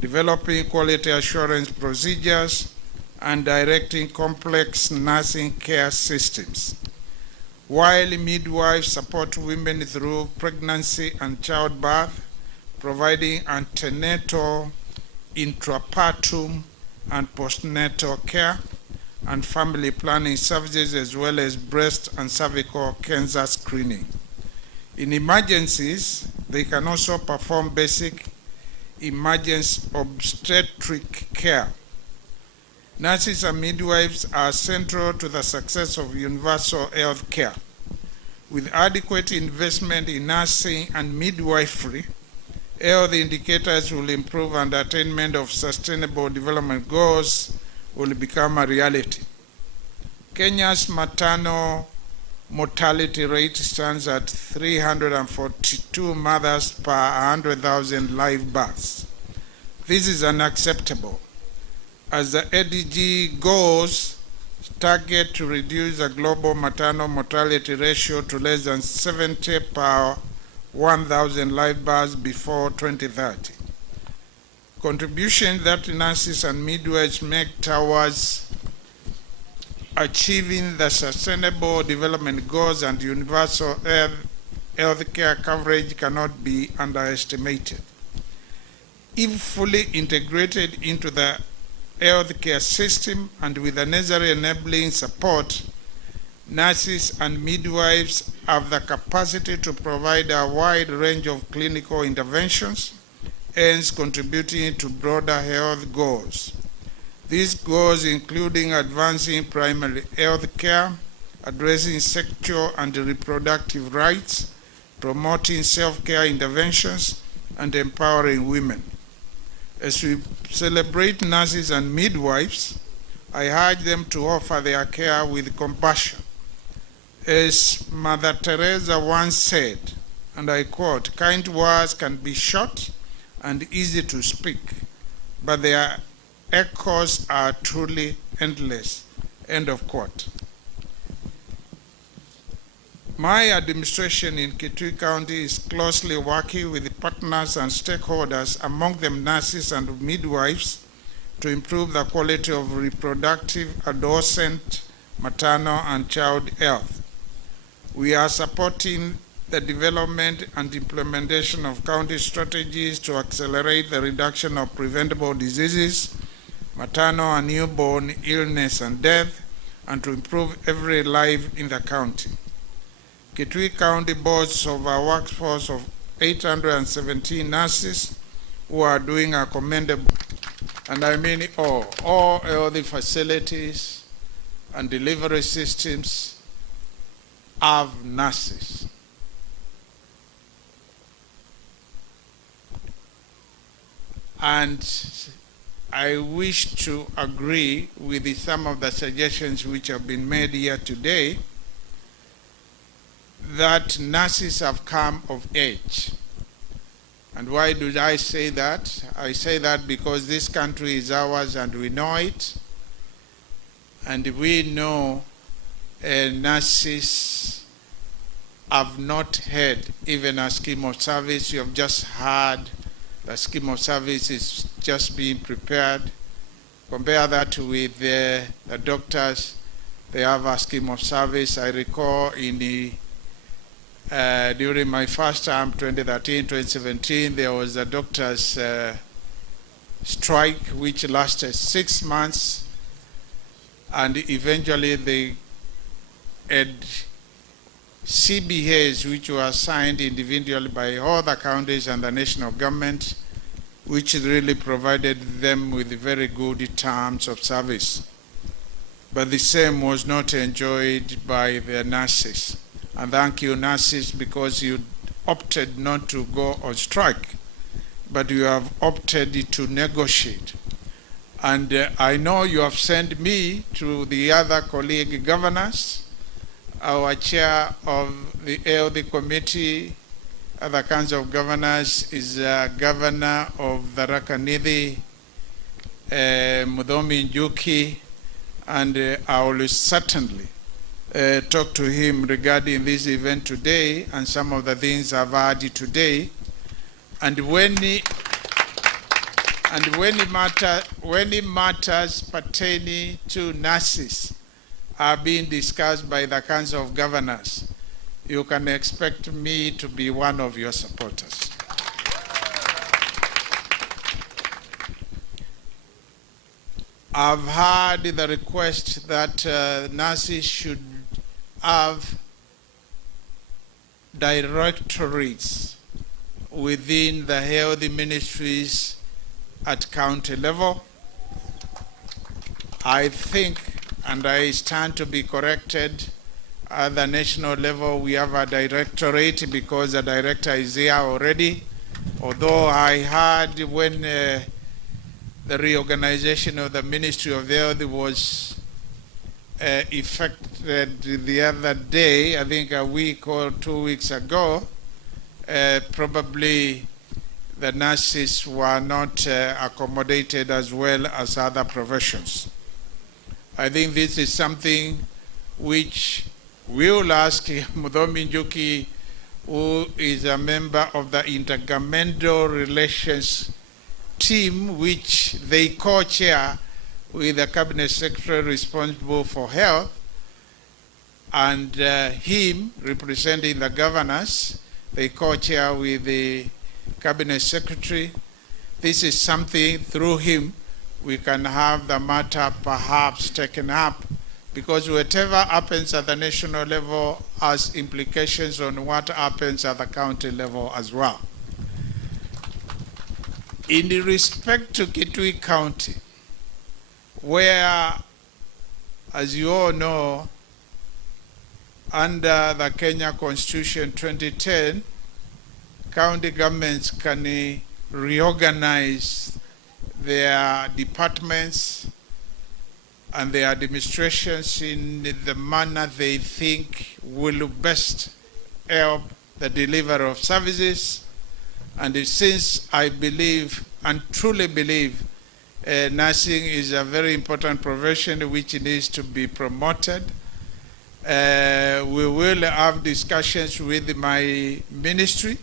developing quality assurance procedures, and directing complex nursing care systems. While midwives support women through pregnancy and childbirth, providing antenatal, intrapartum, and postnatal care, and family planning services, as well as breast and cervical cancer screening. In emergencies, they can also perform basic emergency obstetric care. Nurses and midwives are central to the success of universal health care. With adequate investment in nursing and midwifery, health indicators will improve and attainment of sustainable development goals will become a reality. Kenya's maternal mortality rate stands at 342 mothers per 100,000 live births. This is unacceptable. As the ADG goals target to reduce the global maternal mortality ratio to less than 70 per 1,000 live births before 2030. Contribution that nurses and midwives make towards achieving the Sustainable Development Goals and universal health care coverage cannot be underestimated. If fully integrated into the healthcare system and with the necessary enabling support, nurses and midwives have the capacity to provide a wide range of clinical interventions, hence contributing to broader health goals. These goals including advancing primary health care, addressing sexual and reproductive rights, promoting self-care interventions, and empowering women. As we celebrate nurses and midwives, I urge them to offer their care with compassion. As Mother Teresa once said, and I quote, "Kind words can be short and easy to speak, but their echoes are truly endless," end of quote. My administration in Kitui County is closely working with partners and stakeholders, among them nurses and midwives, to improve the quality of reproductive, adolescent, maternal, and child health. We are supporting the development and implementation of county strategies to accelerate the reduction of preventable diseases, maternal and newborn illness and death, and to improve every life in the county. Kitui County boasts of a workforce of 817 nurses who are doing a commendable, and I mean all the facilities and delivery systems have nurses. And I wish to agree with some of the suggestions which have been made here today, that nurses have come of age. And why do I say that? I say that because this country is ours and we know it. And we know nurses have not had even a scheme of service. You have just heard the scheme of service is just being prepared. Compare that with the doctors. They have a scheme of service. I recall in the during my first term, 2013-2017, there was a doctor's strike which lasted 6 months, and eventually they had CBAs which were signed individually by all the counties and the national government, which really provided them with very good terms of service. But the same was not enjoyed by the nurses. And thank you, nurses, because you opted not to go on strike, but you have opted to negotiate. And I know you have sent me to the other colleague governors. Our chair of the health committee, other kinds of governors, is governor of Tharaka-Nithi, Mudhomi Njuki, and I will certainly talk to him regarding this event today and some of the things I've heard today. And when it matters pertaining to nurses are being discussed by the Council of Governors, you can expect me to be one of your supporters. I've heard the request that nurses should have directorates within the health ministries at county level. I think, and I stand to be corrected, at the national level we have a directorate because the director is here already. Although I heard when the reorganization of the Ministry of Health was effected the other day, I think a week or 2 weeks ago, probably the nurses were not accommodated as well as other professions. I think this is something which we will ask Mudhomi Njuki, who is a member of the Intergovernmental Relations team, which they co-chair with the Cabinet Secretary responsible for health, and him representing the governors. They co-chair with the Cabinet Secretary. This is something through him we can have the matter perhaps taken up, because whatever happens at the national level has implications on what happens at the county level as well. In respect to Kitui County, where, as you all know, under the Kenya Constitution 2010, county governments can reorganize their departments and their administrations in the manner they think will best help the delivery of services. And since I believe and truly believe nursing is a very important profession which needs to be promoted, we will have discussions with my ministry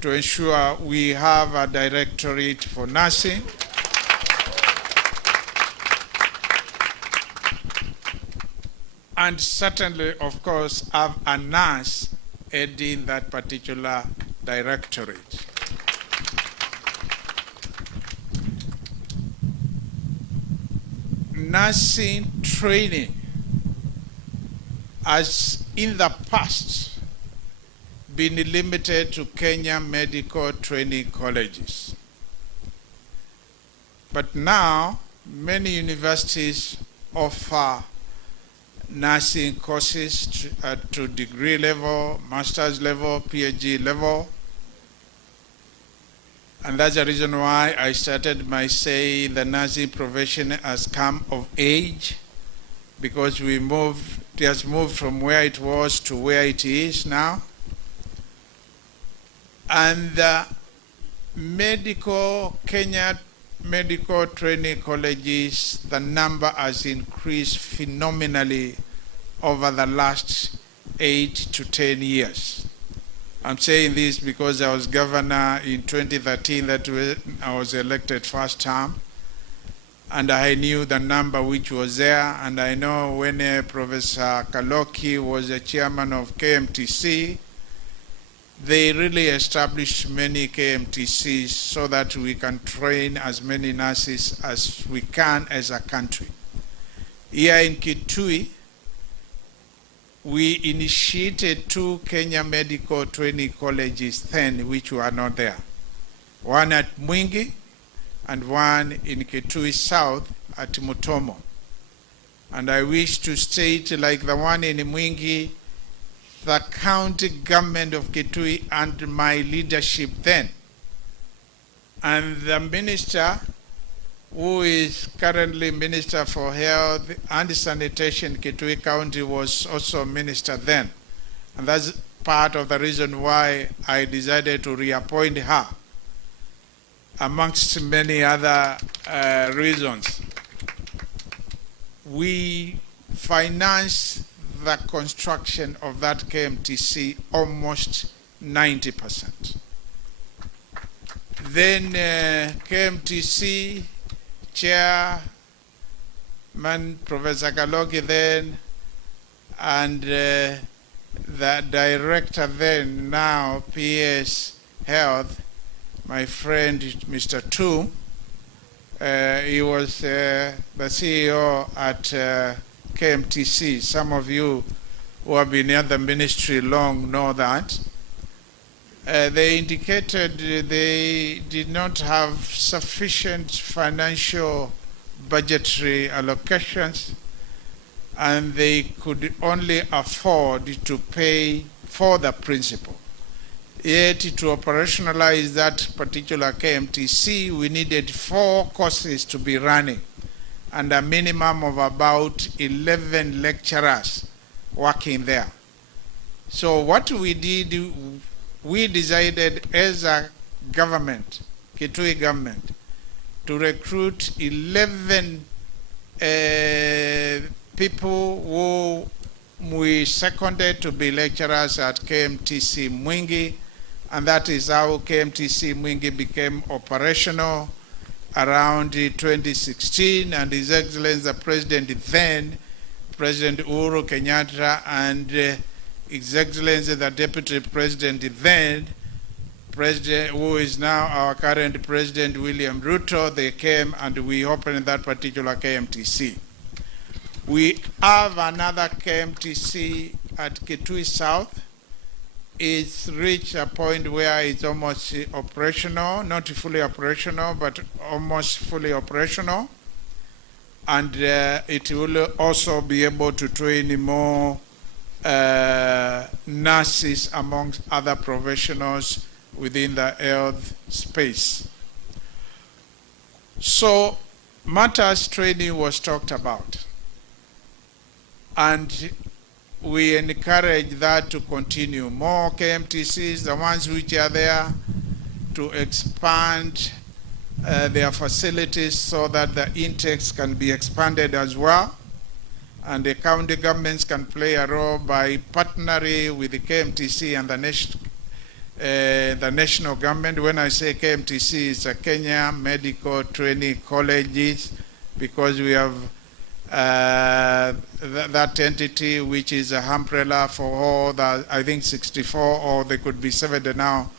to ensure we have a directorate for nursing. And certainly, of course, have a nurse heading that particular directorate. Nursing training has in the past been limited to Kenya medical training colleges. But now, many universities offer nursing courses to degree level, master's level, PhD level. And that's the reason why I started by saying the nursing profession has come of age, because it has moved from where it was to where it is now. And the Kenya medical training colleges, the number has increased phenomenally over the last 8 to 10 years. I'm saying this because I was governor in 2013, that I was elected first term, and I knew the number which was there, and I know when Professor Kaloki was the chairman of KMTC, they really established many KMTCs so that we can train as many nurses as we can as a country. Here in Kitui, we initiated 2 Kenya medical training colleges then, which were not there. One at Mwingi and one in Kitui South at Mutomo. And I wish to state, like the one in Mwingi, the county government of Kitui and my leadership then, and the minister who is currently Minister for Health and Sanitation, Kitui County, was also minister then. And that's part of the reason why I decided to reappoint her, amongst many other reasons. We financed the construction of that KMTC almost 90%. Then KMTC chairman Professor Kaloki then, and the director then, now PS Health, my friend Mr. Toom, he was the CEO at KMTC. Some of you who have been in the ministry long know that. They indicated they did not have sufficient financial budgetary allocations, and they could only afford to pay for the principal. Yet to operationalize that particular KMTC, we needed 4 courses to be running, and a minimum of about 11 lecturers working there. So what we did, we decided as a government, Kitui government, to recruit 11 people who we seconded to be lecturers at KMTC Mwingi, and that is how KMTC Mwingi became operational around 2016, and His Excellency the President then, President Uhuru Kenyatta, and His Excellency the Deputy President then, President who is now our current President William Ruto, they came and we opened that particular KMTC. We have another KMTC at Kitui South. It's reached a point where it's almost operational, not fully operational, but almost fully operational. And it will also be able to train more nurses amongst other professionals within the health space. So matters training was talked about. And we encourage that to continue. More KMTCs, the ones which are there, to expand their facilities so that the intakes can be expanded as well. And the county governments can play a role by partnering with the KMTC and the national government. When I say KMTC, it's a Kenya Medical Training Colleges, because we have that entity which is a umbrella for all the, I think 64, or there could be 70 now,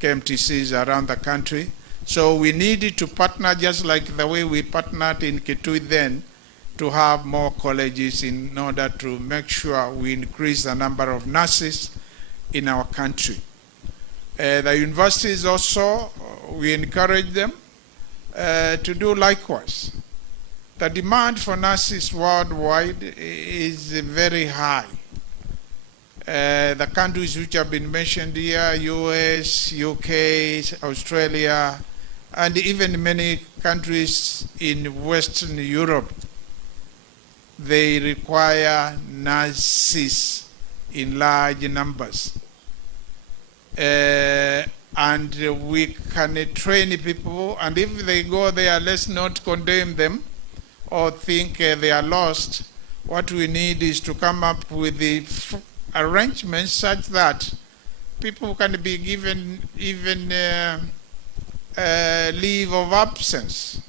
KMTCs around the country. So we needed to partner just like the way we partnered in Kitui then, to have more colleges in order to make sure we increase the number of nurses in our country. The universities also, we encourage them to do likewise. The demand for nurses worldwide is very high. The countries which have been mentioned here, US, UK, Australia, and even many countries in Western Europe, they require nurses in large numbers. And we can train people, and if they go there, let's not condemn them or think they are lost. What we need is to come up with the arrangements such that people can be given even leave of absence.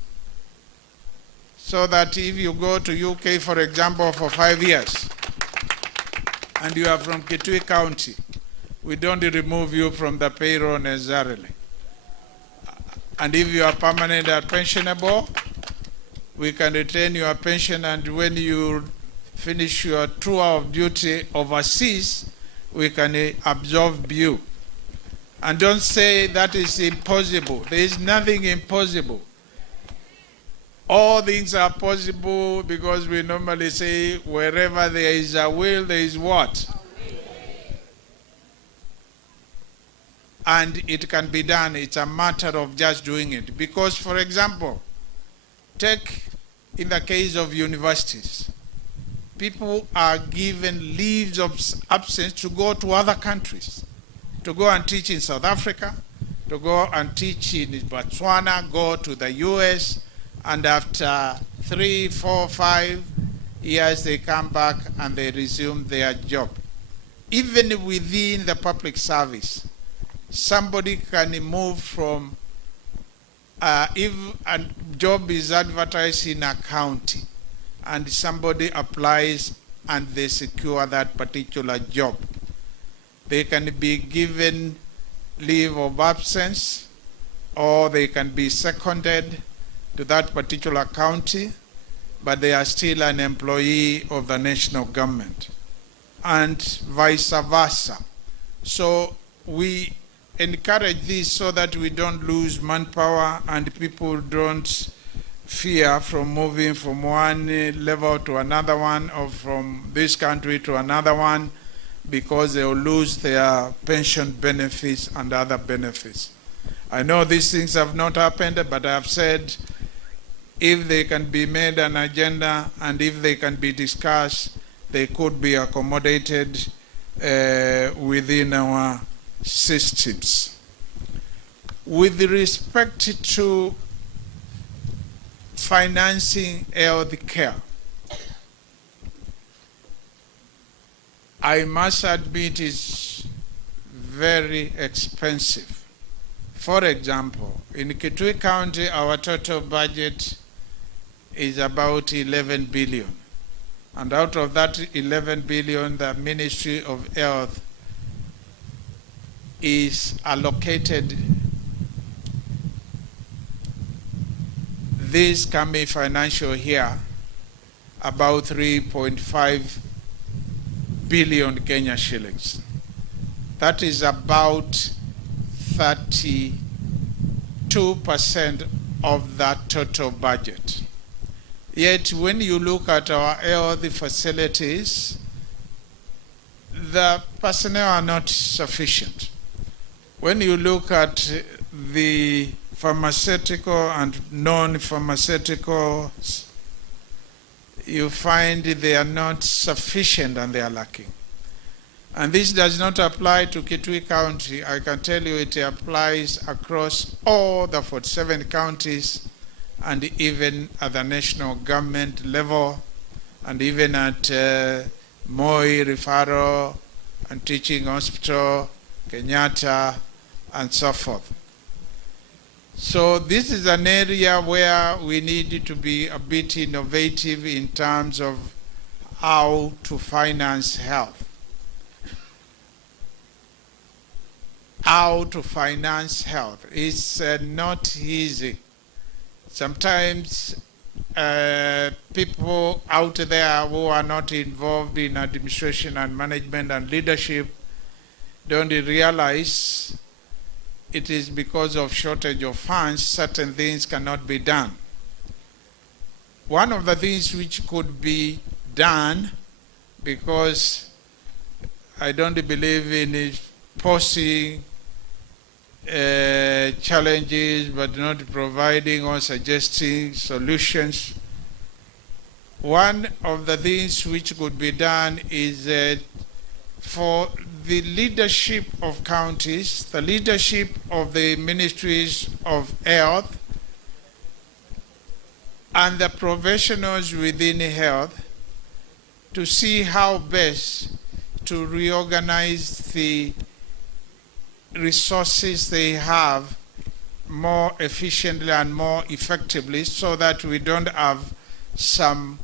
So that if you go to UK, for example, for 5 years, and you are from Kitui County, we don't remove you from the payroll necessarily. And if you are permanent or pensionable, we can retain your pension, and when you finish your tour of duty overseas, we can absorb you. And don't say that is impossible. There is nothing impossible. All things are possible, because we normally say wherever there is a will, there is what? And it can be done. It's a matter of just doing it. Because, for example, take in the case of universities, people are given leaves of absence to go to other countries, to go and teach in South Africa, to go and teach in Botswana, go to the US, and after 3, 4, 5 years they come back and they resume their job. Even within the public service, somebody can move from, if a job is advertised in a county and somebody applies and they secure that particular job, they can be given leave of absence, or they can be seconded to that particular county, but they are still an employee of the national government, and vice versa. So we encourage this so that we don't lose manpower and people don't fear from moving from one level to another one, or from this country to another one, because they will lose their pension benefits and other benefits. I know these things have not happened, but I have said if they can be made an agenda and if they can be discussed, they could be accommodated within our systems. With respect to financing health care, I must admit, is very expensive. For example, in Kitui County, our total budget is about 11 billion. And out of that 11 billion, the Ministry of Health is allocated this coming financial year about 3.5 billion Kenya shillings. That is about 32% of that total budget. Yet when you look at our health facilities, the personnel are not sufficient. When you look at the pharmaceutical and non-pharmaceuticals, you find they are not sufficient and they are lacking. And this does not apply to Kitui County. I can tell you it applies across all the 47 counties and even at the national government level and even at Moi Referral and Teaching Hospital, Kenyatta, and so forth. So this is an area where we need to be a bit innovative in terms of how to finance health. How to finance health is not easy. Sometimes people out there who are not involved in administration and management and leadership don't realize it is because of shortage of funds, certain things cannot be done. One of the things which could be done, because I don't believe in posing challenges but not providing or suggesting solutions. One of the things which could be done is for the leadership of counties, the leadership of the ministries of health, and the professionals within health to see how best to reorganize the resources they have more efficiently and more effectively, so that we don't have some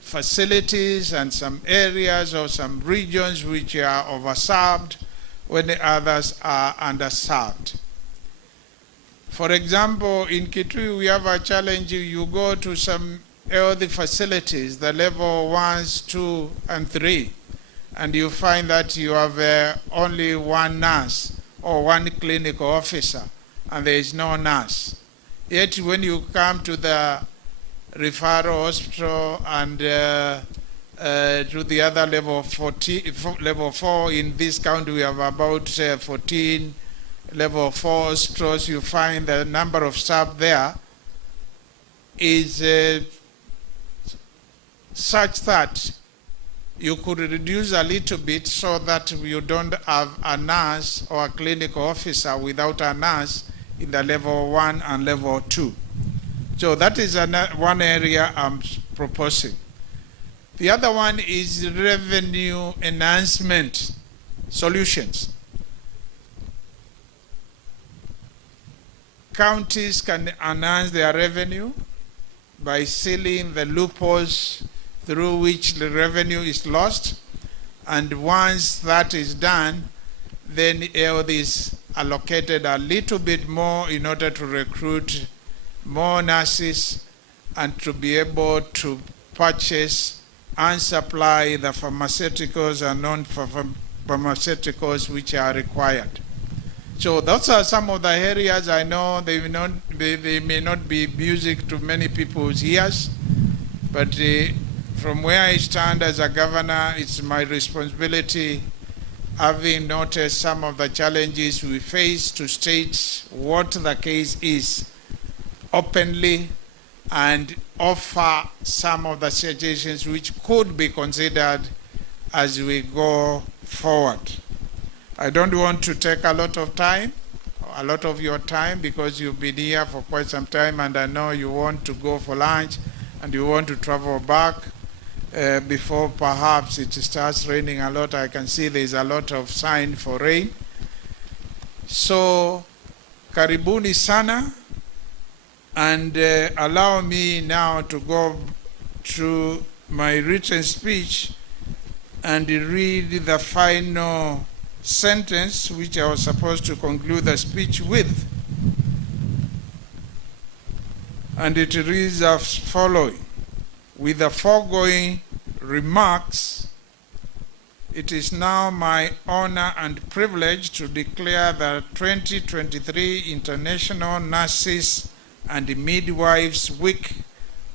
facilities and some areas or some regions which are overserved when the others are underserved. For example, in Kitui we have a challenge. You go to some health facilities, the level 1, 2, and 3, and you find that you have only one nurse or one clinical officer, and there is no nurse. Yet when you come to the referral hospital and to the other level 4 in this county, we have about 14 level 4 hospitals. You find the number of staff there is such that you could reduce a little bit so that you don't have a nurse or a clinical officer without a nurse in the level 1 and level 2. So that is one area I'm proposing. The other one is revenue enhancement solutions. Counties can enhance their revenue by sealing the loopholes through which the revenue is lost, and once that is done, then health is allocated a little bit more in order to recruit more nurses and to be able to purchase and supply the pharmaceuticals and non-pharmaceuticals which are required. So those are some of the areas. I know they may not be music to many people's ears, but from where I stand as a governor, it's my responsibility, having noticed some of the challenges we face, to state what the case is openly and offer some of the suggestions which could be considered as we go forward. I don't want to take a lot of time. a lot of your time because you've been here for quite some time, and I know you want to go for lunch and you want to travel back before perhaps it starts raining a lot. I can see there's a lot of sign for rain. So, karibuni sana, and allow me now to go to my written speech and read the final sentence which I was supposed to conclude the speech with. And it reads as following. With the foregoing remarks, it is now my honor and privilege to declare the 2023 International Nurses and Midwives Week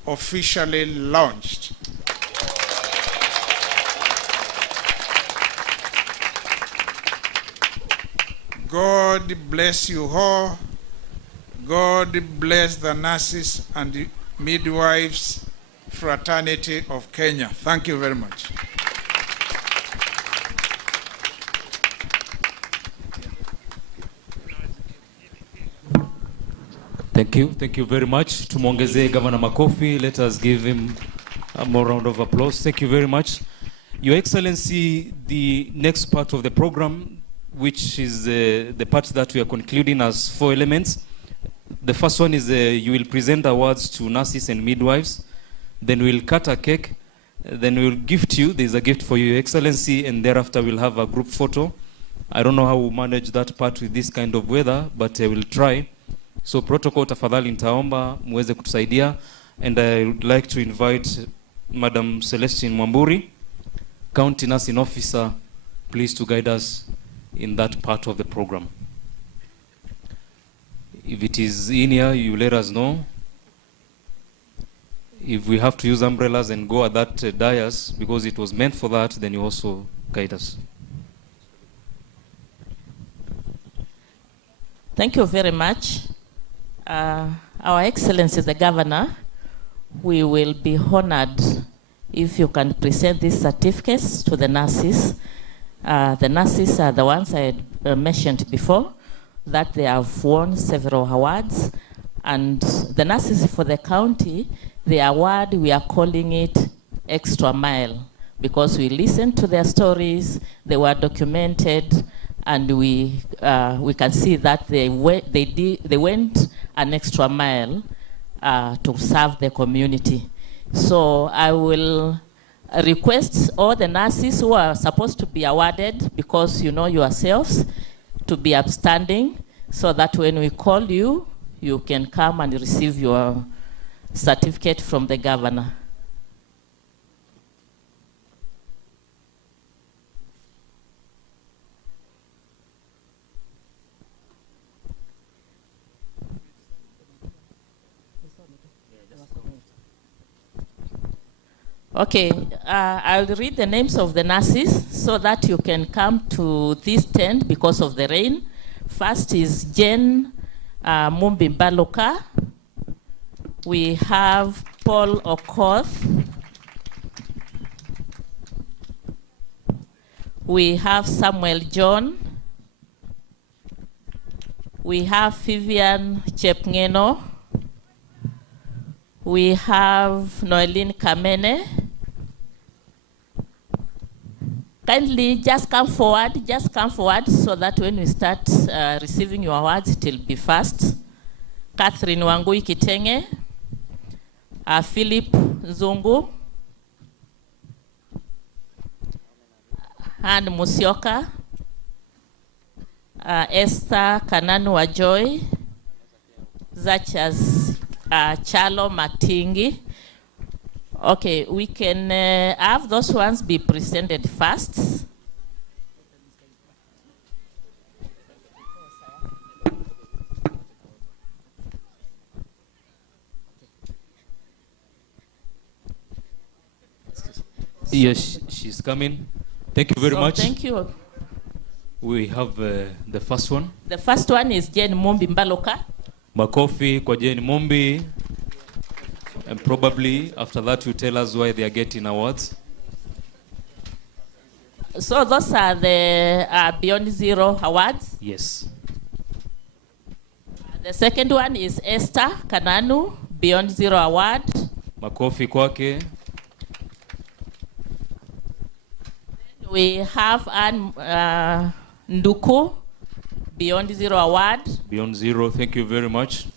officially launched. God bless you all. God bless the nurses and midwives fraternity of Kenya. Thank you very much. Thank you very much. Tumwongezee Governor makofi. Let us give him a more round of applause. Thank you very much. Your Excellency, the next part of the program, which is the part that we are concluding as 4 elements. The first one is you will present awards to nurses and midwives. Then we'll cut a cake. Then we'll gift you. There's a gift for you, Your Excellency, and thereafter we'll have a group photo. I don't know how we'll manage that part with this kind of weather, but I will try. So protocol tafadhali nitaomba muweze kutusaidia, and I would like to invite Madam Celestine Mwamburi, County Nursing Officer, please to guide us in that part of the program. If it is in here, you let us know. If we have to use umbrellas and go at that dais because it was meant for that, then you also guide us. Thank you very much. Our Excellency the Governor, we will be honored if you can present these certificates to the nurses. The nurses are the ones I had mentioned before, that they have won several awards. And the nurses for the county, the award, we are calling it Extra Mile, because we listened to their stories, they were documented, and we can see that they went an extra mile to serve the community. So I will request all the nurses who are supposed to be awarded, because you know yourselves, to be upstanding, so that when we call you, you can come and receive your certificate from the Governor. Okay, I'll read the names of the nurses so that you can come to this tent because of the rain. First is Jen Mumbimbaloka. We have Paul Okoth. We have Samuel John. We have Vivian Chepngeno. We have Noeline Kamene. Kindly just come forward so that when we start receiving your awards, it will be fast. Catherine Wangui Kitenge, Philip Zungu, and Musioka, Esther Kananu Wajoy, such as Chalo Matingi. Okay, we can have those ones be presented first. Yes, she's coming. Thank you very much. Thank you. We have the first one. The first one is Jane Mumbi Mbaloka. Makofi kwa Jane Mumbi. And probably after that you tell us why they are getting awards. So those are the Beyond Zero awards? Yes. The second one is Esther Kananu, Beyond Zero Award. Makofi kwake. We have Nduku, Beyond Zero Award. Beyond Zero, thank you very much.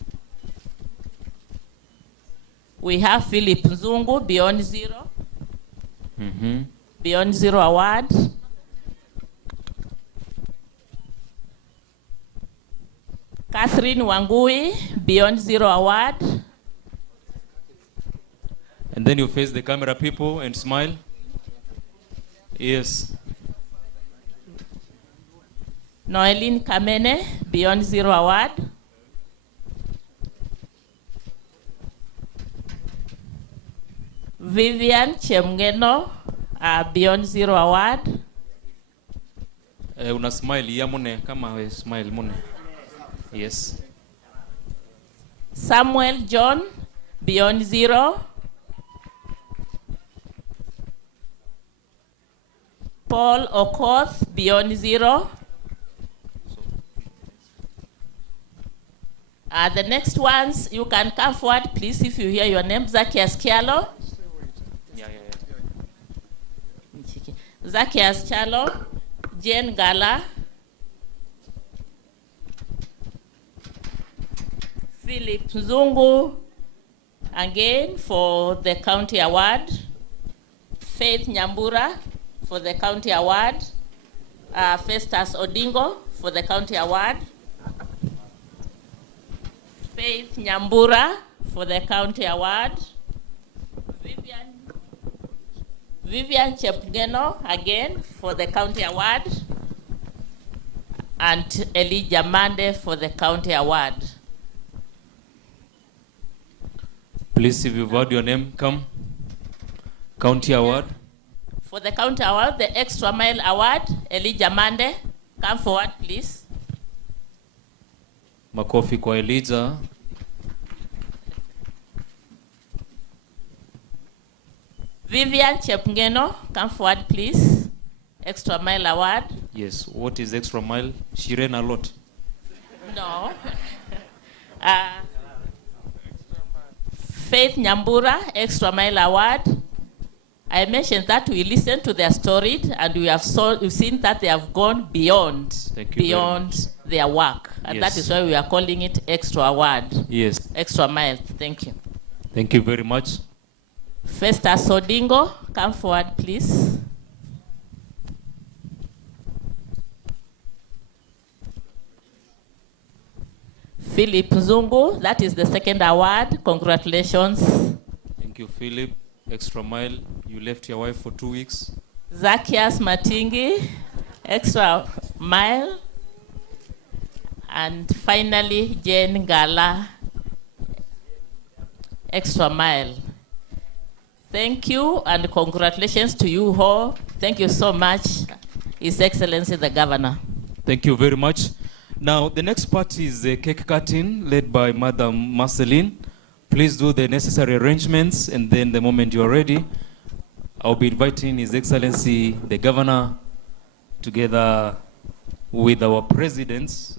We have Philip Nzungu, Beyond Zero. Beyond Zero Award. Catherine Wangui, Beyond Zero Award. And then you face the camera, people, and smile. Yes. Noeline Kamene, Beyond Zero Award. Vivian Chemgeno, Beyond Zero Award. Una smile ya mune, kama we smile mune. Yes. Samuel John, Beyond Zero. Paul Okoth, Beyond Zero. The next ones, you can come forward, please, if you hear your name. Zacchaeus Kialo. Zacchaeus Chalo. Jane Gala. Philip Nzungu, again, for the county award. Faith Nyambura, for the county award. Festus Odingo, for the county award. Faith Nyambura, for the county award. Vivian Chepngeno, again, for the county award. And Elijah Mande, for the county award. Please, if you've heard your name, come. County award. For the county award, the Extra Mile Award, Elijah Mande, come forward, please. Makofi kwa Elijah. Vivian Chepngeno, come forward, please. Extra Mile Award. Yes, what is Extra Mile? She ran a lot. No. Faith Nyambura, Extra Mile Award. I mentioned that we listened to their story and we've seen that they have gone beyond their work. And Yes. that is why we are calling it Extra Award. Yes. Extra Mile. Thank you. Thank you very much. Festus Odingo, come forward, please. Philip Nzungu, that is the second award. Congratulations. Thank you, Philip. Extra Mile, you left your wife for 2 weeks. Zacchaeus Matingi, Extra Mile. And finally, Jane Gala, Extra Mile. Thank you and congratulations to you all. Thank you so much, His Excellency the Governor. Thank you very much. Now, the next part is the cake cutting led by Madam Marceline. Please do the necessary arrangements, and then the moment you are ready, I'll be inviting His Excellency the Governor together with our presidents,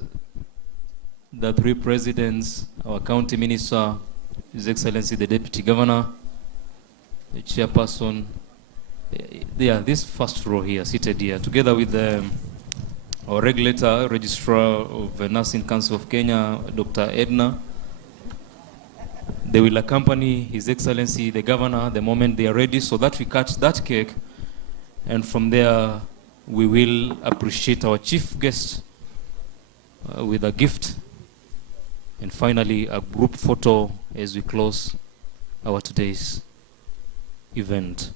the 3 presidents, our county minister, His Excellency the Deputy Governor, the chairperson, this first row here, seated here, together with our regulator, registrar of the Nursing Council of Kenya, Dr. Edna. They will accompany His Excellency the Governor the moment they are ready, so that we cut that cake, and from there we will appreciate our chief guest with a gift, and finally a group photo as we close our today's event.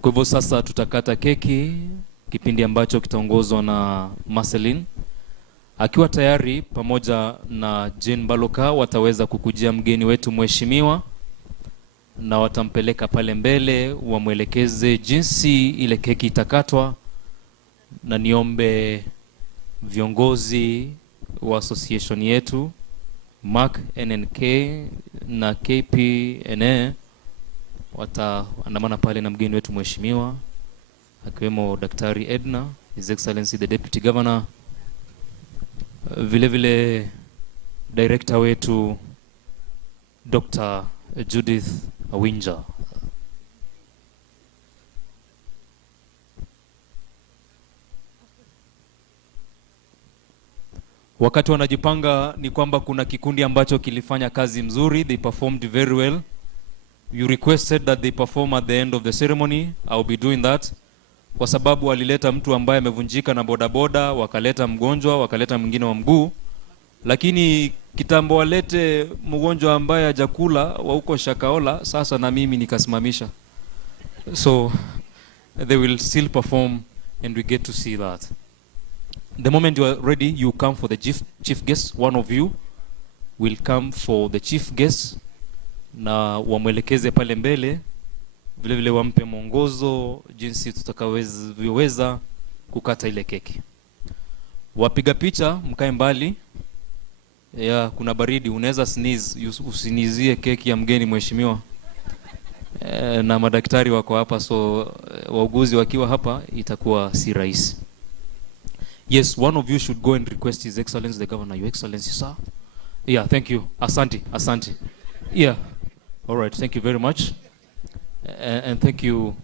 Kwa hivyo sasa tutakata keki, kipindi ambacho kitaongozwa na Marceline. Akiwa tayari pamoja na Jane Baloka wataweza kukujia mgeni wetu mheshimiwa na watampeleka pale mbele wamwelekeze jinsi ile keki itakatwa, na niombe viongozi wa association yetu Mark NNK na KPNA wataandamana pale na mgeni wetu mheshimiwa akiwemo Daktari Edna, His Excellency the Deputy Governor, Vile vile director wetu Dr. Judith Awinja. Wakati wanajipanga ni kwamba kuna kikundi ambacho kilifanya kazi mzuri, they performed very well. You requested that they perform at the end of the ceremony. I'll be doing that. Kwa sababu walileta mtu ambaye amevunjika na bodaboda, wakaleta mgonjwa, wakaleta mwingine wa mguu. Lakini kitambo walete mgonjwa ambaye hajakula wa huko Shakaola, sasa na mimi nikasimamisha. So they will still perform and we get to see that. The moment you are ready, you come for the chief guest. One of you will come for the chief guest na wamwelekeze pale mbele, vile vile wampe mwongozo jinsi tutakavyoweza kukata ile keki. Wapiga picha mkae mbali. Kuna baridi, unaweza sneeze, usinizie keki ya mgeni mheshimiwa. Na madaktari wako hapa, so wauguzi wakiwa hapa itakuwa si rahisi. Yes, one of you should go and request His Excellency the Governor. Your Excellency, sir. Yeah, thank you. Asante. Yeah. All right, thank you very much. And thank you,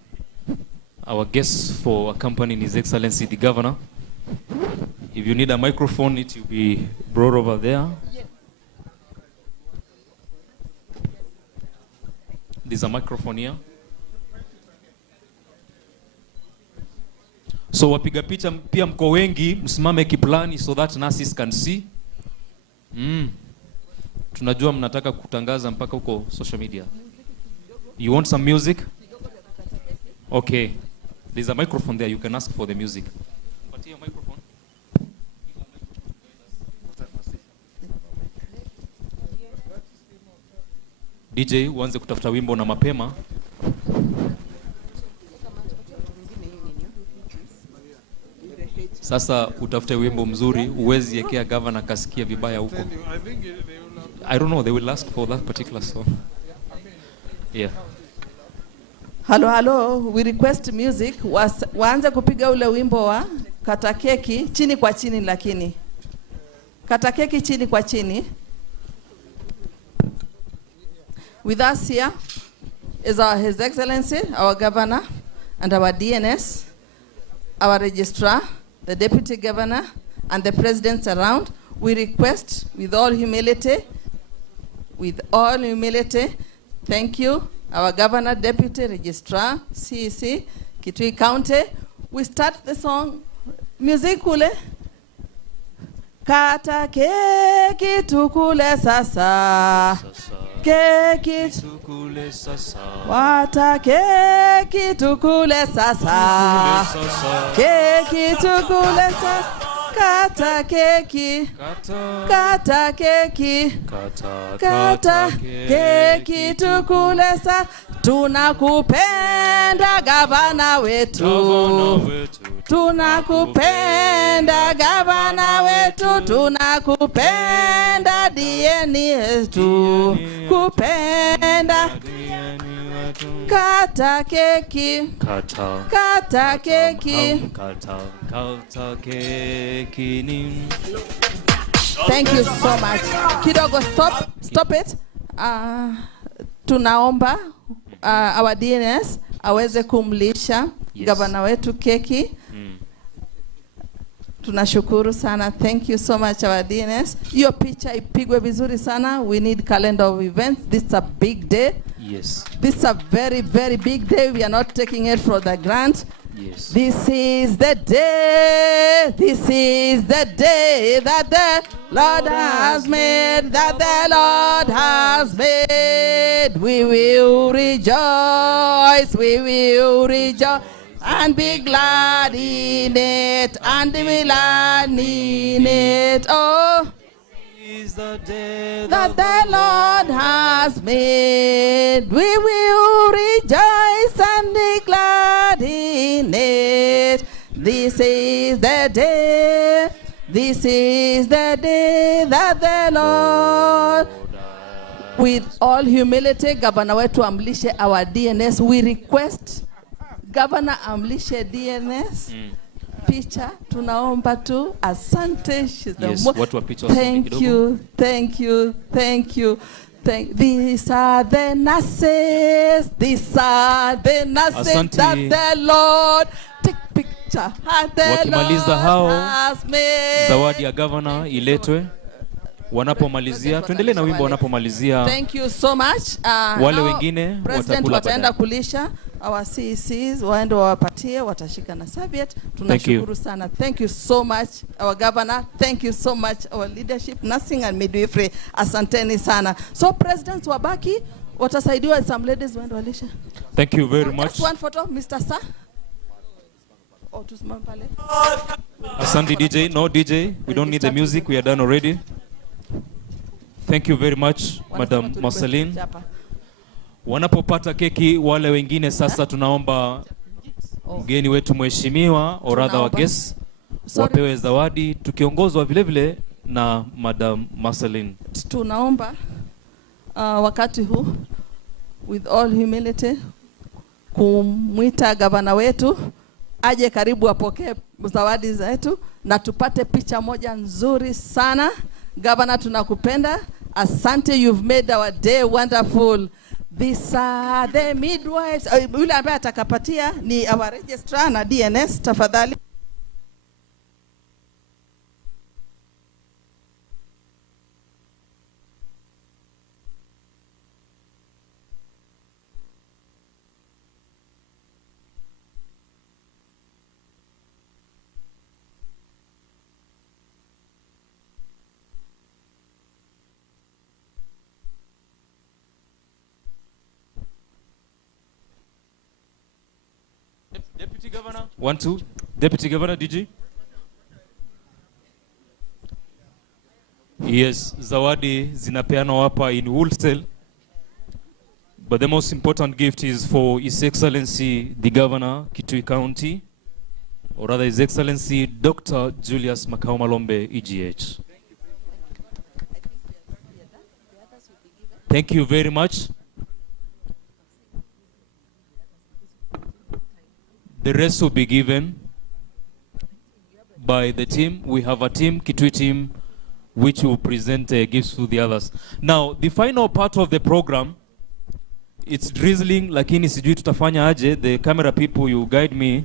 our guests, for accompanying His Excellency the Governor. If you need a microphone, it will be brought over there. Yes. There's a microphone here. So wapiga picha pia mko wengi, msimame kiplani so that nurses can see. Tunajua mnataka kutangaza mpaka huko social media. You want some music? Okay. There's a microphone there. You can ask for the music. Patia microphone. DJ, uanze kutafuta wimbo na mapema. Sasa utafute wimbo mzuri, uwezi yekea governor kasikia vibaya huko. I don't know, they will ask for that particular song. Yeah. Hello, we request music. Waanze kupiga ule wimbo wa kata keki chini kwa chini, lakini kata keki chini kwa chini. With us here is His Excellency, our Governor, and our DNS, our Registrar, the Deputy Governor, and the Presidents around. We request with all humility, thank you, our Governor, Deputy, Registrar, CEC, Kitui County. We start the song, music ule. Kata keki tukule sasa. Keki tukule sasa. Wata keki tukule sasa. Keki tukule sasa. Kata keki. Kata keki. Kata keki tukule sasa. Tunakupenda gavana wetu. Tunakupenda gavana wetu. Tunakupenda DNS tu. Kupenda. Kata keki. Kata keki. Kata keki ni. Thank you so much. Kidogo, stop it. Tunaomba our DNS aweze kumlisha gavana wetu keki. Tunashukuru sana. Thank you so much, our DNS. Hiyo picha ipigwe vizuri sana. We need calendar of events. This is a big day. Yes. This is a very, very big day. We are not taking it for the grant. Yes. This is the day. This is the day that the Lord has made. That the Lord has made. We will rejoice. We will rejoice. And be glad in it, and be glad in it. Oh, this is the day that the Lord has made. We will rejoice and be glad in it. This is the day. This is the day that the Lord. With all humility, Governor wetu amlishe our DNS. We request Governor amlishe DNS. picha tunaomba tu. Asante. She's the Yes, watu wa picha thank kidogo. you, thank you, thank you. These are the nurses. These are the nurses Asante. that the Lord take picture. The Wakimaliza Lord hao, has made. zawadi ya governor iletwe. Wanapomalizia, tuendelee na wimbo wanapomalizia. Thank you so much. Wale now wengine President watakula wataenda baadaye. kulisha our CECs, waende wawapatie, watashika na serviette. Tunashukuru sana. Thank you so much our governor. Thank you so much our leadership, nursing and midwifery. Asanteni sana. So presidents wabaki watasaidiwa, some ladies waende walisha. Thank you very much. Just one photo, Mr. Sir. Oh, tusimame pale. Asante DJ. No DJ. We don't need the music. We are done already. Thank you very much, Madam Marceline. Wanapopata keki wale wengine sasa tunaomba mgeni wetu mheshimiwa oradha wa guests wapewe zawadi tukiongozwa vile vile na Madam Marceline. Tunaomba wakati huu with all humility kumwita gavana wetu aje karibu apokee zawadi zetu na tupate picha moja nzuri sana. Governor, tunakupenda. Asante, you've made our day wonderful. These are the midwives. Yule ambaye atakapatia ni our registrar na DNS, tafadhali. Deputy Governor. 1, 2. Deputy Governor, DG. Yes, zawadi zinapeanwa hapa in wholesale. But the most important gift is for His Excellency the Governor, Kitui County, or rather His Excellency Dr. Julius Makau Malombe, EGH. Thank you very much. The rest will be given by the team. We have a team, Kitui team, which will present gifts to the others. Now, the final part of the program, it's drizzling, lakini sijui tutafanya aje. The camera people, you guide me.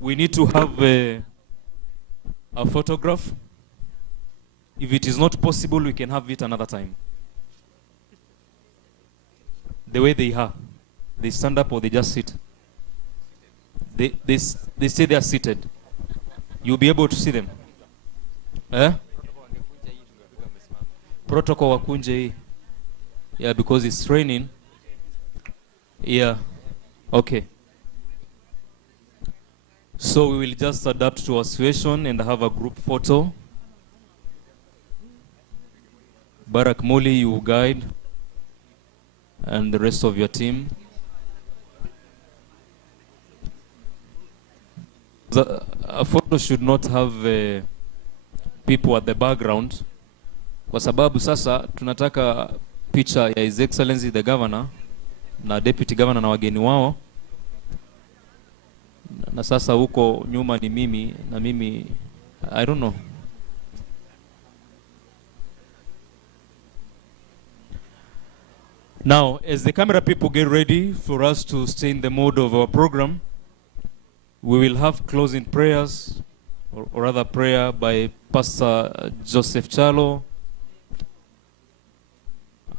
We need to have a photograph. If it is not possible, we can have it another time. The way they are. They stand up or they just sit. They say they are seated. You'll be able to see them. Eh? Protocol wakunje. Yeah, because it's raining. Yeah. Okay. So we will just adapt to our situation and have a group photo. Barak Moli, you guide. And the rest of your team. A photo should not have people at the background. Kwa sababu sasa tunataka picha ya His Excellency the Governor na Deputy Governor na wageni wao. Na sasa huko nyuma ni mimi na mimi I don't know. Now, as the camera people get ready for us to stay in the mode of our program, we will have closing prayers, or rather prayer by Pastor Joseph Chalo.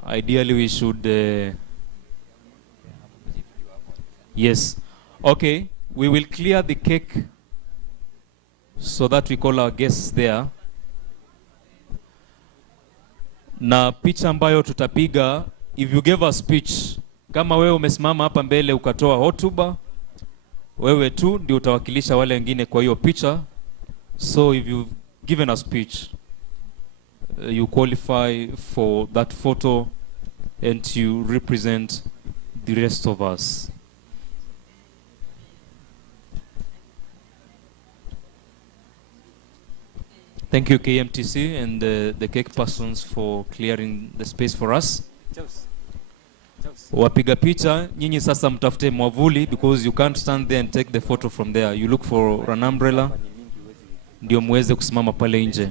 Ideally, we should... yes. Okay, we will clear the cake so that we call our guests there. Na picha ambayo tutapiga, if you gave a speech, kama wewe umesimama hapa mbele ukatoa hotuba, wewe tu ndio utawakilisha wale wengine kwa hiyo picha. So if you've given a speech, you qualify for that photo and you represent the rest of us. Thank you, KMTC and the cake persons for clearing the space for us. Wapiga picha, nyinyi sasa mtafute mwavuli because you can't stand there and take the photo from there. You look for an umbrella ndio muweze kusimama pale nje.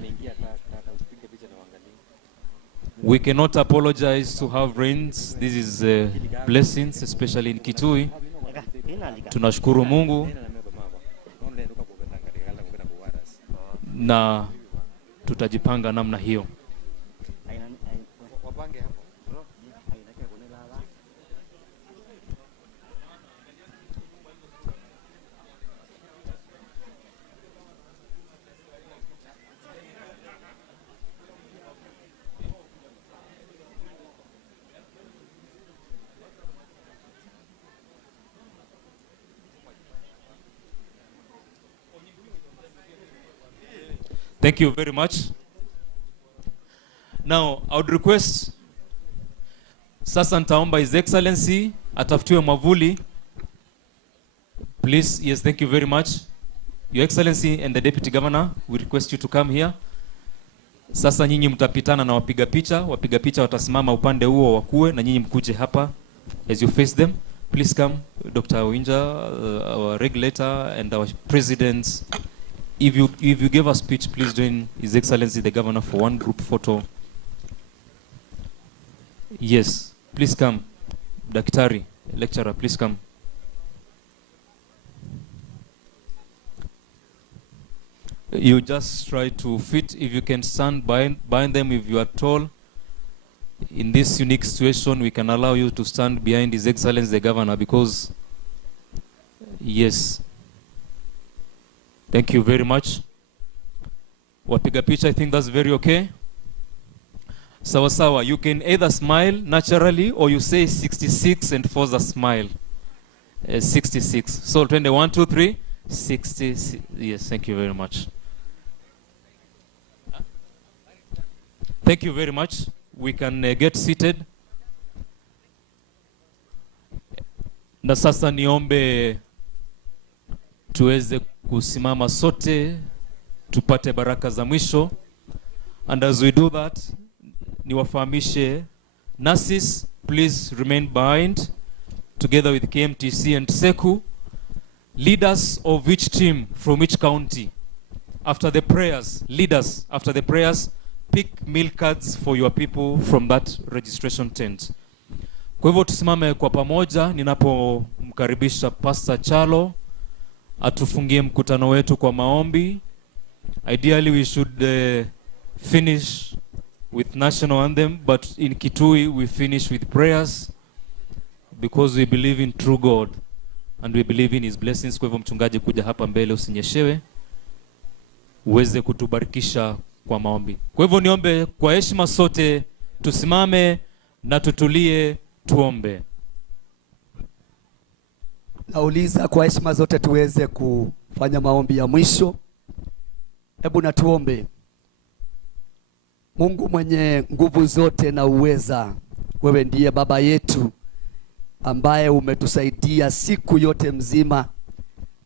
We cannot apologize to have rains. This is blessings, especially in Kitui. Tunashukuru Mungu na tutajipanga namna hiyo. Thank you very much. Now, I would request sasa nitaomba His Excellency atafutiwe mwavuli. Please, yes, thank you very much. Your Excellency and the Deputy Governor, we request you to come here. Sasa nyinyi mtapitana na wapiga picha watasimama upande huo wakue na nyinyi mkuje hapa as you face them. Please come, Dr. Winja, our regulator and our presidents. If you give a speech, please join His Excellency the Governor for one group photo. Yes, please come. Daktari, lecturer, please come. You just try to fit, if you can stand behind them if you are tall. In this unique situation, we can allow you to stand behind His Excellency the Governor because, yes. Thank you very much. Wapiga picha, I think that's very okay. Sawa sawa, you can either smile naturally or you say 66 and force a smile. 66. So 21, 2, 3, 60. Yes, thank you very much. Thank you very much. We can get seated. Na sasa niombe tuweze kusimama sote tupate baraka za mwisho. And as we do that, niwafahamishe nurses, please remain behind together with KMTC and SECU. Leaders of each team from each county, after the prayers, leaders, after the prayers, pick meal cards for your people from that registration tent. Kwa hivyo tusimame kwa pamoja ninapomkaribisha Pastor Chalo atufungie mkutano wetu kwa maombi. Ideally we should finish with national anthem, but in Kitui we finish with prayers because we believe in true God and we believe in His blessings. Kwa hivyo mchungaji, kuja hapa mbele usinyeshewe, uweze kutubarikisha kwa maombi. Kwa hivyo niombe kwa heshima sote tusimame na tutulie tuombe. Nauliza kwa heshima zote tuweze kufanya maombi ya mwisho. Hebu na tuombe. Mungu mwenye nguvu zote na uweza, wewe ndiye baba yetu ambaye umetusaidia siku yote mzima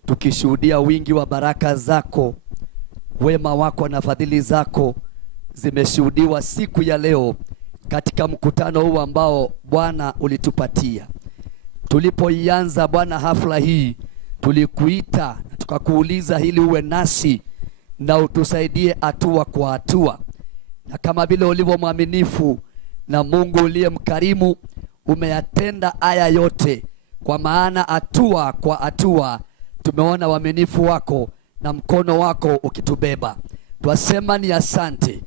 tukishuhudia wingi wa baraka zako. Wema wako na fadhili zako zimeshuhudiwa siku ya leo katika mkutano huu ambao Bwana ulitupatia. Tulipoianza Bwana hafla hii, tulikuita na tukakuuliza ili uwe nasi na utusaidie hatua kwa hatua. Na kama vile ulivyo mwaminifu na Mungu uliye mkarimu, umeyatenda haya yote, kwa maana hatua kwa hatua tumeona uaminifu wako na mkono wako ukitubeba. Twasema ni asante,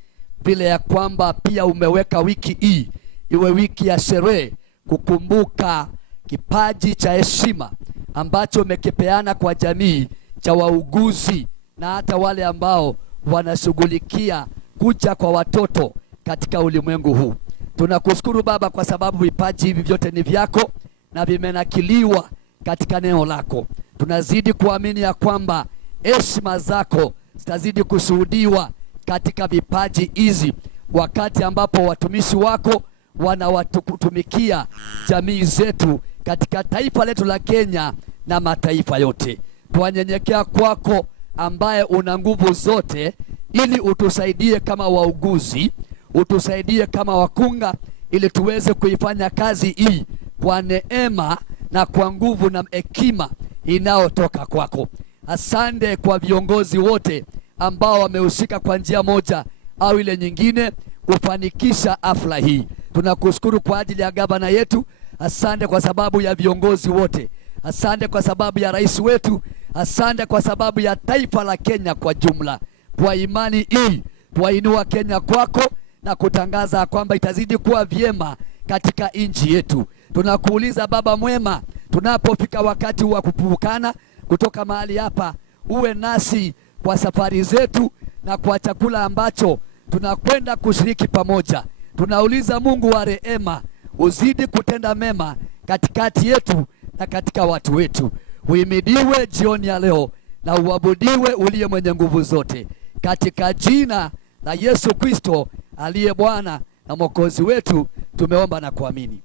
vile ya kwamba pia umeweka wiki hii iwe wiki ya sherehe, kukumbuka kipaji cha heshima ambacho umekipeana kwa jamii cha wauguzi na hata wale ambao wanashughulikia kucha kwa watoto katika ulimwengu huu. Tunakushukuru Baba kwa sababu vipaji hivi vyote ni vyako na vimenakiliwa katika neno lako. Tunazidi kuamini ya kwamba heshima zako zitazidi kushuhudiwa katika vipaji hizi, wakati ambapo watumishi wako wanawatumikia jamii zetu katika taifa letu la Kenya na mataifa yote. Tuwanyenyekea kwako ambaye una nguvu zote, ili utusaidie kama wauguzi, utusaidie kama wakunga, ili tuweze kuifanya kazi hii kwa neema na kwa nguvu na hekima inayotoka kwako. Asante kwa viongozi wote ambao wamehusika kwa njia moja au ile nyingine kufanikisha hafla hii. Tunakushukuru kwa ajili ya gavana yetu. Asante kwa sababu ya viongozi wote. Asante kwa sababu ya rais wetu. Asante kwa sababu ya taifa la Kenya kwa jumla. Kwa imani hii twainua Kenya kwako na kutangaza kwamba itazidi kuwa vyema katika nchi yetu. Tunakuuliza Baba mwema, tunapofika wakati wa kupukana kutoka mahali hapa, uwe nasi kwa safari zetu na kwa chakula ambacho tunakwenda kushiriki pamoja. Tunauliza Mungu wa rehema, uzidi kutenda mema katikati yetu na katika watu wetu. Uhimidiwe jioni ya leo na uabudiwe uliye mwenye nguvu zote, katika jina la Yesu Kristo aliye Bwana na Mwokozi wetu tumeomba na kuamini.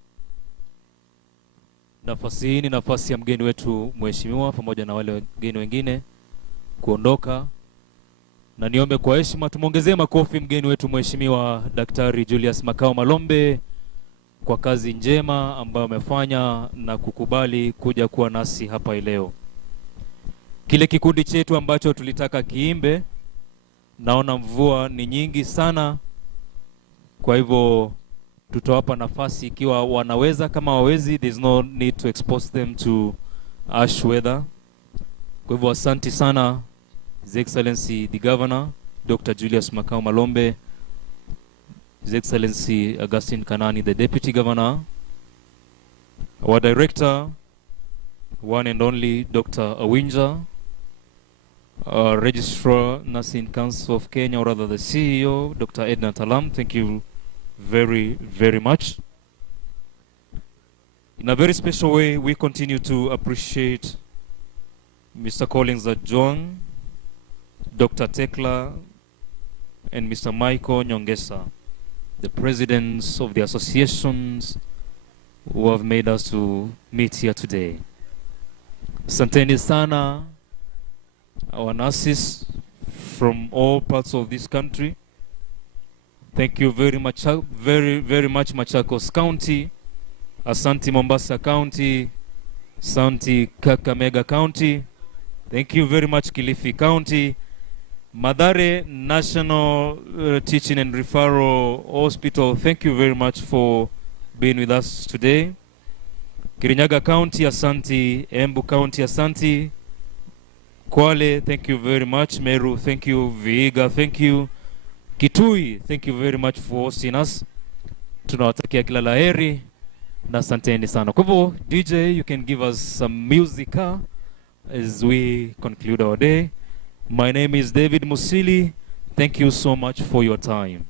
Nafasi hii ni nafasi ya mgeni wetu mheshimiwa pamoja na wale wageni wengine kuondoka, na niombe kwa heshima tumongezee makofi mgeni wetu mheshimiwa Daktari Julius Makao Malombe kwa kazi njema ambayo amefanya na kukubali kuja kuwa nasi hapa leo. Kile kikundi chetu ambacho tulitaka kiimbe, naona mvua ni nyingi sana, kwa hivyo tutawapa nafasi ikiwa wanaweza. Kama hawezi, there's no need to expose them to harsh weather. Kwa hivyo asante sana His Excellency the Governor Dr. Julius Makao Malombe, His Excellency Augustine Kanani the Deputy Governor, our Director one and only Dr. Awinja, our Registrar Nursing Council of Kenya, or rather the CEO Dr. Edna Talam. Thank you very, very much. In a very special way, we continue to appreciate Mr. Collins Adjong, Dr. Tekla, and Mr. Michael Nyongesa, the presidents of the associations who have made us to meet here today. Asanteni sana, our nurses from all parts of this country. Thank you very much, very much Machakos County, Asante Mombasa County, Asante Kakamega County. Thank you very much Kilifi County, Madare National Teaching and Referral Hospital. Thank you very much for being with us today. Kirinyaga County, Asante. Embu County, Asante. Kwale, thank you very much. Meru, thank you. Vihiga, thank you. Kitui, thank you very much for hosting us. Tunawatakia kila laheri na asanteni sana. Kwa hivyo, DJ, you can give us some music as we conclude our day. My name is David Musili. Thank you so much for your time.